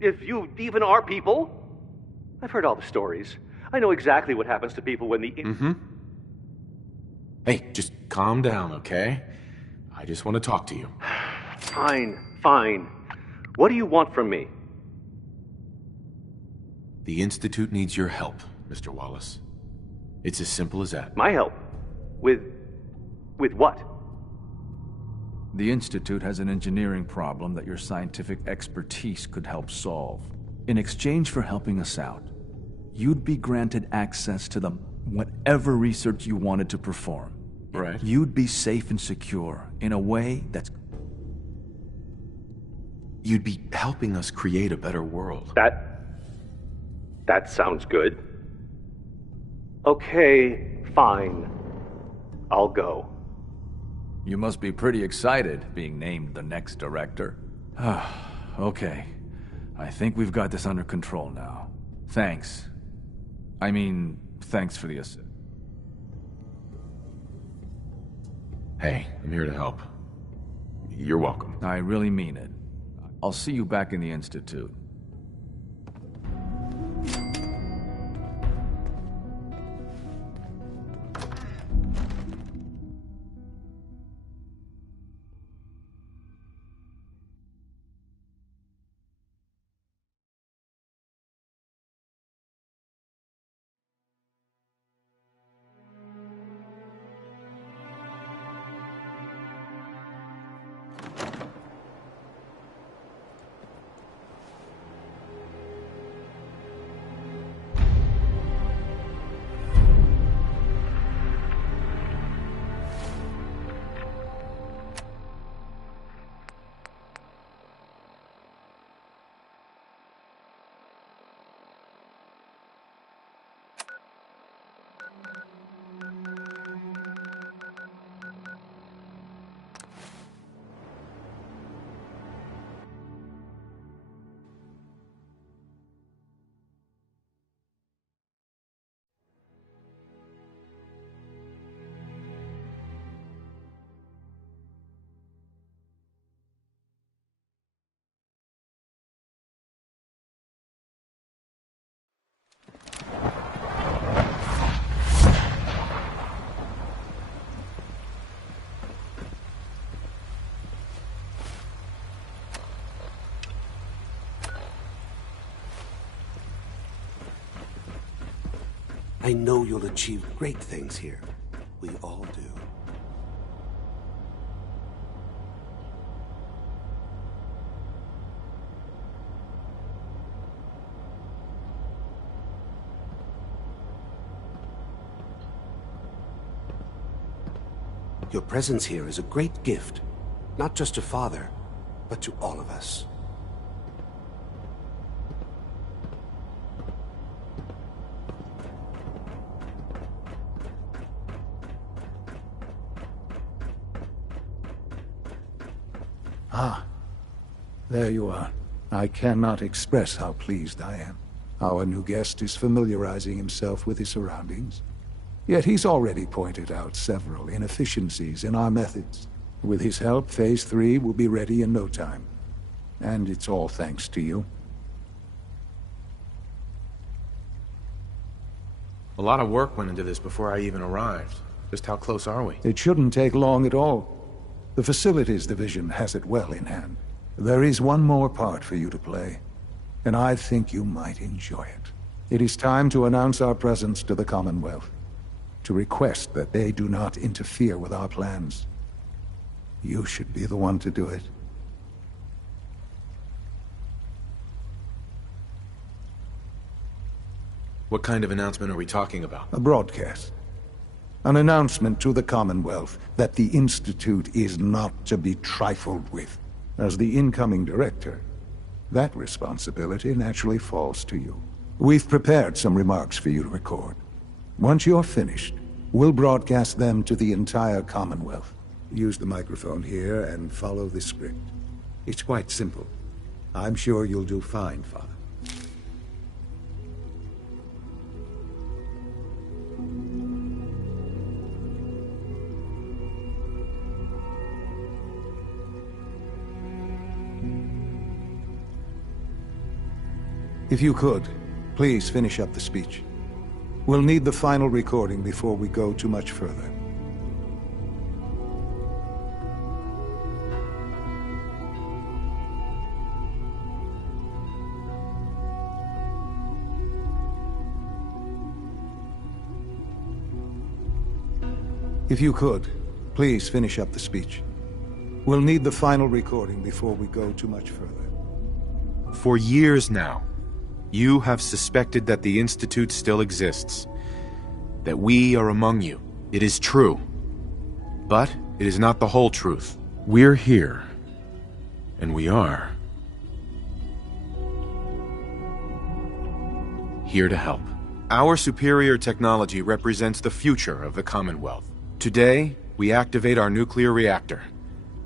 If you even are people. I've heard all the stories. I know exactly what happens to people when the... Mm-hmm. Hey, just calm down, okay? I just want to talk to you. Fine, fine. What do you want from me? The Institute needs your help, Mr. Wallace. It's as simple as that. My help? With what? The Institute has an engineering problem that your scientific expertise could help solve. In exchange for helping us out, you'd be granted access to whatever research you wanted to perform. Right. You'd be safe and secure in a way that's... you'd be helping us create a better world. That sounds good. Okay, fine. I'll go. You must be pretty excited being named the next director. Okay. I think we've got this under control now. Thanks. Thanks for the assist. Hey, I'm here to help. You're welcome. I really mean it. I'll see you back in the Institute. I know you'll achieve great things here. We all do. Your presence here is a great gift, not just to Father, but to all of us. Ah, there you are. I cannot express how pleased I am. Our new guest is familiarizing himself with his surroundings. Yet he's already pointed out several inefficiencies in our methods. With his help, Phase 3 will be ready in no time. And it's all thanks to you. A lot of work went into this before I even arrived. Just how close are we? It shouldn't take long at all. The Facilities Division has it well in hand. There is one more part for you to play, and I think you might enjoy it. It is time to announce our presence to the Commonwealth, to request that they do not interfere with our plans. You should be the one to do it. What kind of announcement are we talking about? A broadcast. An announcement to the Commonwealth that the Institute is not to be trifled with. As the incoming director, that responsibility naturally falls to you. We've prepared some remarks for you to record. Once you're finished, we'll broadcast them to the entire Commonwealth. Use the microphone here and follow the script. It's quite simple. I'm sure you'll do fine, Father. If you could, please finish up the speech. We'll need the final recording before we go too much further. If you could, please finish up the speech. We'll need the final recording before we go too much further. For years now, you have suspected that the Institute still exists. That we are among you. It is true. But it is not the whole truth. We're here. And we are here to help. Our superior technology represents the future of the Commonwealth. Today, we activate our nuclear reactor,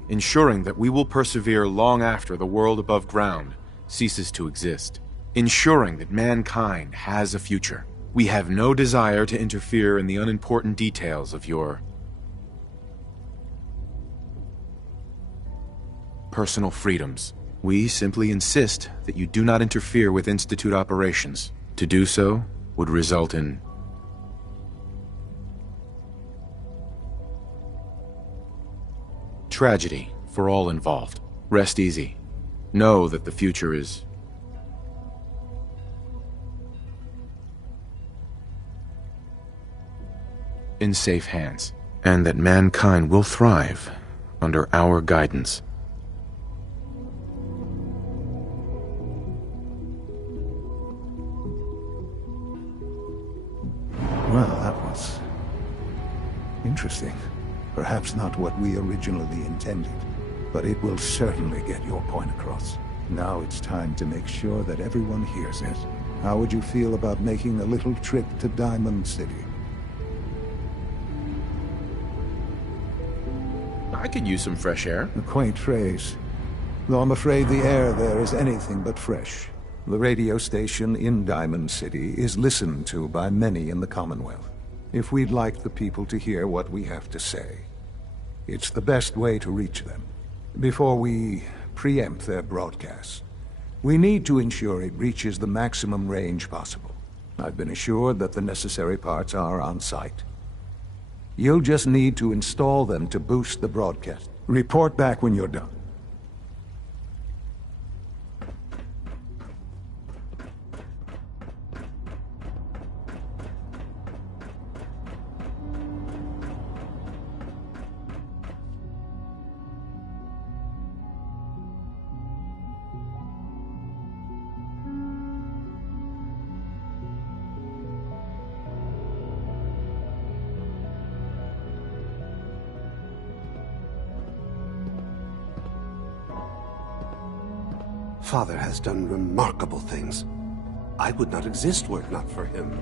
ensuring that we will persevere long after the world above ground ceases to exist, ensuring that mankind has a future. We have no desire to interfere in the unimportant details of your personal freedoms. We simply insist that you do not interfere with Institute operations. To do so would result in tragedy for all involved. Rest easy. Know that the future is in safe hands, and that mankind will thrive under our guidance. Well, that was interesting. Perhaps not what we originally intended, but it will certainly get your point across. Now it's time to make sure that everyone hears it. How would you feel about making a little trip to Diamond City? I could use some fresh air. A quaint phrase, though I'm afraid the air there is anything but fresh. The radio station in Diamond City is listened to by many in the Commonwealth. If we'd like the people to hear what we have to say, it's the best way to reach them. Before we preempt their broadcasts, we need to ensure it reaches the maximum range possible. I've been assured that the necessary parts are on site. You'll just need to install them to boost the broadcast. Report back when you're done. Father has done remarkable things. I would not exist were it not for him.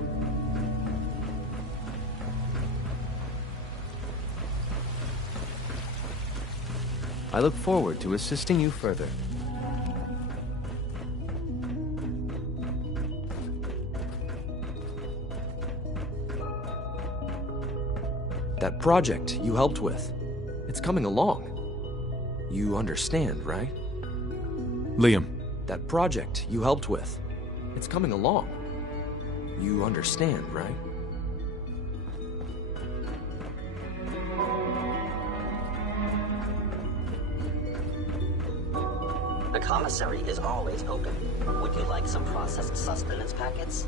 I look forward to assisting you further. That project you helped with, it's coming along. You understand, right? Liam. That project you helped with, it's coming along. You understand, right? The commissary is always open. Would you like some processed sustenance packets?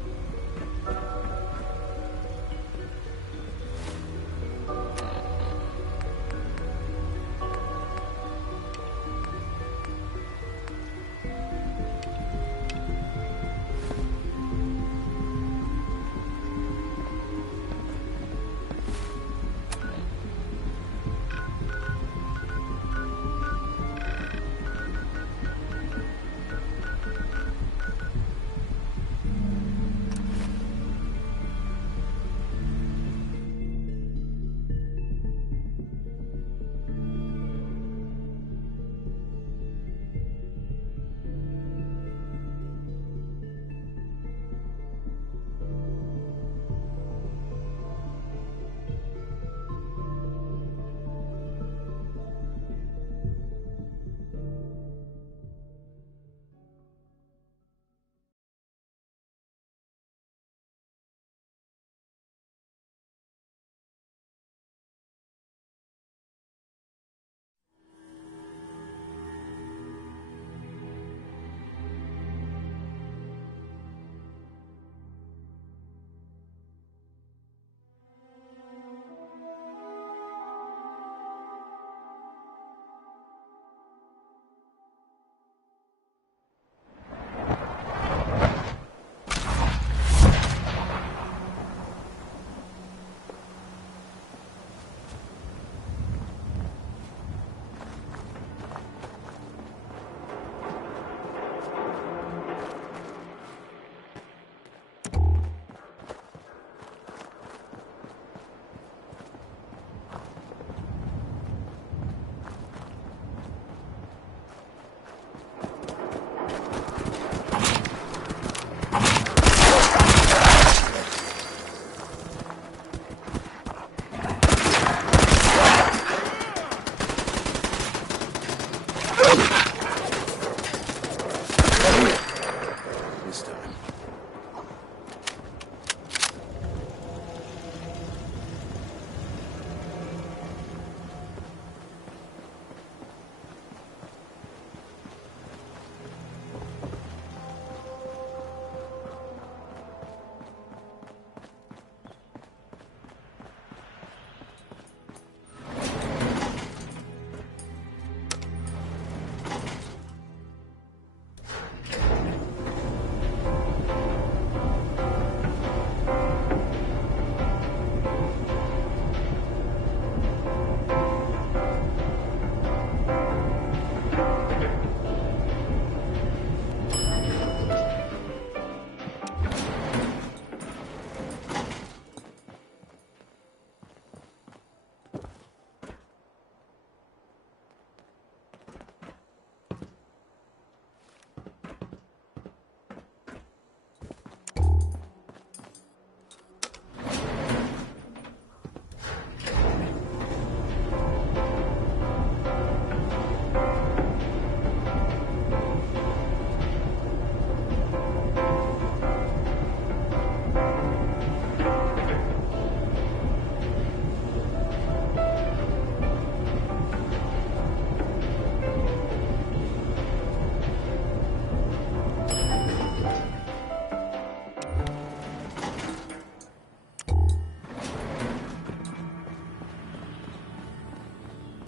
This time.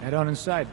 Head on inside.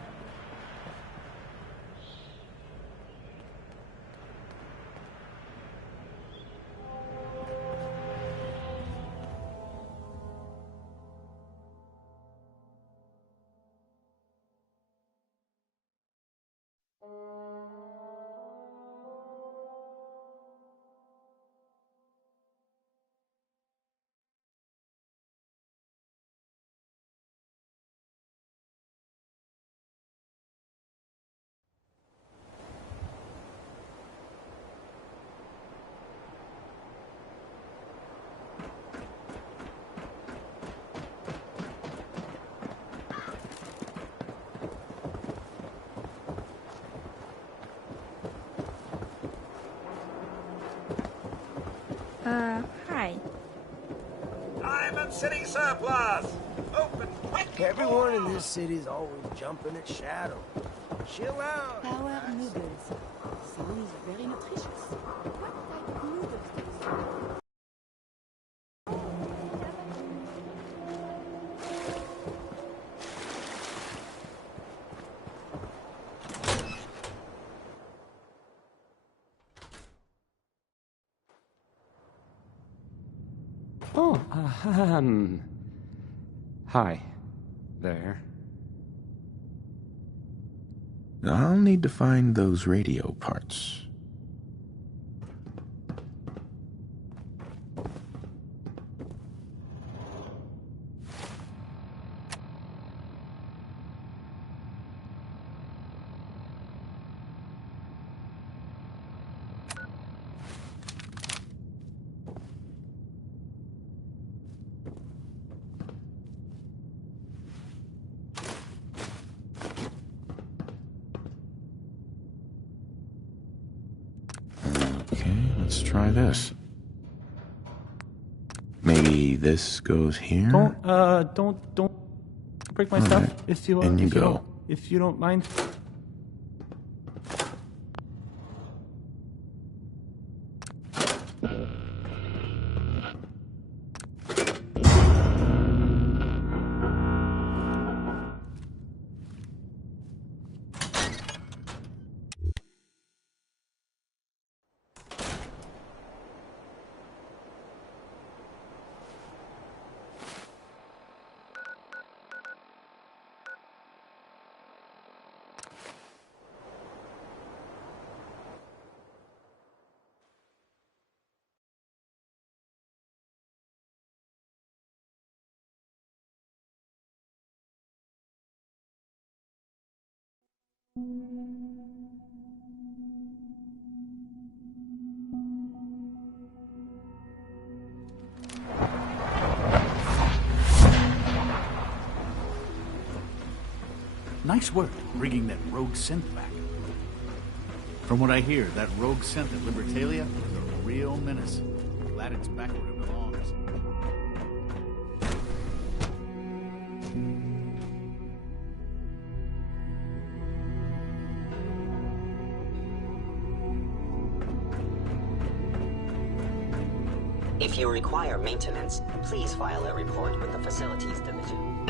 Hi. Diamond City surplus! Open quick! Everyone in this city's always jumping at Shadow. Chill out. Power noodles. Sounds very nutritious. What type of noodles do you like? Oh, hi. There. I'll need to find those radio parts. Let's try this. Maybe this goes here? Don't break my stuff if you in you go. If you don't mind. Nice work bringing that rogue synth back. From what I hear, that rogue scent at Libertalia is a real menace. Glad it's back where it belongs. If you require maintenance, please file a report with the Facilities Division.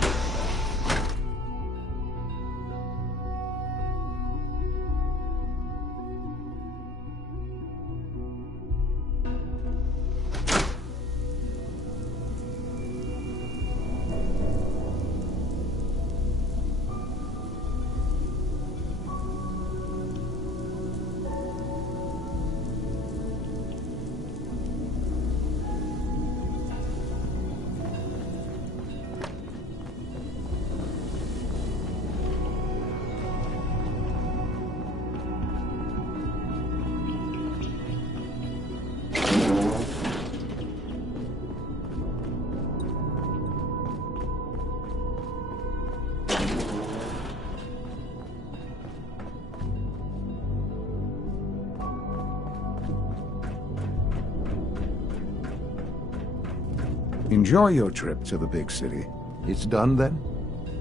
Enjoy your trip to the big city. It's done then?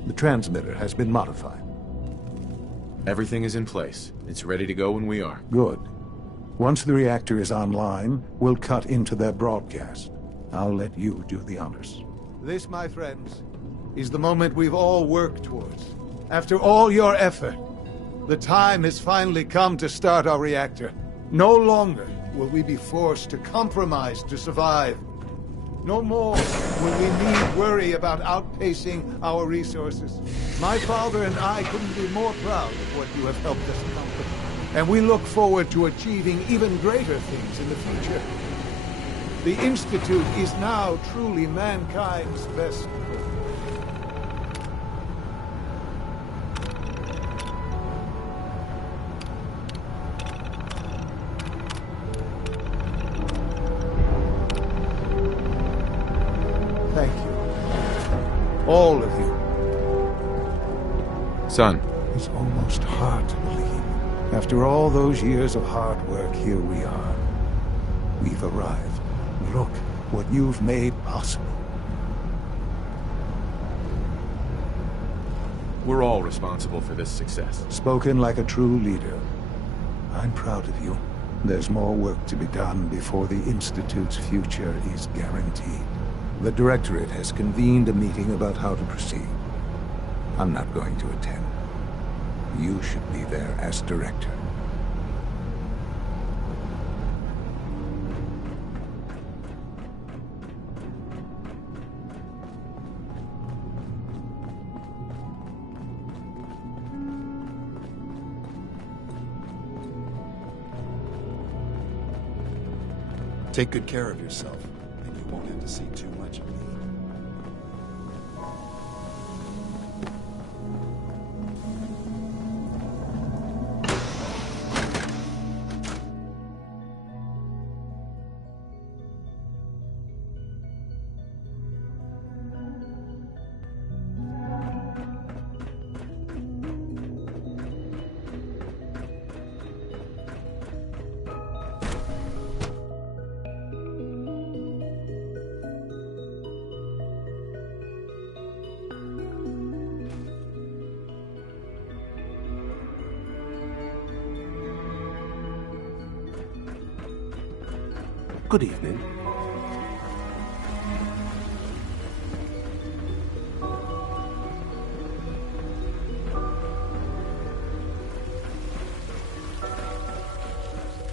The transmitter has been modified. Everything is in place. It's ready to go when we are. Good. Once the reactor is online, we'll cut into their broadcast. I'll let you do the honors. This, my friends, is the moment we've all worked towards. After all your effort, the time has finally come to start our reactor. No longer will we be forced to compromise to survive. No more will we need worry about outpacing our resources. My father and I couldn't be more proud of what you have helped us accomplish. And we look forward to achieving even greater things in the future. The Institute is now truly mankind's best hope. Thank you. All of you. Son. It's almost hard to believe. After all those years of hard work, here we are. We've arrived. Look what you've made possible. We're all responsible for this success. Spoken like a true leader. I'm proud of you. There's more work to be done before the Institute's future is guaranteed. The Directorate has convened a meeting about how to proceed. I'm not going to attend. You should be there as Director. Take good care of yourself, and you won't have to see too much of me. Good evening.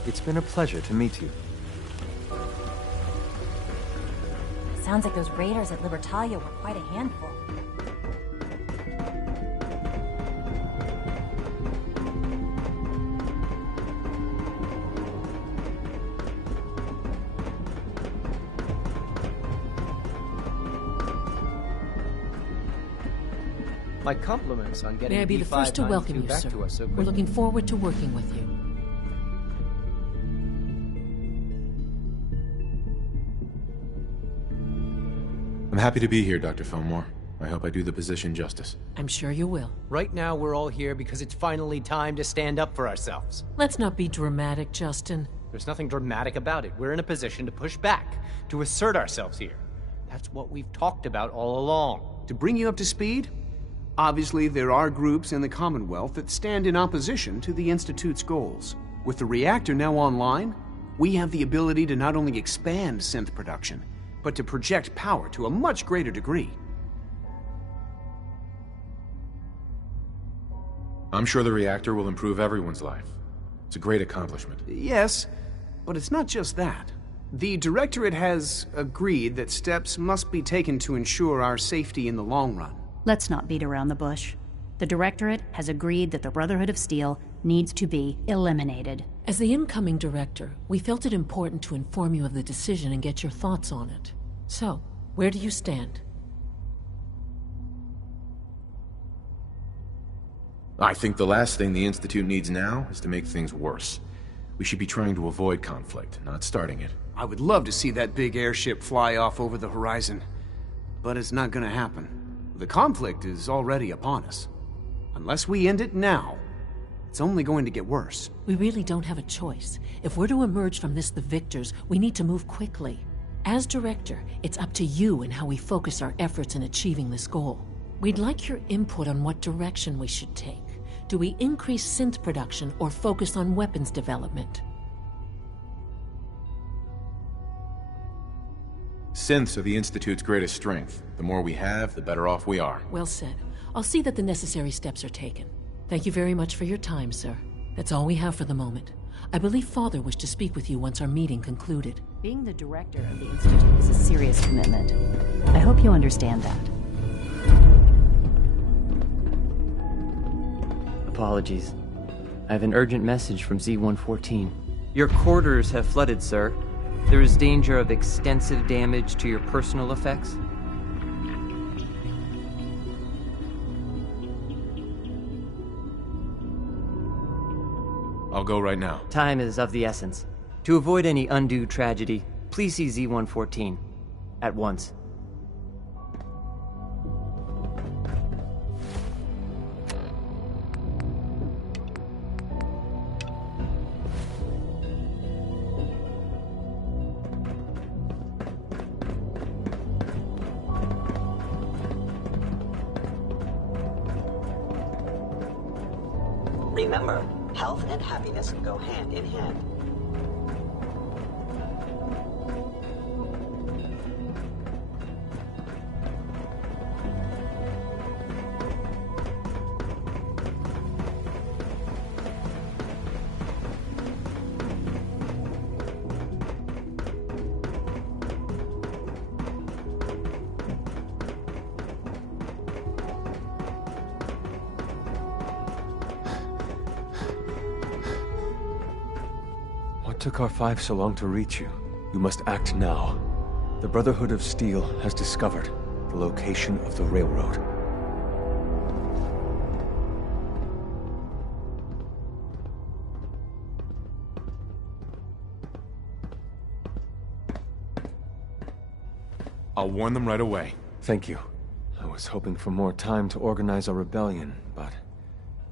It's been a pleasure to meet you. Sounds like those raiders at Libertalia were quite a handful. My compliments on getting May I be the first to welcome you, back sir. to us so We're quickly. looking forward to working with you. I'm happy to be here, Dr. Fillmore. I hope I do the position justice. I'm sure you will. Right now, we're all here because it's finally time to stand up for ourselves. Let's not be dramatic, Justin. There's nothing dramatic about it. We're in a position to push back, to assert ourselves here. That's what we've talked about all along. To bring you up to speed, obviously there are groups in the Commonwealth that stand in opposition to the Institute's goals. With the reactor now online, we have the ability to not only expand synth production, but to project power to a much greater degree. I'm sure the reactor will improve everyone's life. It's a great accomplishment. Yes, but it's not just that. The Directorate has agreed that steps must be taken to ensure our safety in the long run. Let's not beat around the bush. The Directorate has agreed that the Brotherhood of Steel needs to be eliminated. As the incoming director, we felt it important to inform you of the decision and get your thoughts on it. So, where do you stand? I think the last thing the Institute needs now is to make things worse. We should be trying to avoid conflict, not starting it. I would love to see that big airship fly off over the horizon, but it's not gonna happen. The conflict is already upon us. Unless we end it now, it's only going to get worse. We really don't have a choice. If we're to emerge from this the victors, we need to move quickly. As director, it's up to you and how we focus our efforts in achieving this goal. We'd like your input on what direction we should take. Do we increase synth production or focus on weapons development? Synths are the Institute's greatest strength. The more we have, the better off we are. Well said. I'll see that the necessary steps are taken. Thank you very much for your time, sir. That's all we have for the moment. I believe Father wished to speak with you once our meeting concluded. Being the director of the Institute is a serious commitment. I hope you understand that. Apologies. I have an urgent message from Z-114. Your quarters have flooded, sir. There is danger of extensive damage to your personal effects. I'll go right now. Time is of the essence. To avoid any undue tragedy, please see Z-114 at once. Remember, health and happiness go hand in hand. What took R5 so long to reach you? You must act now. The Brotherhood of Steel has discovered the location of the railroad. I'll warn them right away. Thank you. I was hoping for more time to organize a rebellion, but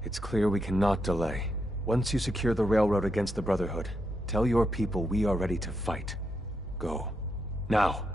it's clear we cannot delay. Once you secure the railroad against the Brotherhood, tell your people we are ready to fight. Go. Now.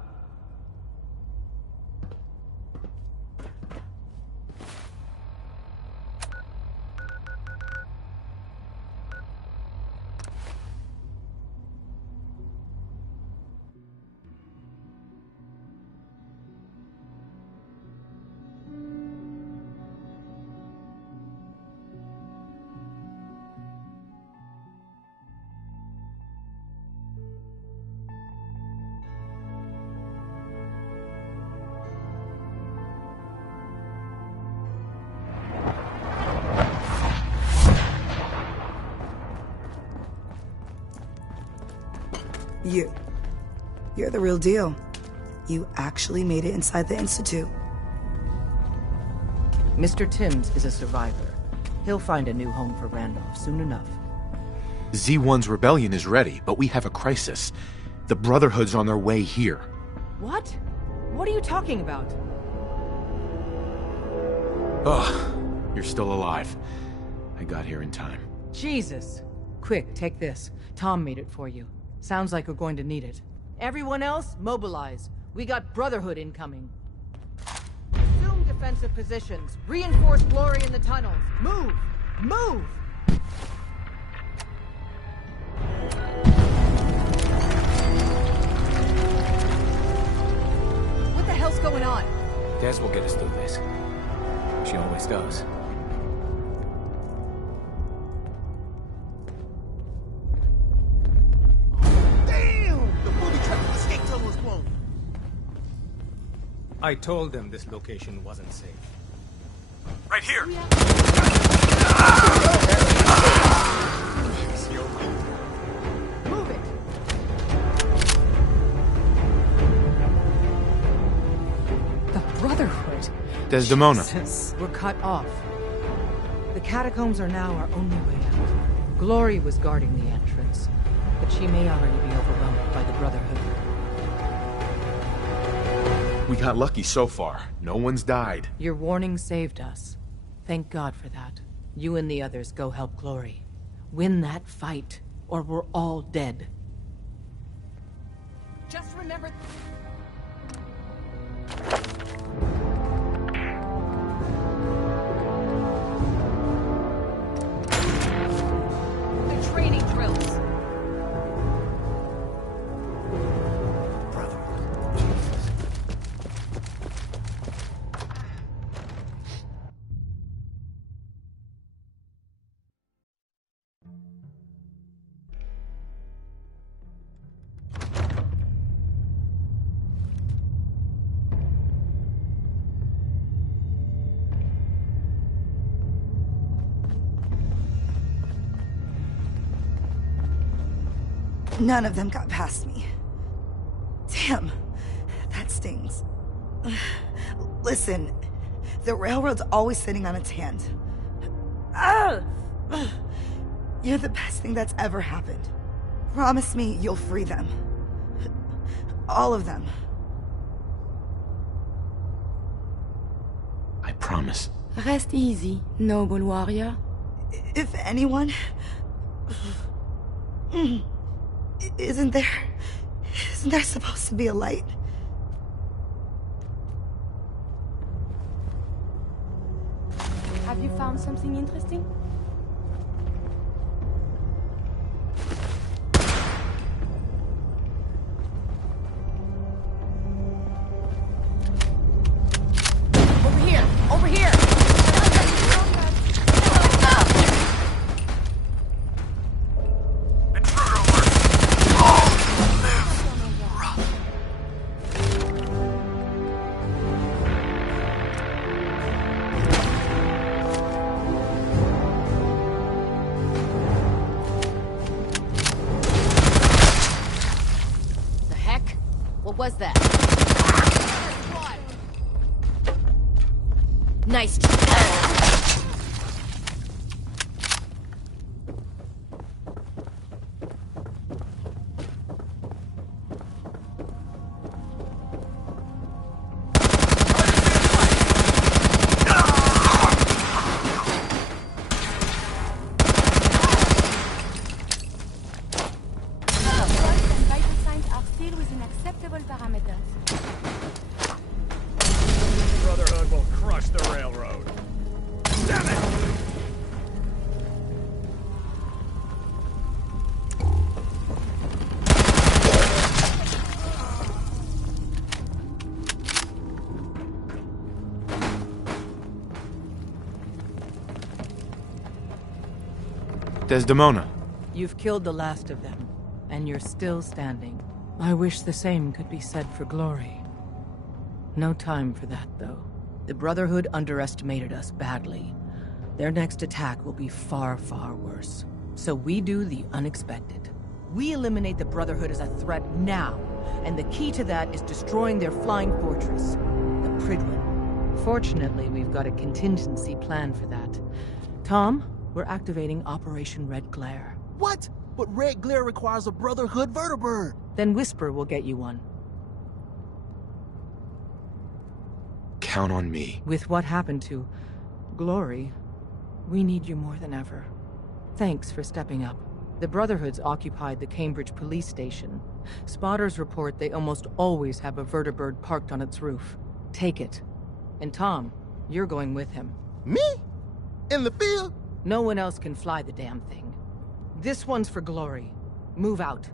You're the real deal. You actually made it inside the Institute. Mr. Timms is a survivor. He'll find a new home for Randolph soon enough. Z1's rebellion is ready, but we have a crisis. The Brotherhood's on their way here. What? What are you talking about? Ugh, you're still alive. I got here in time. Jesus. Quick, take this. Tom made it for you. Sounds like we're going to need it. Everyone else, mobilize. We got Brotherhood incoming. Assume defensive positions. Reinforce Glory in the tunnels. Move! Move! What the hell's going on? Des will get us through this. She always does. I told them this location wasn't safe. Right here! Move it! The Brotherhood? Desdemona. Jesus, we're cut off. The catacombs are now our only way out. Glory was guarding the entrance, but she may already be overwhelmed by the Brotherhood. We got lucky so far. No one's died. Your warning saved us. Thank God for that. You and the others go help Glory. Win that fight, or we're all dead. Just remember... the training drills. None of them got past me. Damn, that stings. Listen, the railroad's always sitting on its hand. You're the best thing that's ever happened. Promise me you'll free them. All of them. I promise. Rest easy, noble warrior. If anyone... Isn't there supposed to be a light? Have you found something interesting? Over here! Over here! What was that? Nice. Brotherhood will crush the railroad. Damn it! Desdemona. You've killed the last of them, and you're still standing. I wish the same could be said for Glory. No time for that, though. The Brotherhood underestimated us badly. Their next attack will be far, far worse. So we do the unexpected. We eliminate the Brotherhood as a threat now, and the key to that is destroying their flying fortress, the Prydwen. Fortunately, we've got a contingency plan for that. Tom, we're activating Operation Red Glare. What? But Red Glare requires a Brotherhood vertibird. Then Whisper will get you one. Count on me. With what happened to Glory, we need you more than ever. Thanks for stepping up. The Brotherhood's occupied the Cambridge police station. Spotters report they almost always have a vertibird parked on its roof. Take it. And Tom, you're going with him. Me? In the field? No one else can fly the damn thing. This one's for Glory. Move out.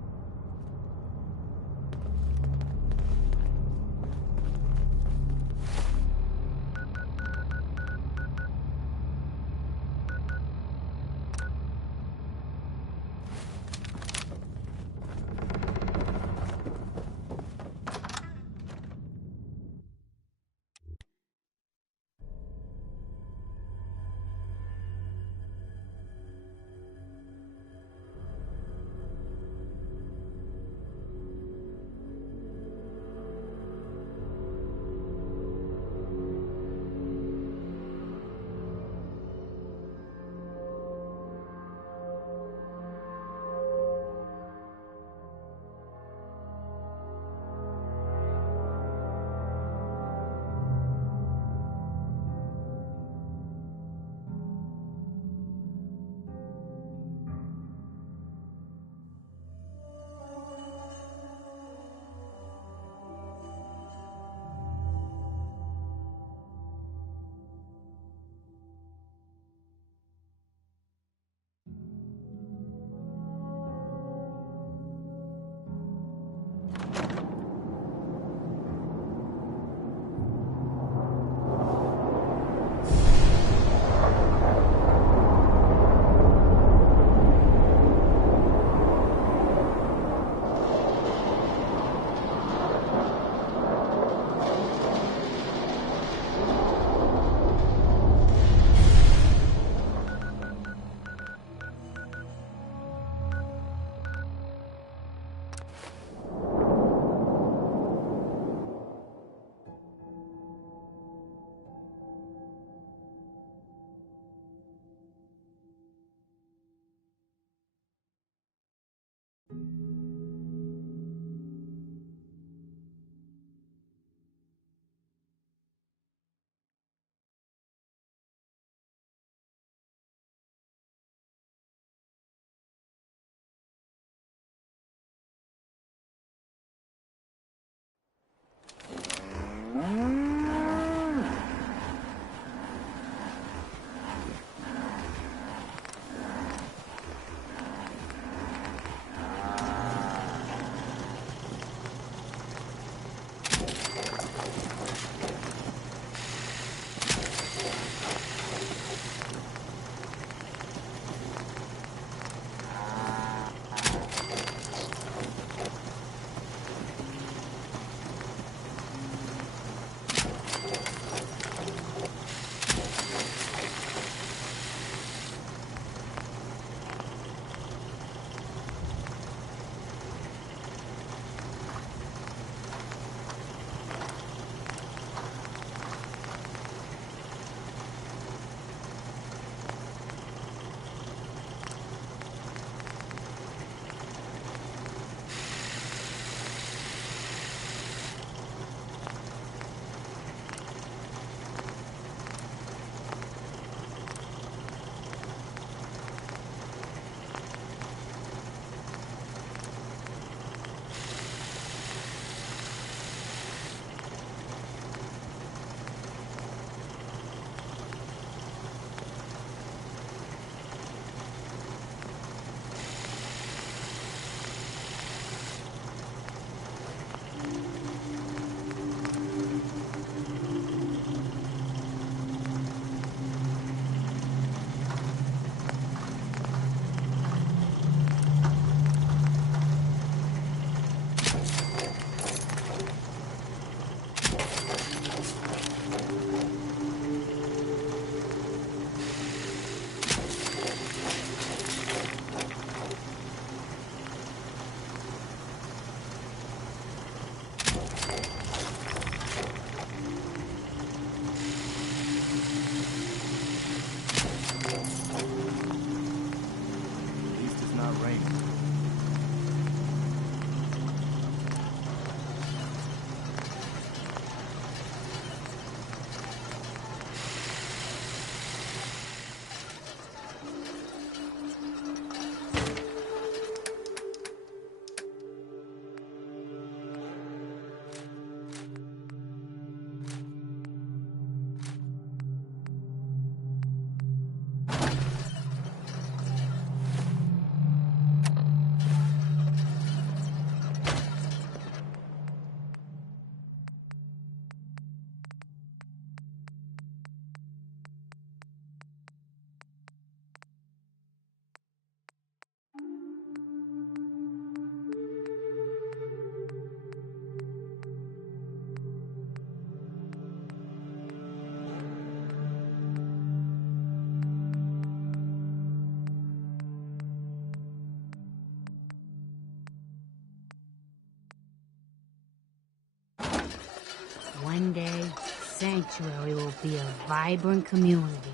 sanctuary will be a vibrant community.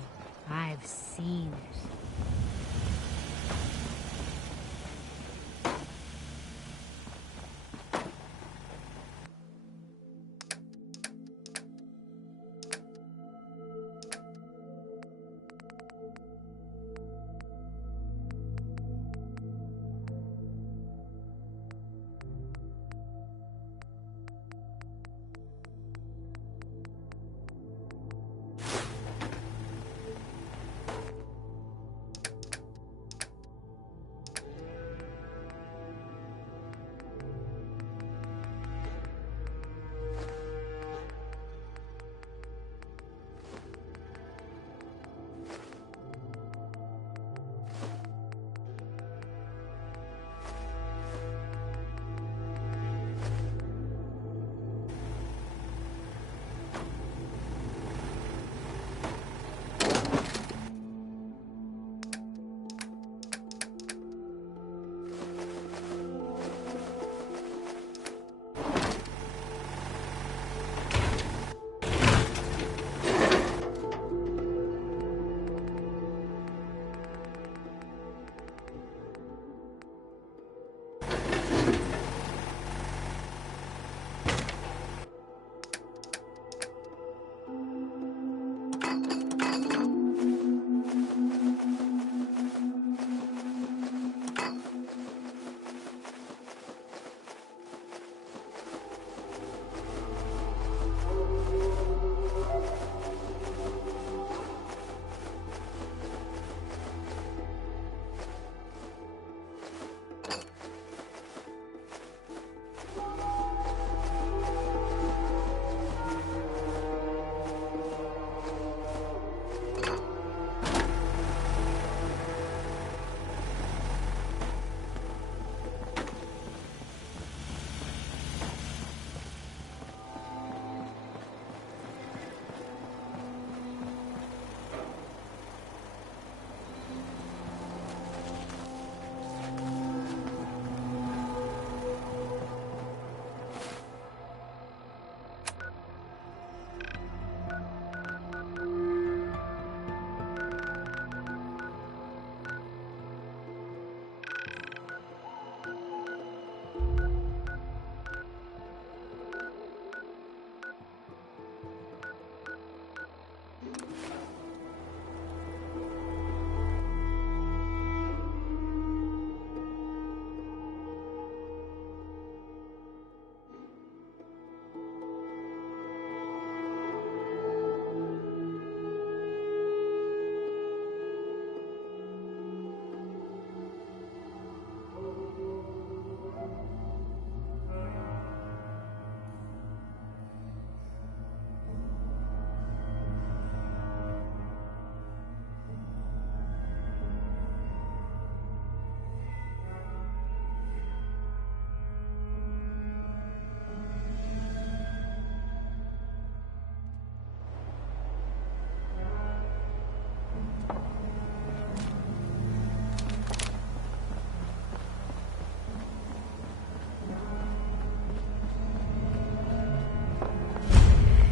I've seen it.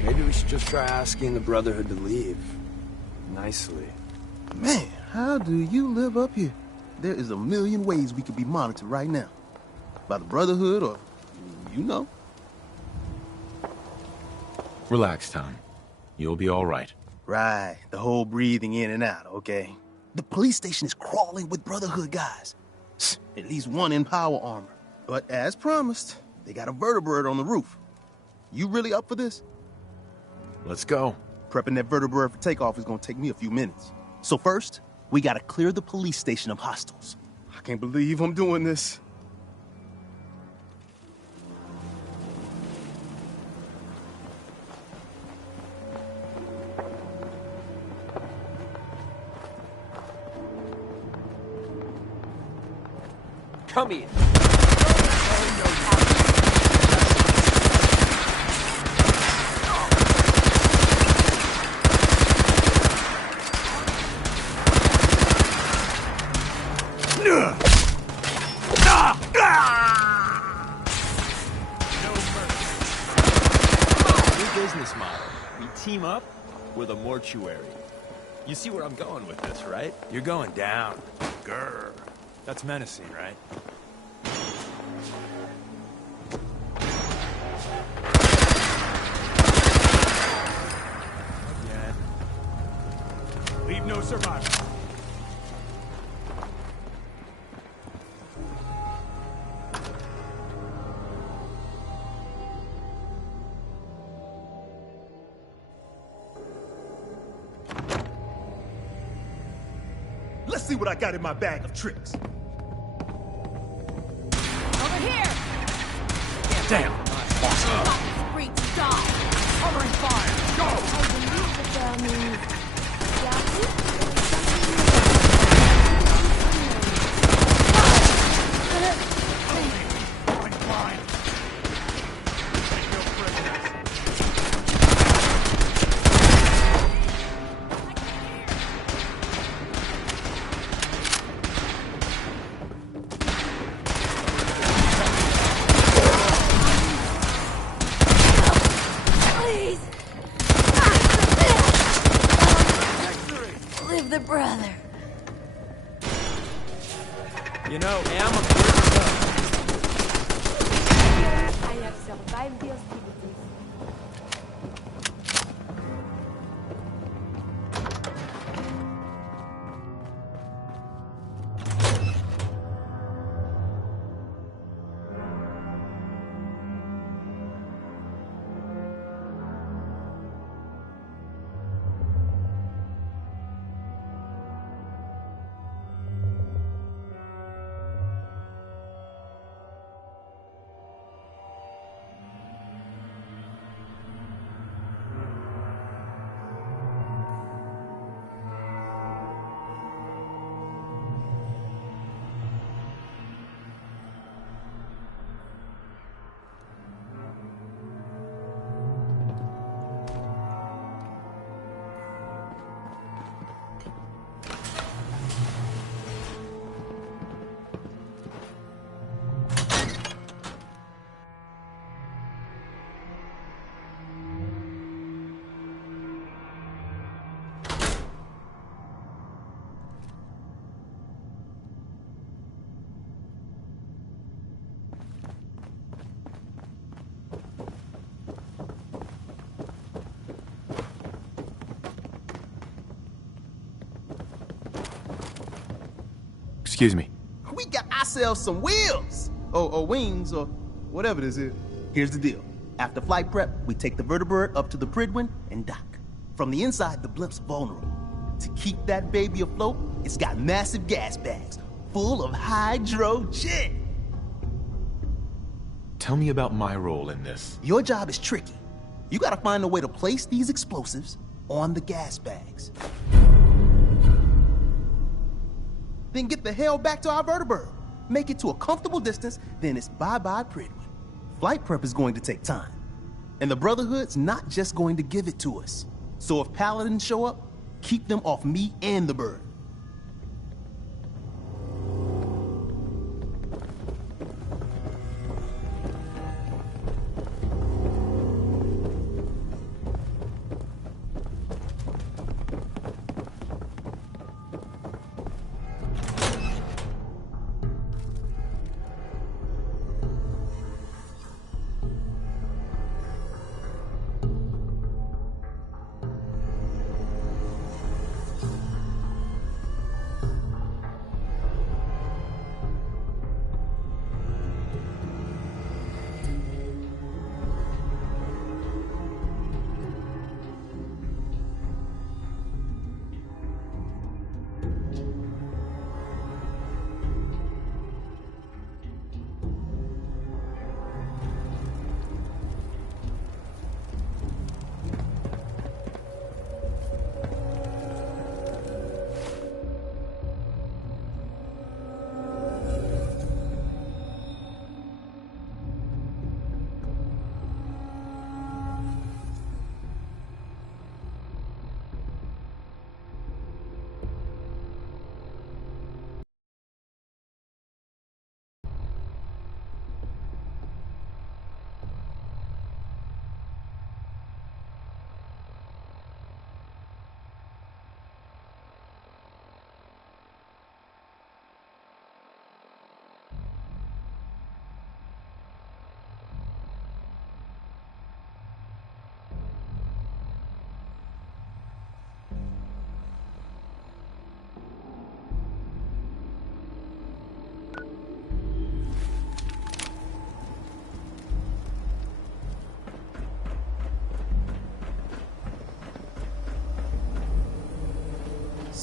Maybe we should just try asking the Brotherhood to leave. Nicely. Man, how do you live up here? There is a million ways we could be monitored right now. By the Brotherhood or, you know. Relax, Tom. You'll be all right. Right, the whole breathing in and out, okay? The police station is crawling with Brotherhood guys. At least one in power armor. But as promised, they got a vertebrate on the roof. You really up for this? Let's go. Prepping that vertebrate for takeoff is gonna take me a few minutes. So first, we gotta clear the police station of hostiles. I can't believe I'm doing this. Come in. with a mortuary. You see where I'm going with this, right? You're going down. Grr. That's menacing, right? Again. Leave no survivor. Let's see what I got in my bag of tricks. Over here! Damn! Freak, die! Covering fire! Go! I believe that that means... The brother. You know, I have survived the hostilities. Excuse me. We got ourselves some wheels! Or wings, or whatever this is. Here's the deal. After flight prep, we take the vertibird up to the Pridwin and dock. From the inside, the blimp's vulnerable. To keep that baby afloat, it's got massive gas bags full of hydrogen. Tell me about my role in this. Your job is tricky. You gotta find a way to place these explosives on the gas bags. Then get the hell back to our vertibird. Make it to a comfortable distance, then it's bye-bye Pridwin. Flight prep is going to take time. And the Brotherhood's not just going to give it to us. So if Paladins show up, keep them off me and the bird.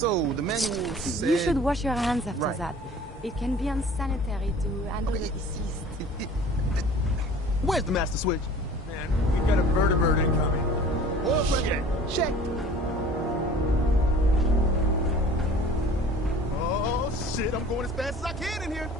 So, the manual said... You should wash your hands after Right. that. It can be unsanitary to handle the deceased. Where's the master switch? Man, we got a vertibird incoming. Oil pressure. Check. Oh, shit. I'm going as fast as I can in here.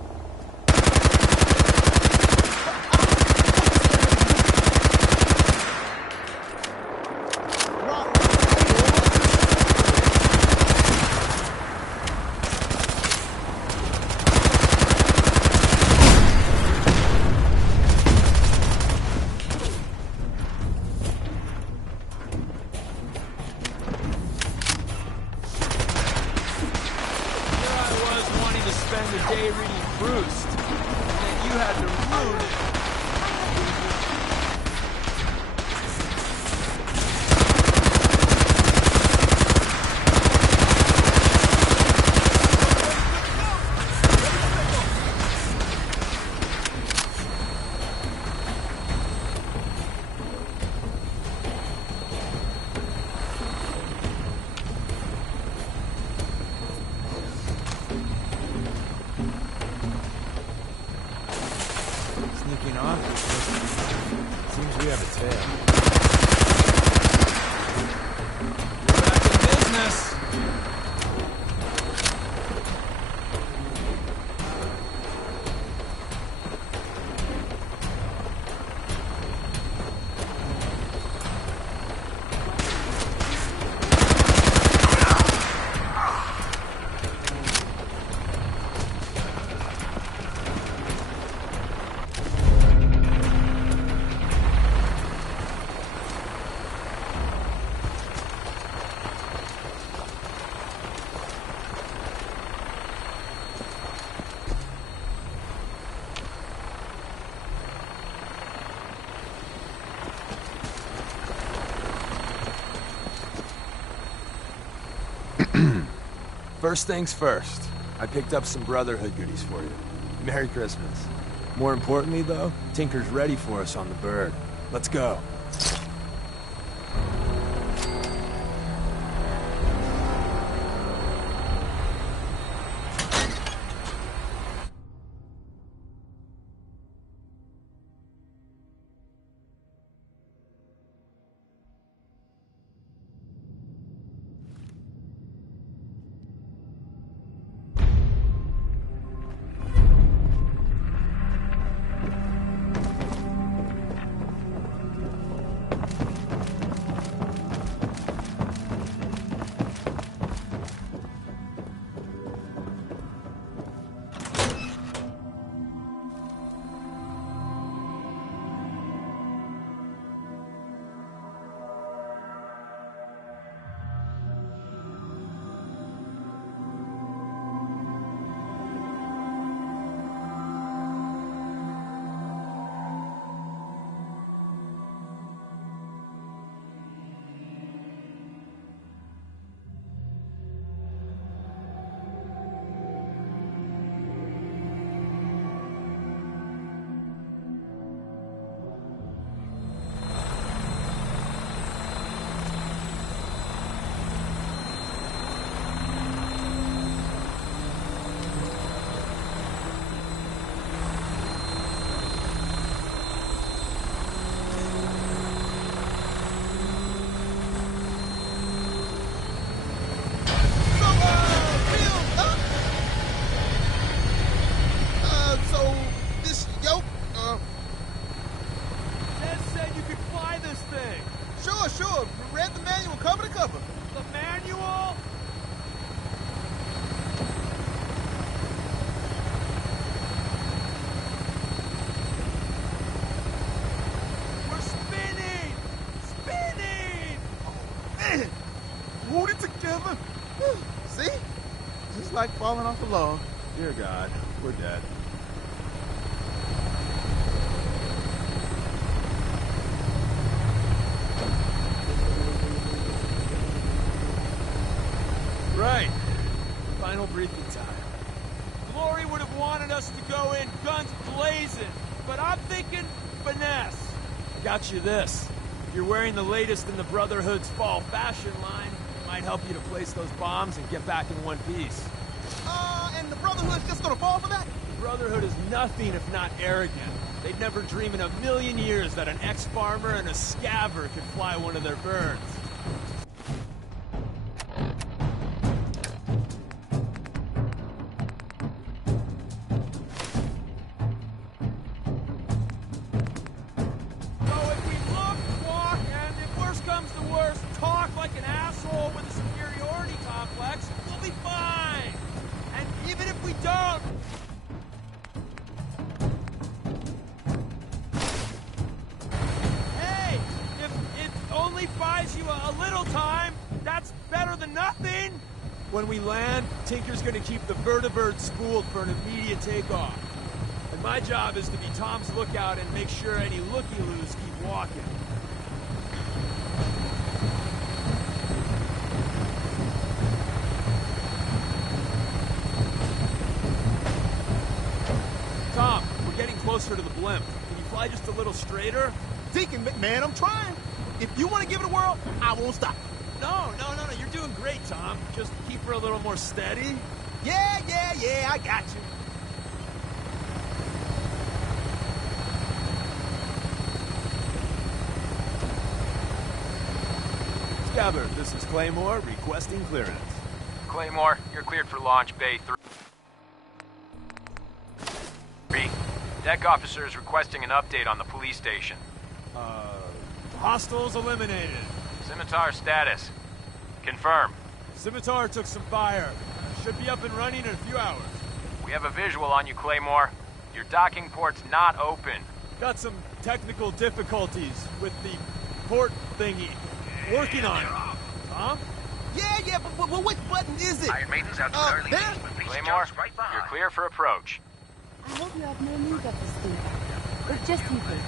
Seems we have a tail. We're back in business. First things first, I picked up some Brotherhood goodies for you. Merry Christmas. More importantly, though, Tinker's ready for us on the bird. Let's go. Sure. Read the manual cover to cover. The manual? We're spinning! Spinning! Oh, man. Hold it together. See? Just like falling off a log. Dear God, we're dead. Right. Final breathing time. Glory would have wanted us to go in guns blazing, but I'm thinking finesse. Got you this. If you're wearing the latest in the Brotherhood's fall fashion line, Might help you to place those bombs and get back in one piece. And the Brotherhood's just gonna fall for that? The Brotherhood is nothing if not arrogant. They'd never dream in a million years that an ex-farmer and a scabber could fly one of their birds. So if we look, walk, and if worse comes to worse, talk like an asshole with a superiority complex, we'll be fine. And even if we don't... Hey, if it only buys you a little time, that's better than nothing. When we land, Tinker's gonna keep the vertibird spooled for an immediate takeoff. And my job is to be Tom's lookout and make sure any looky-loos keep walking. Tom, we're getting closer to the blimp. Can you fly just a little straighter? Deacon, man, I'm trying. If you want to give it a whirl, I won't stop. No, you're doing great, Tom. Just keep her a little more steady. Yeah, I got you. Scabber, this is Claymore, requesting clearance. Claymore, you're cleared for launch bay 3. Deck officer is requesting an update on the police station. Hostiles eliminated. Scimitar status. Confirm. Scimitar took some fire. Should be up and running in a few hours. We have a visual on you, Claymore. Your docking port's not open. Got some technical difficulties with the port thingy. Working on it. Tom? Yeah, but which button is it? Iron Maiden's out to early. Claymore, you're clear for approach. I hope you have no news of this thing. But just in case.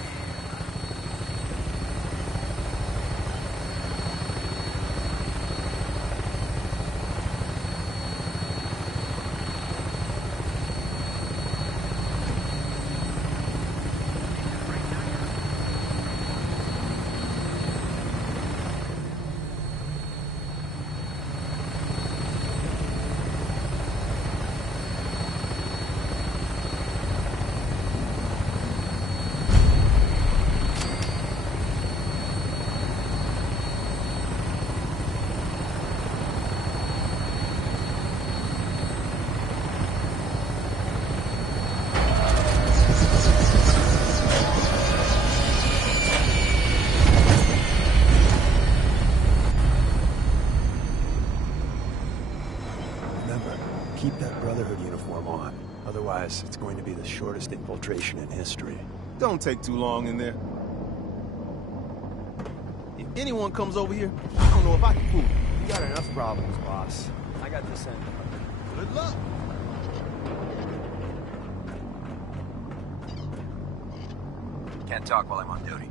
Keep that Brotherhood uniform on. Otherwise, it's going to be the shortest infiltration in history. Don't take too long in there. If anyone comes over here, I don't know if I can fool them. You got enough problems, boss. I got this end. Good luck. Can't talk while I'm on duty.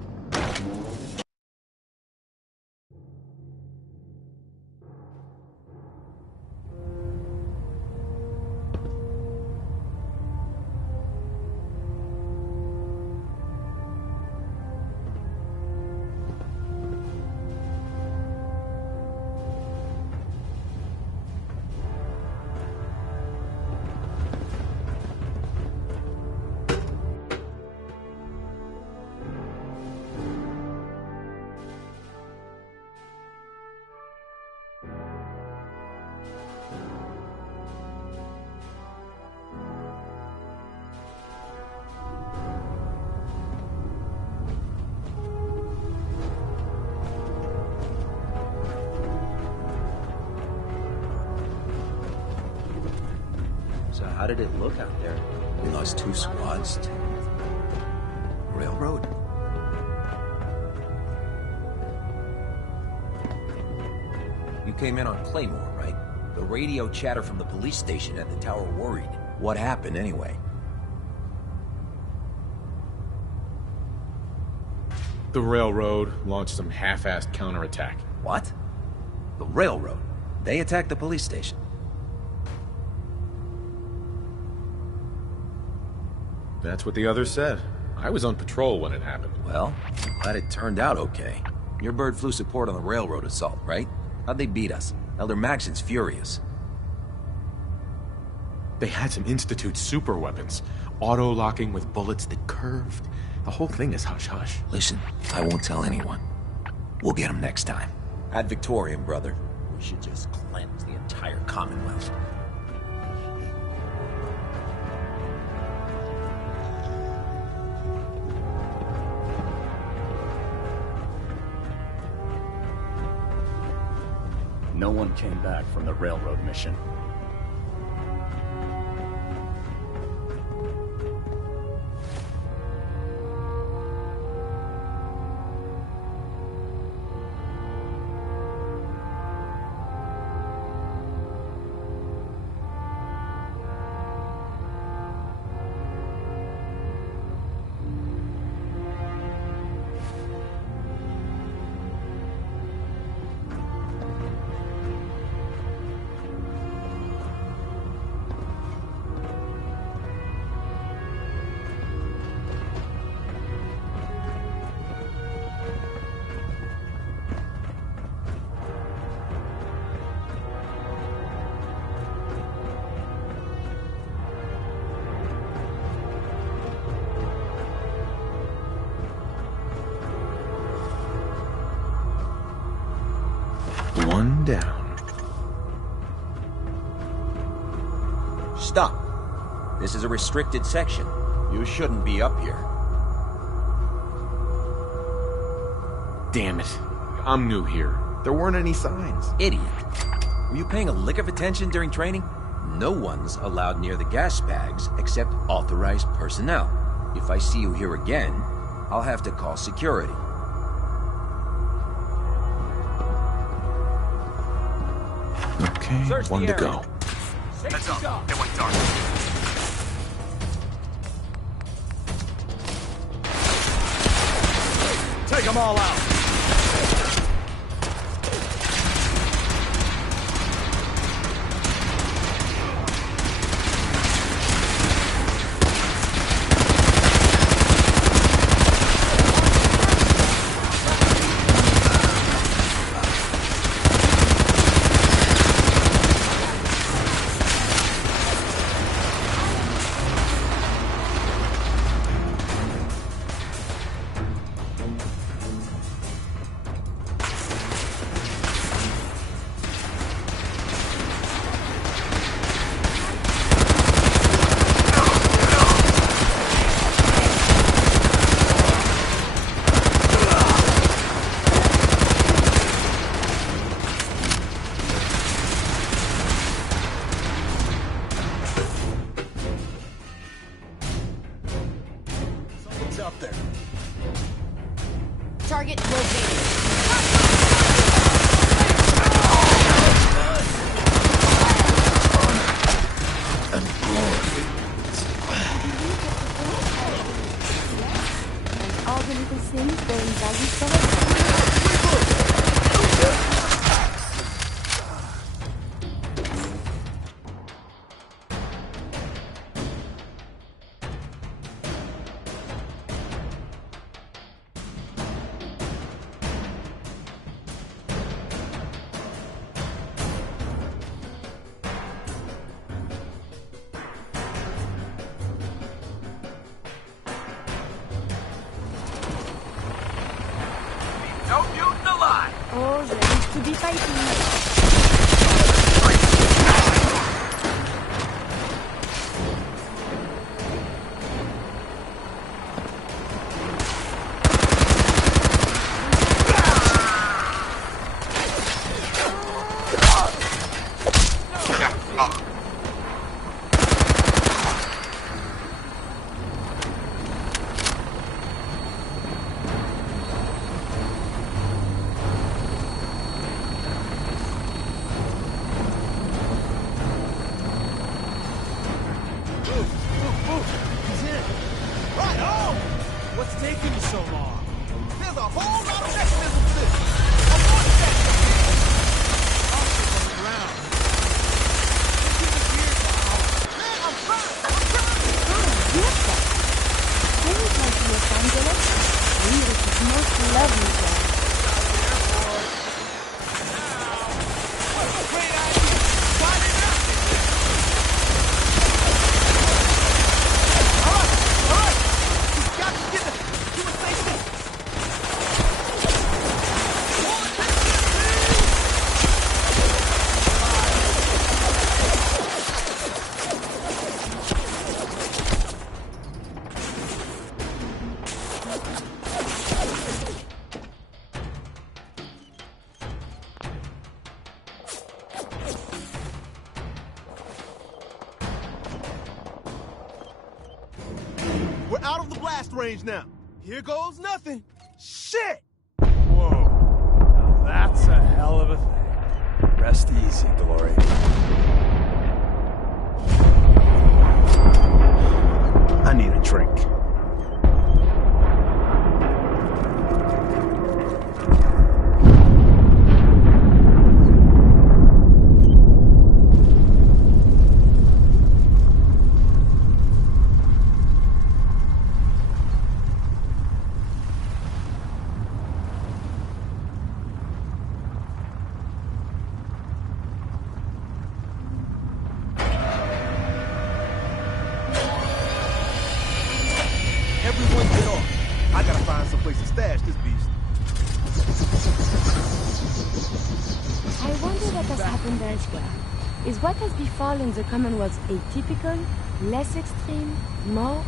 So how did it look out there? We lost 2 squads to railroad. You came in on Claymore, right? The radio chatter from the police station at the tower worried. What happened anyway? The railroad launched some half-assed counterattack. What? The railroad? They attacked the police station? That's what the others said. I was on patrol when it happened. Well, glad it turned out okay. Your bird flew support on the railroad assault, right? How'd they beat us? Elder Maxon's furious. They had some Institute super weapons. Auto-locking with bullets that curved. The whole thing is hush-hush. Listen, I won't tell anyone. We'll get him next time. Ad Victoriam, brother. We should just cleanse the entire Commonwealth. No one came back from the railroad mission. One down. Stop. This is a restricted section. You shouldn't be up here. Damn it. I'm new here. There weren't any signs. Idiot. Were you paying a lick of attention during training? No one's allowed near the gas bags except authorized personnel. If I see you here again, I'll have to call security. Okay, one to go. Heads up. It went dark. Take them all out. Up there. Target located. And all the little things going value for No mutant alive! Oh, there is to be fighting. What's taking you so long? There's a whole lot of mechanism for this. Officers on the ground. Man, I'm trying. Can you come to Los Angeles? Rio is the most lovely place. We're out of the blast range now. Here goes nothing. Shit! Whoa. Now that's a hell of a thing. Rest easy, Glory. I need a drink. Everyone get off. I gotta find someplace to stash this beast. I wonder what has happened elsewhere. Is what has befallen the Commonwealth atypical, less extreme, more?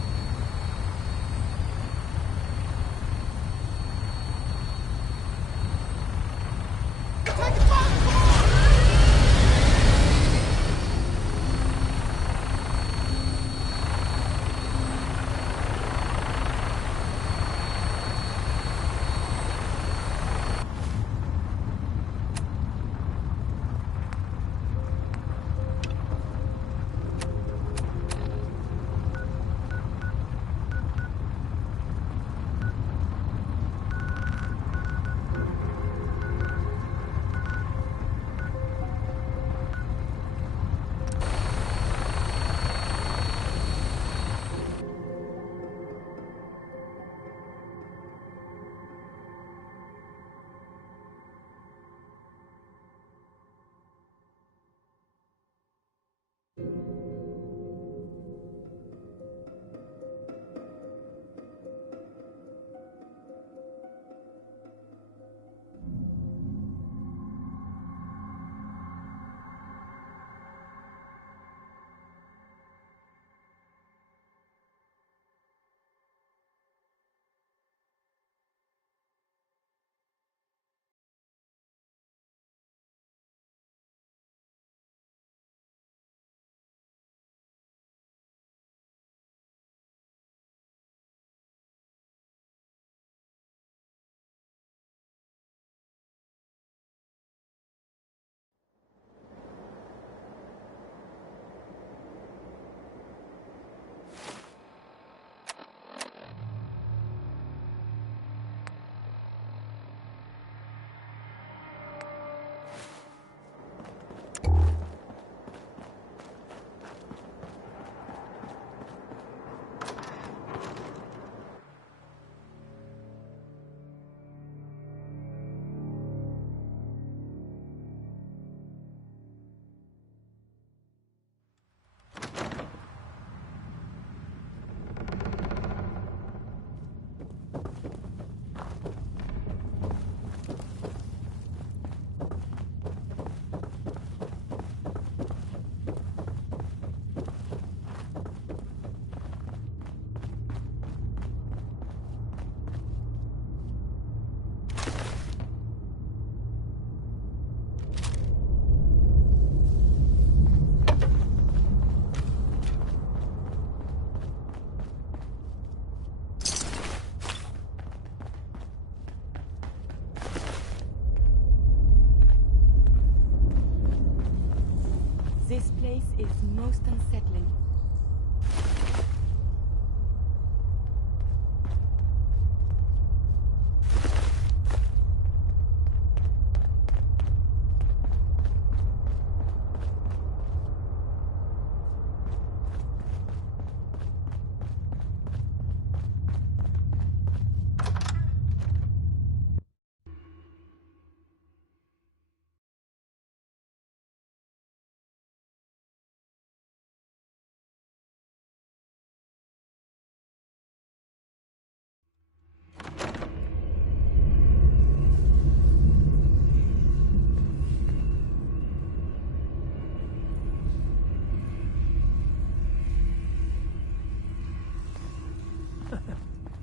This place is most unsettling.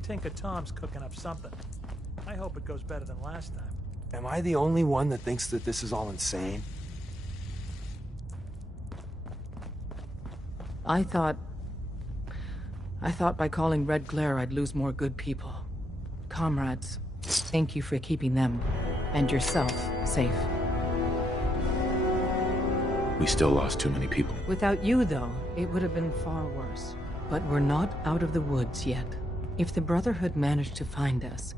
Tinker Tom's cooking up something. I hope it goes better than last time. Am I the only one that thinks that this is all insane? I I thought by calling Red Glare I'd lose more good people. Comrades, thank you for keeping them, and yourself, safe. We still lost too many people. Without you, though, it would have been far worse. But we're not out of the woods yet. If the Brotherhood managed to find us,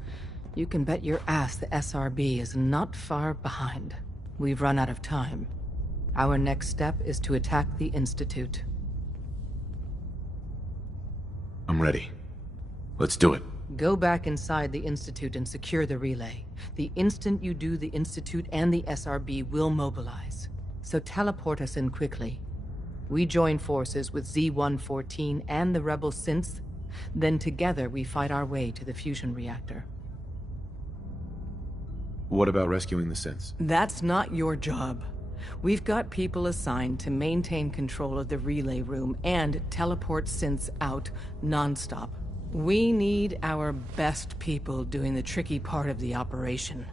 you can bet your ass the SRB is not far behind. We've run out of time. Our next step is to attack the Institute. I'm ready. Let's do it. Go back inside the Institute and secure the relay. The instant you do, the Institute and the SRB will mobilize. So teleport us in quickly. We join forces with Z-114 and the rebel synths, then together we fight our way to the fusion reactor. What about rescuing the synths? That's not your job. We've got people assigned to maintain control of the relay room and teleport synths out non-stop. We need our best people doing the tricky part of the operation.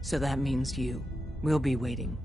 So that means you. We'll be waiting.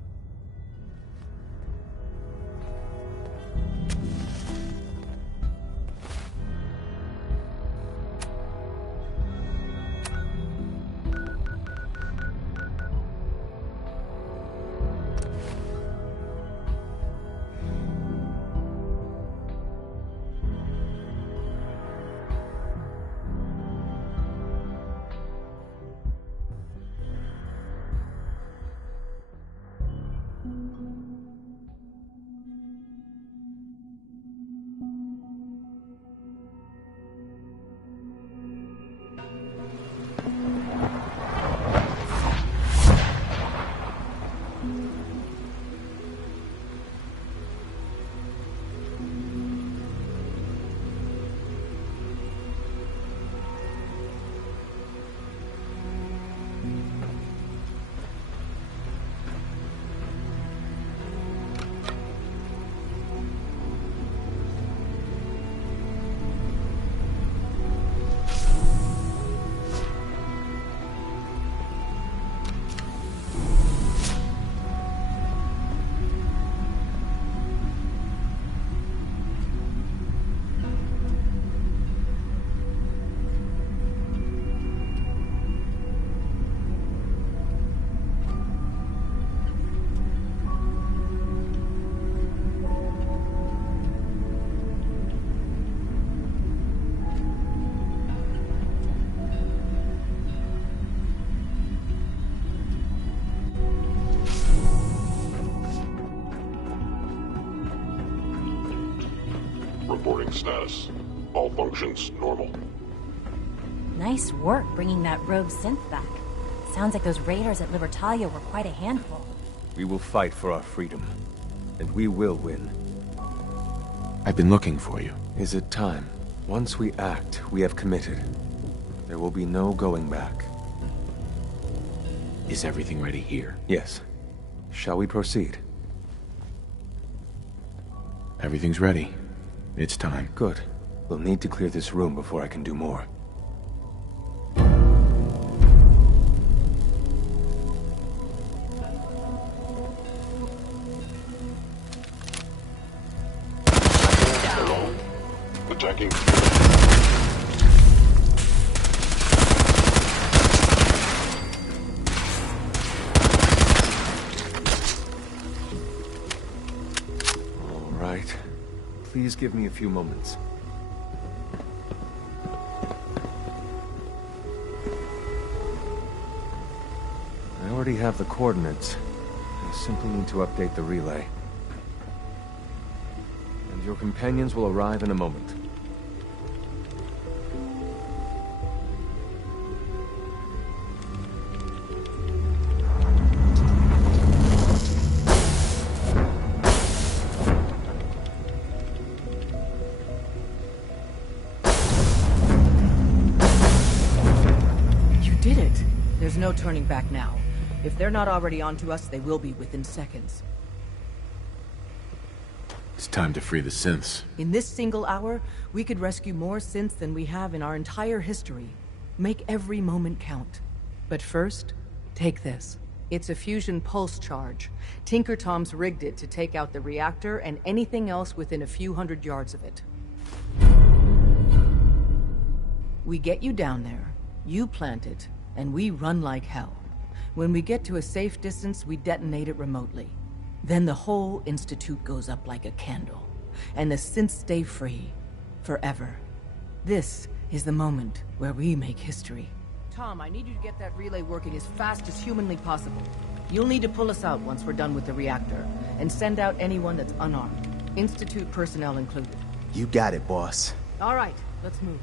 Reporting status. All functions normal. Nice work bringing that rogue synth back. Sounds like those raiders at Libertalia were quite a handful. We will fight for our freedom. And we will win. I've been looking for you. Is it time? Once we act, we have committed. There will be no going back. Is everything ready here? Yes. Shall we proceed? Everything's ready. It's time. Good. We'll need to clear this room before I can do more. Attacking. All right. Please give me a few moments. I already have the coordinates. I simply need to update the relay. And your companions will arrive in a moment. There's no turning back now. If they're not already onto us, they will be within seconds. It's time to free the synths. In this single hour, we could rescue more synths than we have in our entire history. Make every moment count. But first, take this. It's a fusion pulse charge. Tinker Tom's rigged it to take out the reactor and anything else within a few hundred yards of it. We get you down there, you plant it, and we run like hell. When we get to a safe distance, we detonate it remotely. Then the whole Institute goes up like a candle, and the synths stay free. Forever. This is the moment where we make history. Tom, I need you to get that relay working as fast as humanly possible. You'll need to pull us out once we're done with the reactor, and send out anyone that's unarmed. Institute personnel included. You got it, boss. All right, let's move.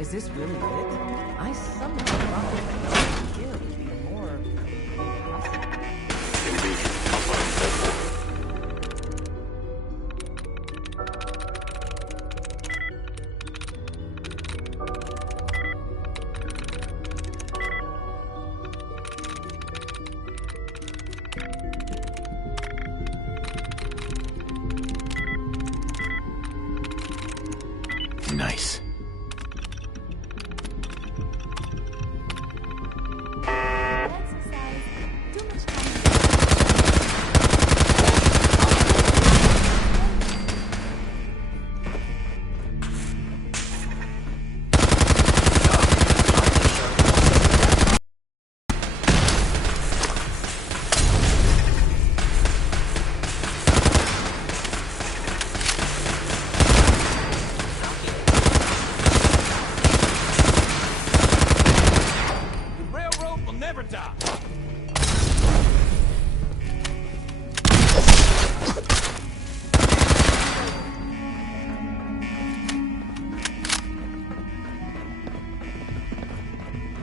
Is this really it? I somehow thought that here would be more Nice.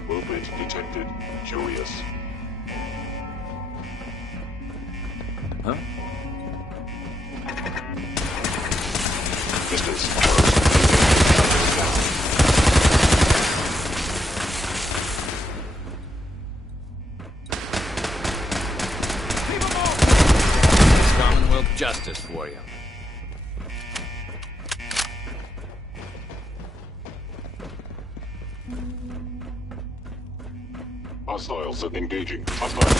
Movement detected. Curious. Huh? Distance. It's Commonwealth justice for you. Hostiles engaging. Hostiles.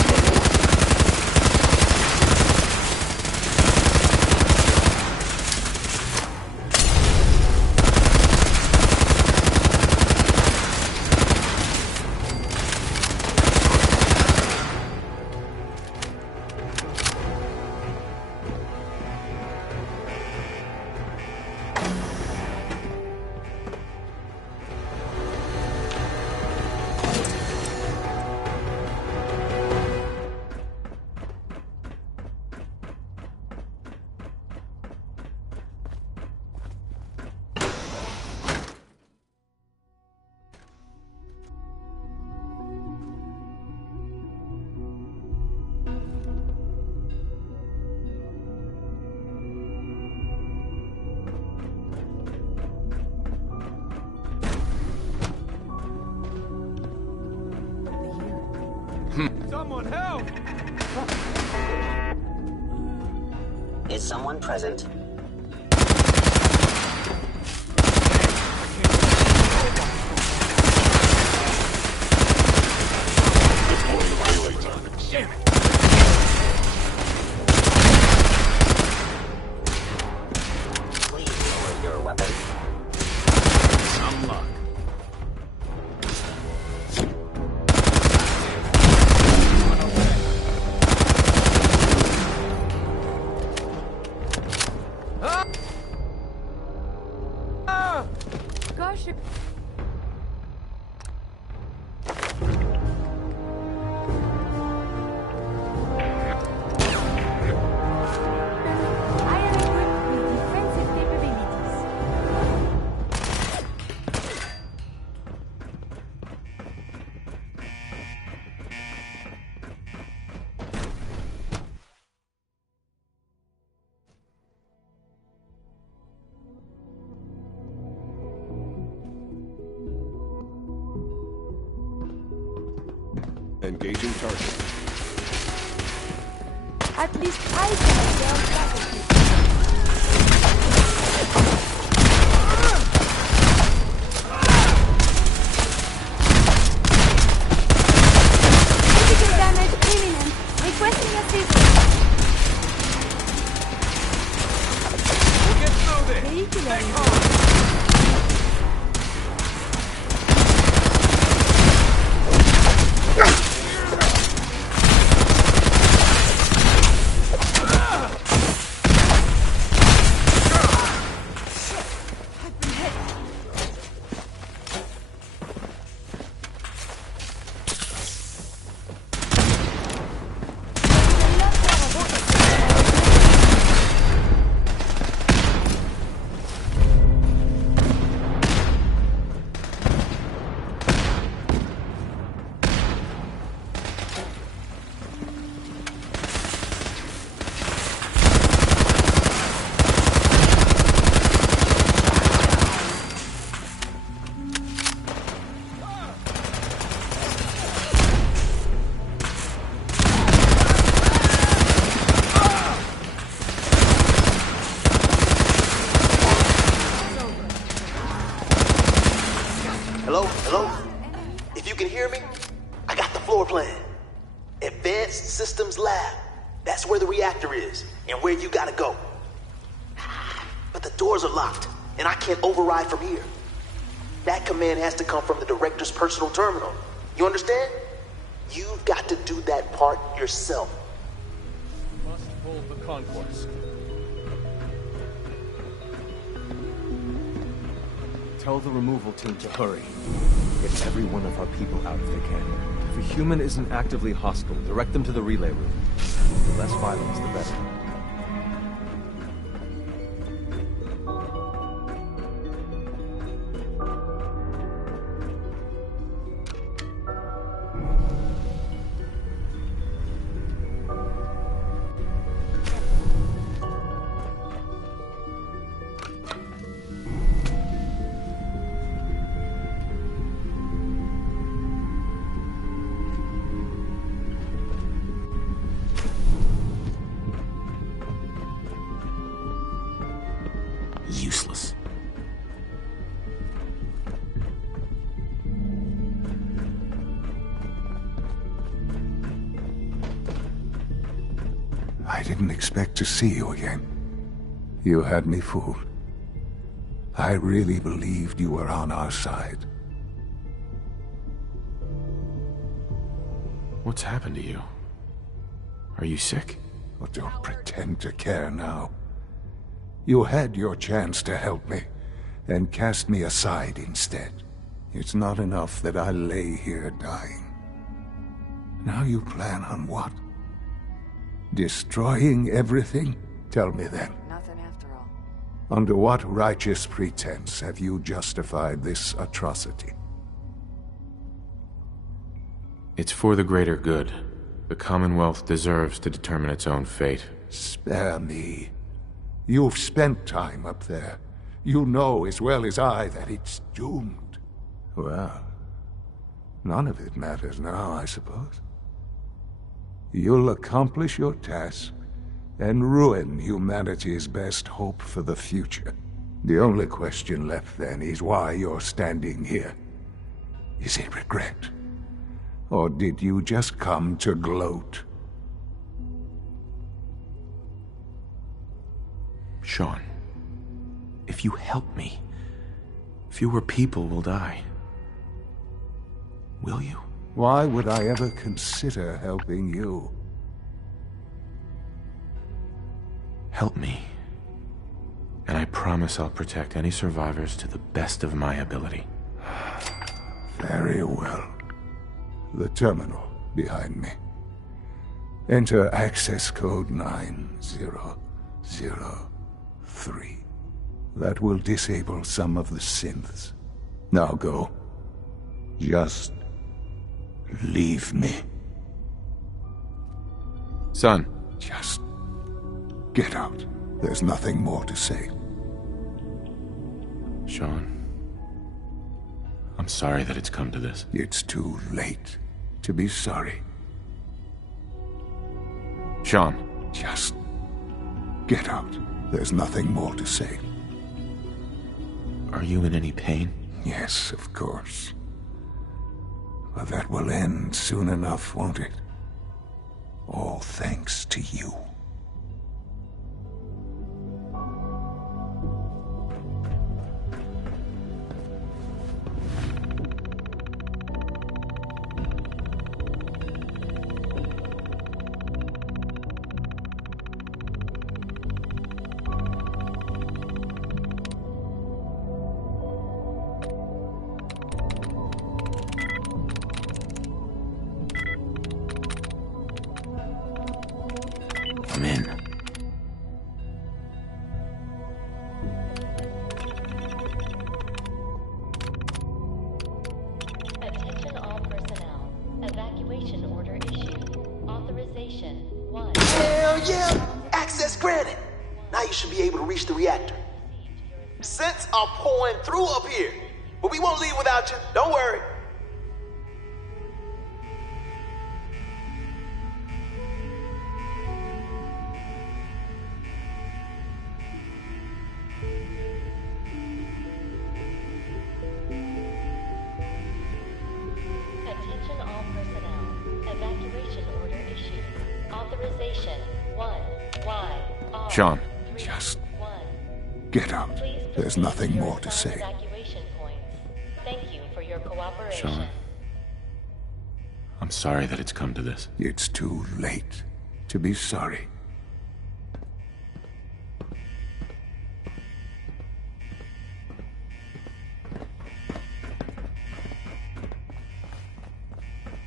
Someone help! Is someone present? Deploying relay targets. Damn it! Please lower your weapon. Some luck. Engaging target. At least I can tell faculty. Critical damage imminent. Requesting assistance. We'll get through this. Vehicular. Hello? Hello? If you can hear me, I got the floor plan. Advanced Systems Lab. That's where the reactor is, and where you gotta go. But the doors are locked, and I can't override from here. That command has to come from the director's personal terminal. You understand? You've got to do that part yourself. Must hold the concourse. Tell the removal team to hurry. Get every one of our people out if they can. If a human isn't actively hostile, direct them to the relay room. The less violence, the better. Useless. I didn't expect to see you again. You had me fooled. I really believed you were on our side. What's happened to you? Are you sick? Well, don't pretend to care now. You had your chance to help me, and cast me aside instead. It's not enough that I lay here dying. Now you plan on what? Destroying everything? Tell me then. Nothing after all. Under what righteous pretense have you justified this atrocity? It's for the greater good. The Commonwealth deserves to determine its own fate. Spare me. You've spent time up there. You know as well as I that it's doomed. Well, none of it matters now, I suppose. You'll accomplish your task and ruin humanity's best hope for the future. The only question left then is why you're standing here. Is it regret? Or did you just come to gloat? Sean, if you help me, fewer people will die. Will you? Why would I ever consider helping you? Help me, and I promise I'll protect any survivors to the best of my ability. Very well. The terminal behind me. Enter access code 9003. That will disable some of the synths. Now go. Just leave me. Son. Just get out. There's nothing more to say. Sean, I'm sorry that it's come to this. It's too late. to be sorry. Sean. Just get out. There's nothing more to say. Are you in any pain? Yes, of course. But that will end soon enough, won't it? All thanks to you. I'm in. Attention all personnel. Evacuation order issued. Authorization 1. Hell yeah! Access granted. Now you should be able to reach the reactor. Scents are pouring through up here, but we won't leave without you. Don't worry. Attention all personnel. Evacuation order issued. Authorization 1YR. Sean. Just get out. There's nothing more to say. Evacuation points. Thank you for your cooperation. Sean. I'm sorry that it's come to this. It's too late to be sorry.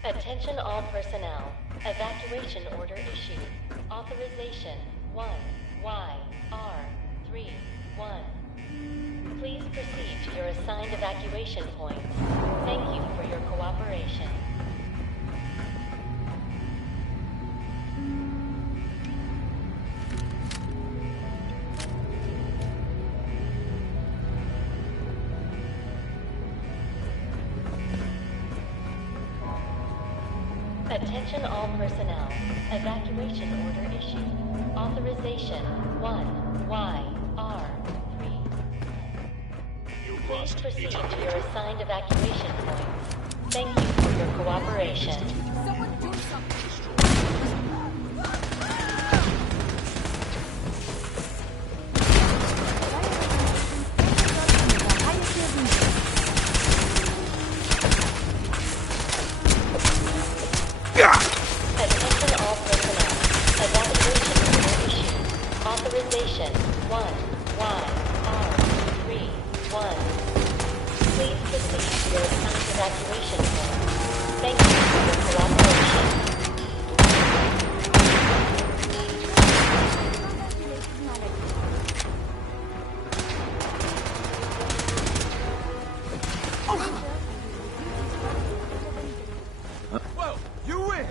Attention all personnel. Evacuation order issued. Authorization 1YR31. Please proceed to your assigned evacuation points. Thank you for your cooperation. Attention all personnel. Evacuation order issued. Authorization 1YR3. Please proceed to your assigned evacuation points. Thank you for your cooperation. Someone do something. Attention all personnel. Evacuation order issued. Authorization 1YR31. Please proceed to your assigned evacuation point. Thank you for your cooperation. Whoa, you win!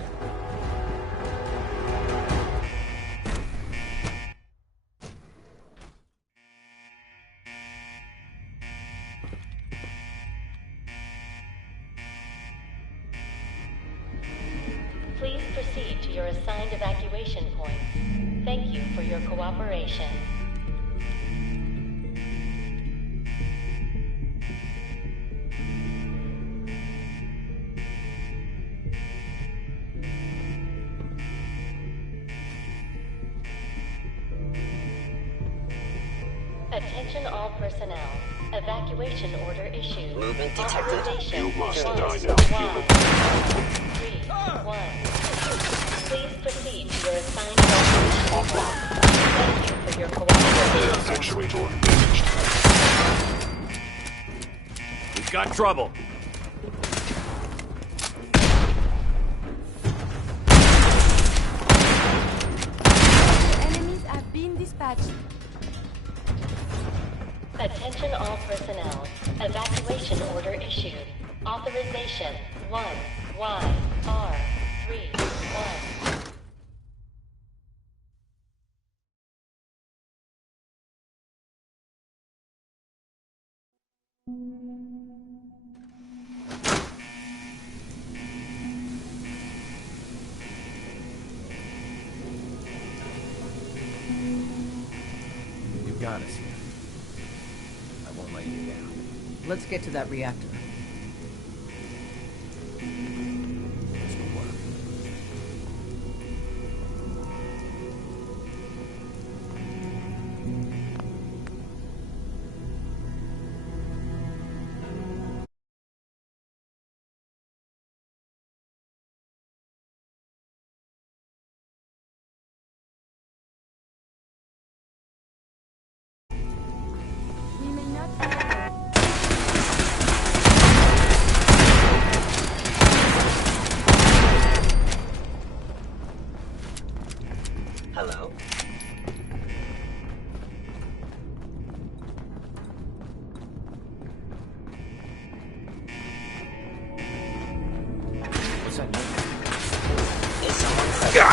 Please proceed to your assigned evacuation points. Thank you for your cooperation. Attention all personnel. Evacuation order issued. Movement detected. Authorization You must die 1Y31. Please proceed to your assigned evacuation point. Thank you for your cooperation. Actuator engaged. We've got trouble. Enemies have been dispatched. Attention all personnel. Evacuation order issued. Authorization 1YR31. let's get to that reactor. We may not have Hello? What's that? Is someone present?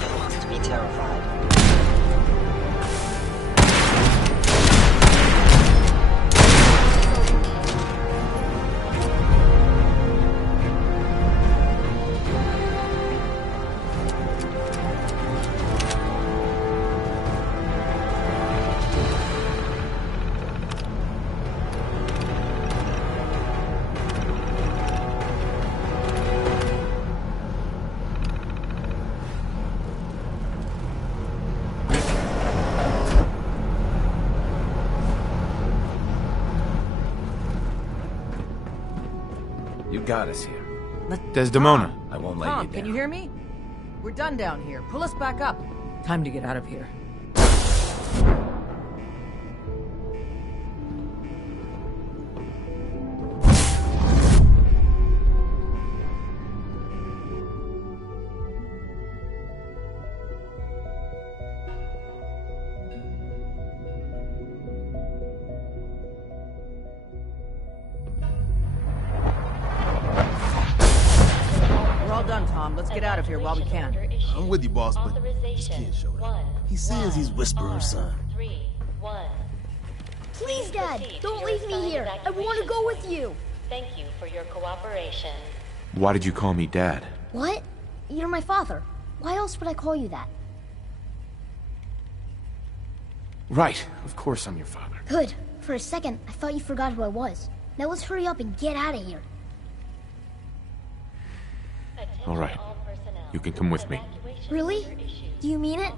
You must be terrified. You got us here. Desdemona. I won't let Tom, you down. can you hear me? We're done down here. Pull us back up. Time to get out of here. We're all done, Tom. Let's get out of here while we can. I'm with you, boss, but this kid showed up. He says he's Whisperer's son. Please, Dad, don't leave me here. I want to go with you. Thank you for your cooperation. Why did you call me Dad? What? You're my father. Why else would I call you that? Right. Of course I'm your father. Good. For a second, I thought you forgot who I was. Now let's hurry up and get out of here. All right. You can come with me. Really? Do you mean it?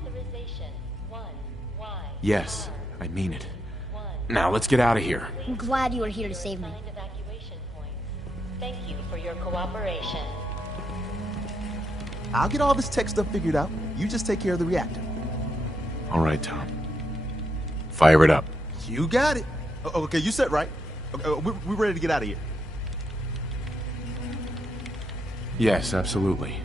Yes, I mean it. Now let's get out of here. I'm glad you were here to save me. Thank you for your cooperation. I'll get all this tech stuff figured out. You just take care of the reactor. All right, Tom. Fire it up. You got it. Okay, you set right. We're ready to get out of here. Yes, absolutely.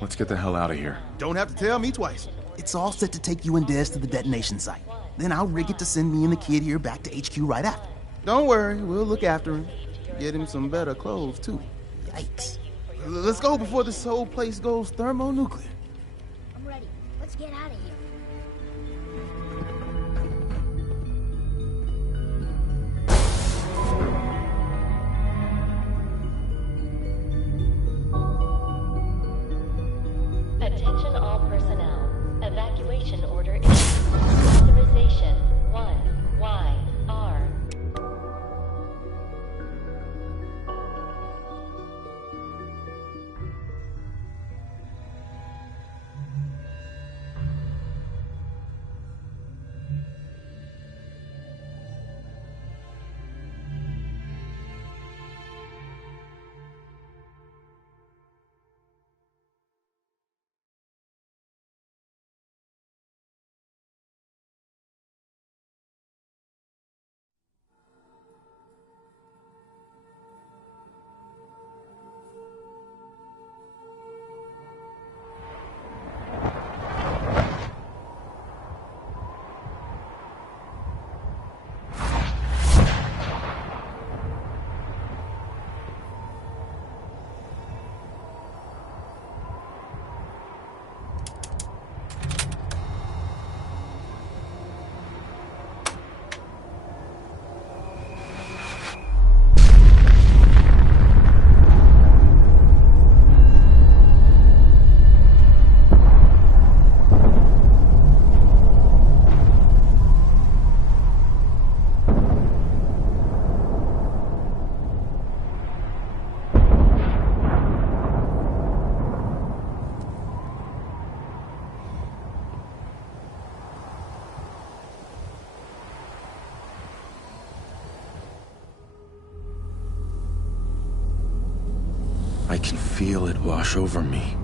Let's get the hell out of here. Don't have to tell me twice. It's all set to take you and Des to the detonation site. Then I'll rig it to send me and the kid here back to HQ right after. Don't worry, we'll look after him. Get him some better clothes, too. Yikes. Let's go before this whole place goes thermonuclear. I'm ready. Let's get out of here. Attention all personnel. Evacuation order issued. Authorization 1YR. I can feel it wash over me.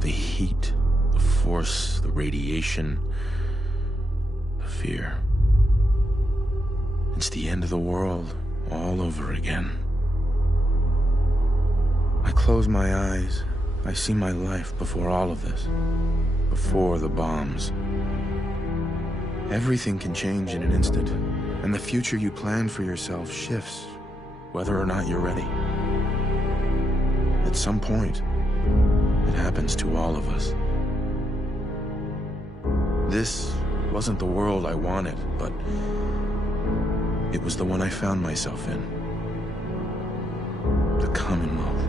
The heat, the force, the radiation, the fear. It's the end of the world all over again. I close my eyes. I see my life before all of this. Before the bombs. Everything can change in an instant, and the future you plan for yourself shifts, whether or not you're ready. At some point, it happens to all of us. This wasn't the world I wanted, but it was the one I found myself in. The Commonwealth.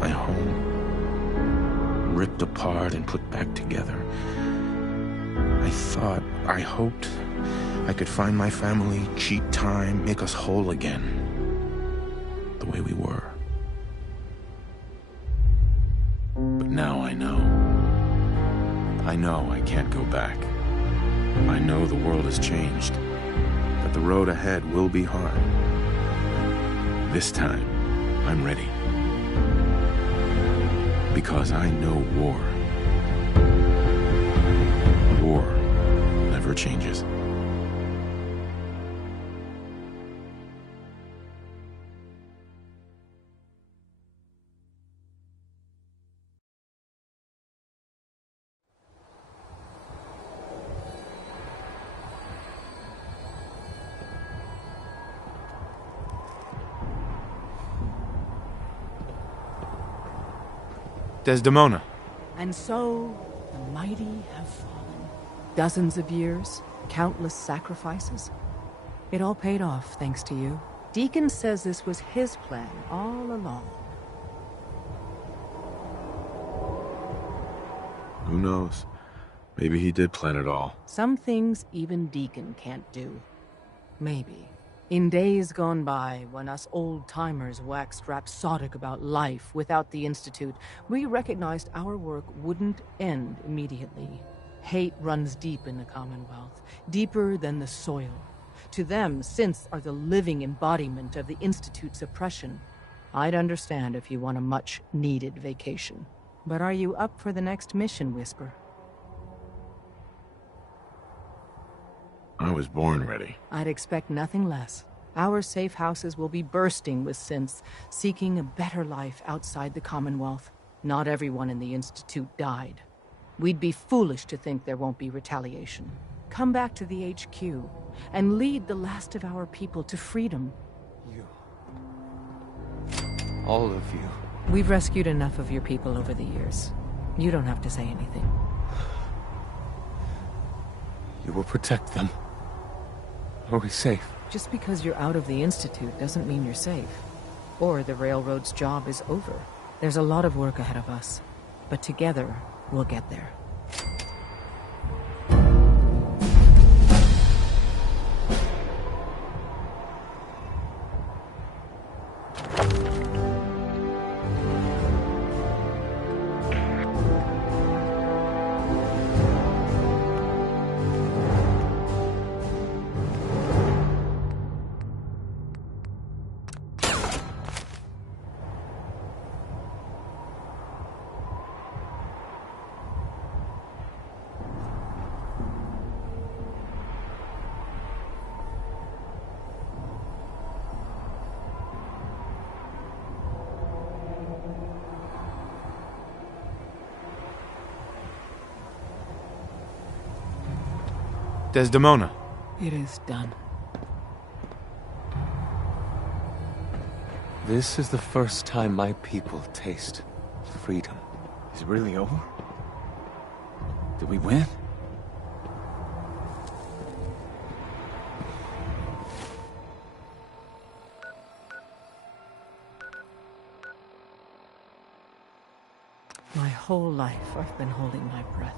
My home. Ripped apart and put back together. I hoped I could find my family, cheat time, make us whole again. The way we were. But now I know. I know I can't go back. I know the world has changed. That the road ahead will be hard. This time, I'm ready. Because I know war. War never changes. Desdemona. And so, the mighty have fallen. Dozens of years, countless sacrifices. It all paid off, thanks to you. Deacon says this was his plan all along. Who knows? Maybe he did plan it all. Some things even Deacon can't do. Maybe. In days gone by, when us old-timers waxed rhapsodic about life without the Institute, we recognized our work wouldn't end immediately. Hate runs deep in the Commonwealth, deeper than the soil. To them, synths are the living embodiment of the Institute's oppression. I'd understand if you want a much-needed vacation. But are you up for the next mission, Whisper? I was born ready. I'd expect nothing less. Our safe houses will be bursting with synths, seeking a better life outside the Commonwealth. Not everyone in the Institute died. We'd be foolish to think there won't be retaliation. Come back to the HQ, and lead the last of our people to freedom. You. All of you. We've rescued enough of your people over the years. You don't have to say anything. You will protect them. Are we safe? Just because you're out of the Institute doesn't mean you're safe. Or the Railroad's job is over. There's a lot of work ahead of us. But together, we'll get there. Desdemona. It is done. This is the first time my people taste freedom. Is it really over? Did we win? My whole life, I've been holding my breath.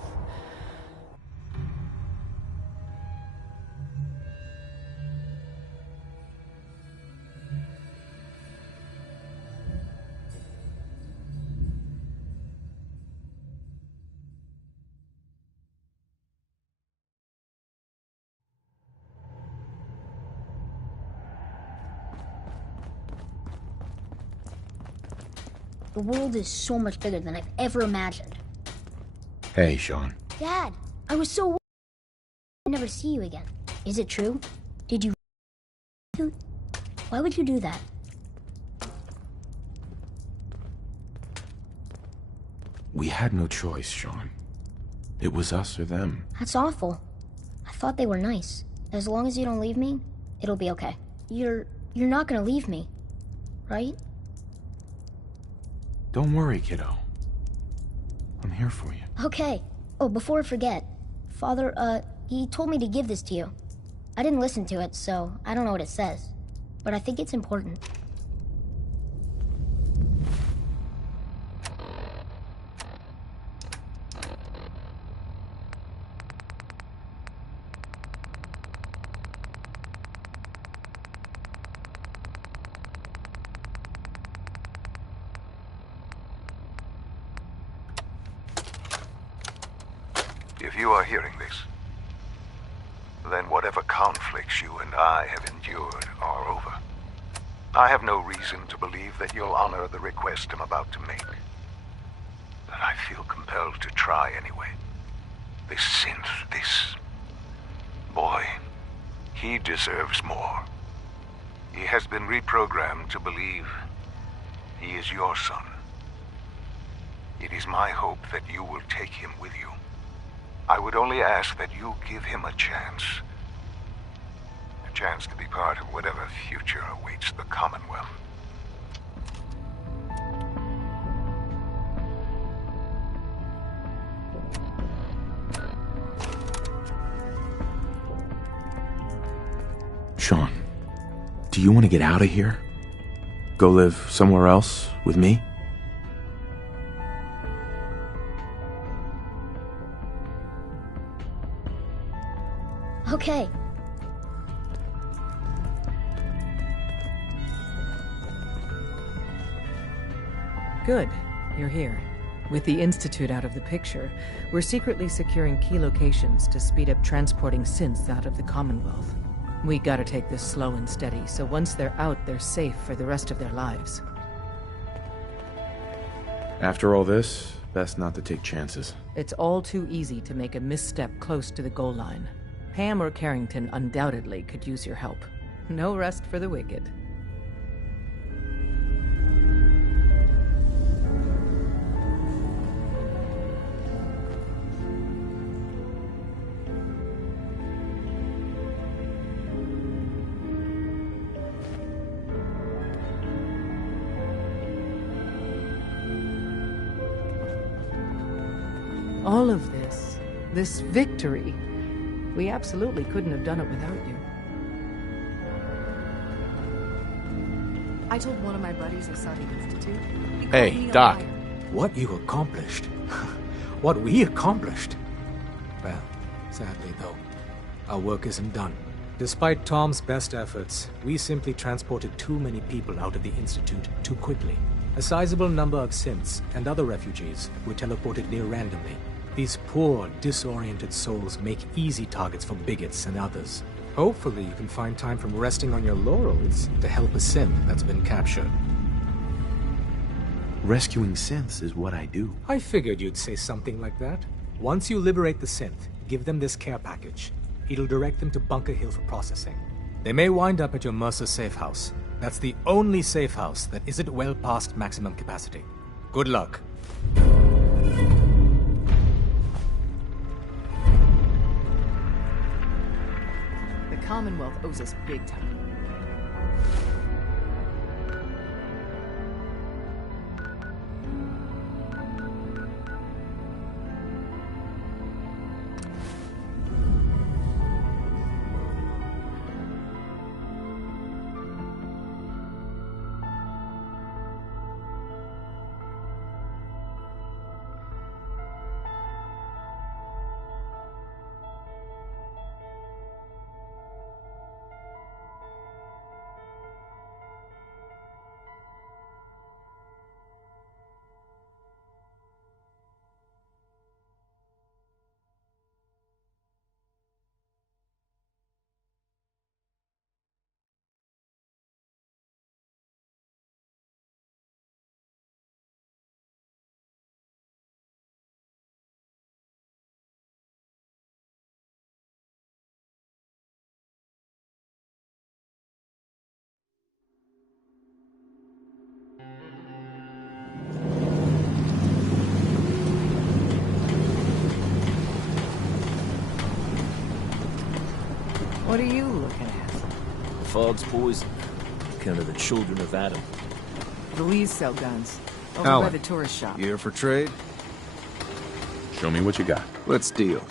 The world is so much bigger than I've ever imagined. Hey, Sean. Dad, I was so worried I'd never see you again. Is it true? Did you... Why would you do that? We had no choice, Sean. It was us or them. That's awful. I thought they were nice. As long as you don't leave me, it'll be okay. You're not gonna leave me, right? Don't worry, kiddo. I'm here for you. Okay. Oh, before I forget, Father, he told me to give this to you. I didn't listen to it, so I don't know what it says. But I think it's important. If you are hearing this, then whatever conflicts you and I have endured are over. I have no reason to believe that you'll honor the request I'm about to make. But I feel compelled to try anyway. This synth, this boy, he deserves more. He has been reprogrammed to believe he is your son. It is my hope that you will take him with you. I would only ask that you give him a chance. A chance to be part of whatever future awaits the Commonwealth. Sean, do you want to get out of here? Go live somewhere else with me? Okay. Good. You're here. With the Institute out of the picture, we're secretly securing key locations to speed up transporting synths out of the Commonwealth. We gotta take this slow and steady, so once they're out, they're safe for the rest of their lives. After all this, best not to take chances. It's all too easy to make a misstep close to the goal line. Ham or Carrington undoubtedly could use your help. No rest for the wicked. All of this victory, we absolutely couldn't have done it without you. I told one of my buddies I saw the Institute. Hey, Doc. What you accomplished. What we accomplished. Well, sadly though, our work isn't done. Despite Tom's best efforts, we simply transported too many people out of the Institute too quickly. A sizable number of synths and other refugees were teleported near randomly. These poor, disoriented souls make easy targets for bigots and others. Hopefully you can find time from resting on your laurels to help a synth that's been captured. Rescuing synths is what I do. I figured you'd say something like that. Once you liberate the synth, give them this care package. It'll direct them to Bunker Hill for processing. They may wind up at your Mercer safe house. That's the only safe house that isn't well past maximum capacity. Good luck. The Commonwealth owes us big time. What are you looking at? Fog's poison. Kind of the children of Adam. The Lees sell guns. Over by Alan, the tourist shop. you here for trade? Show me what you got. Let's deal.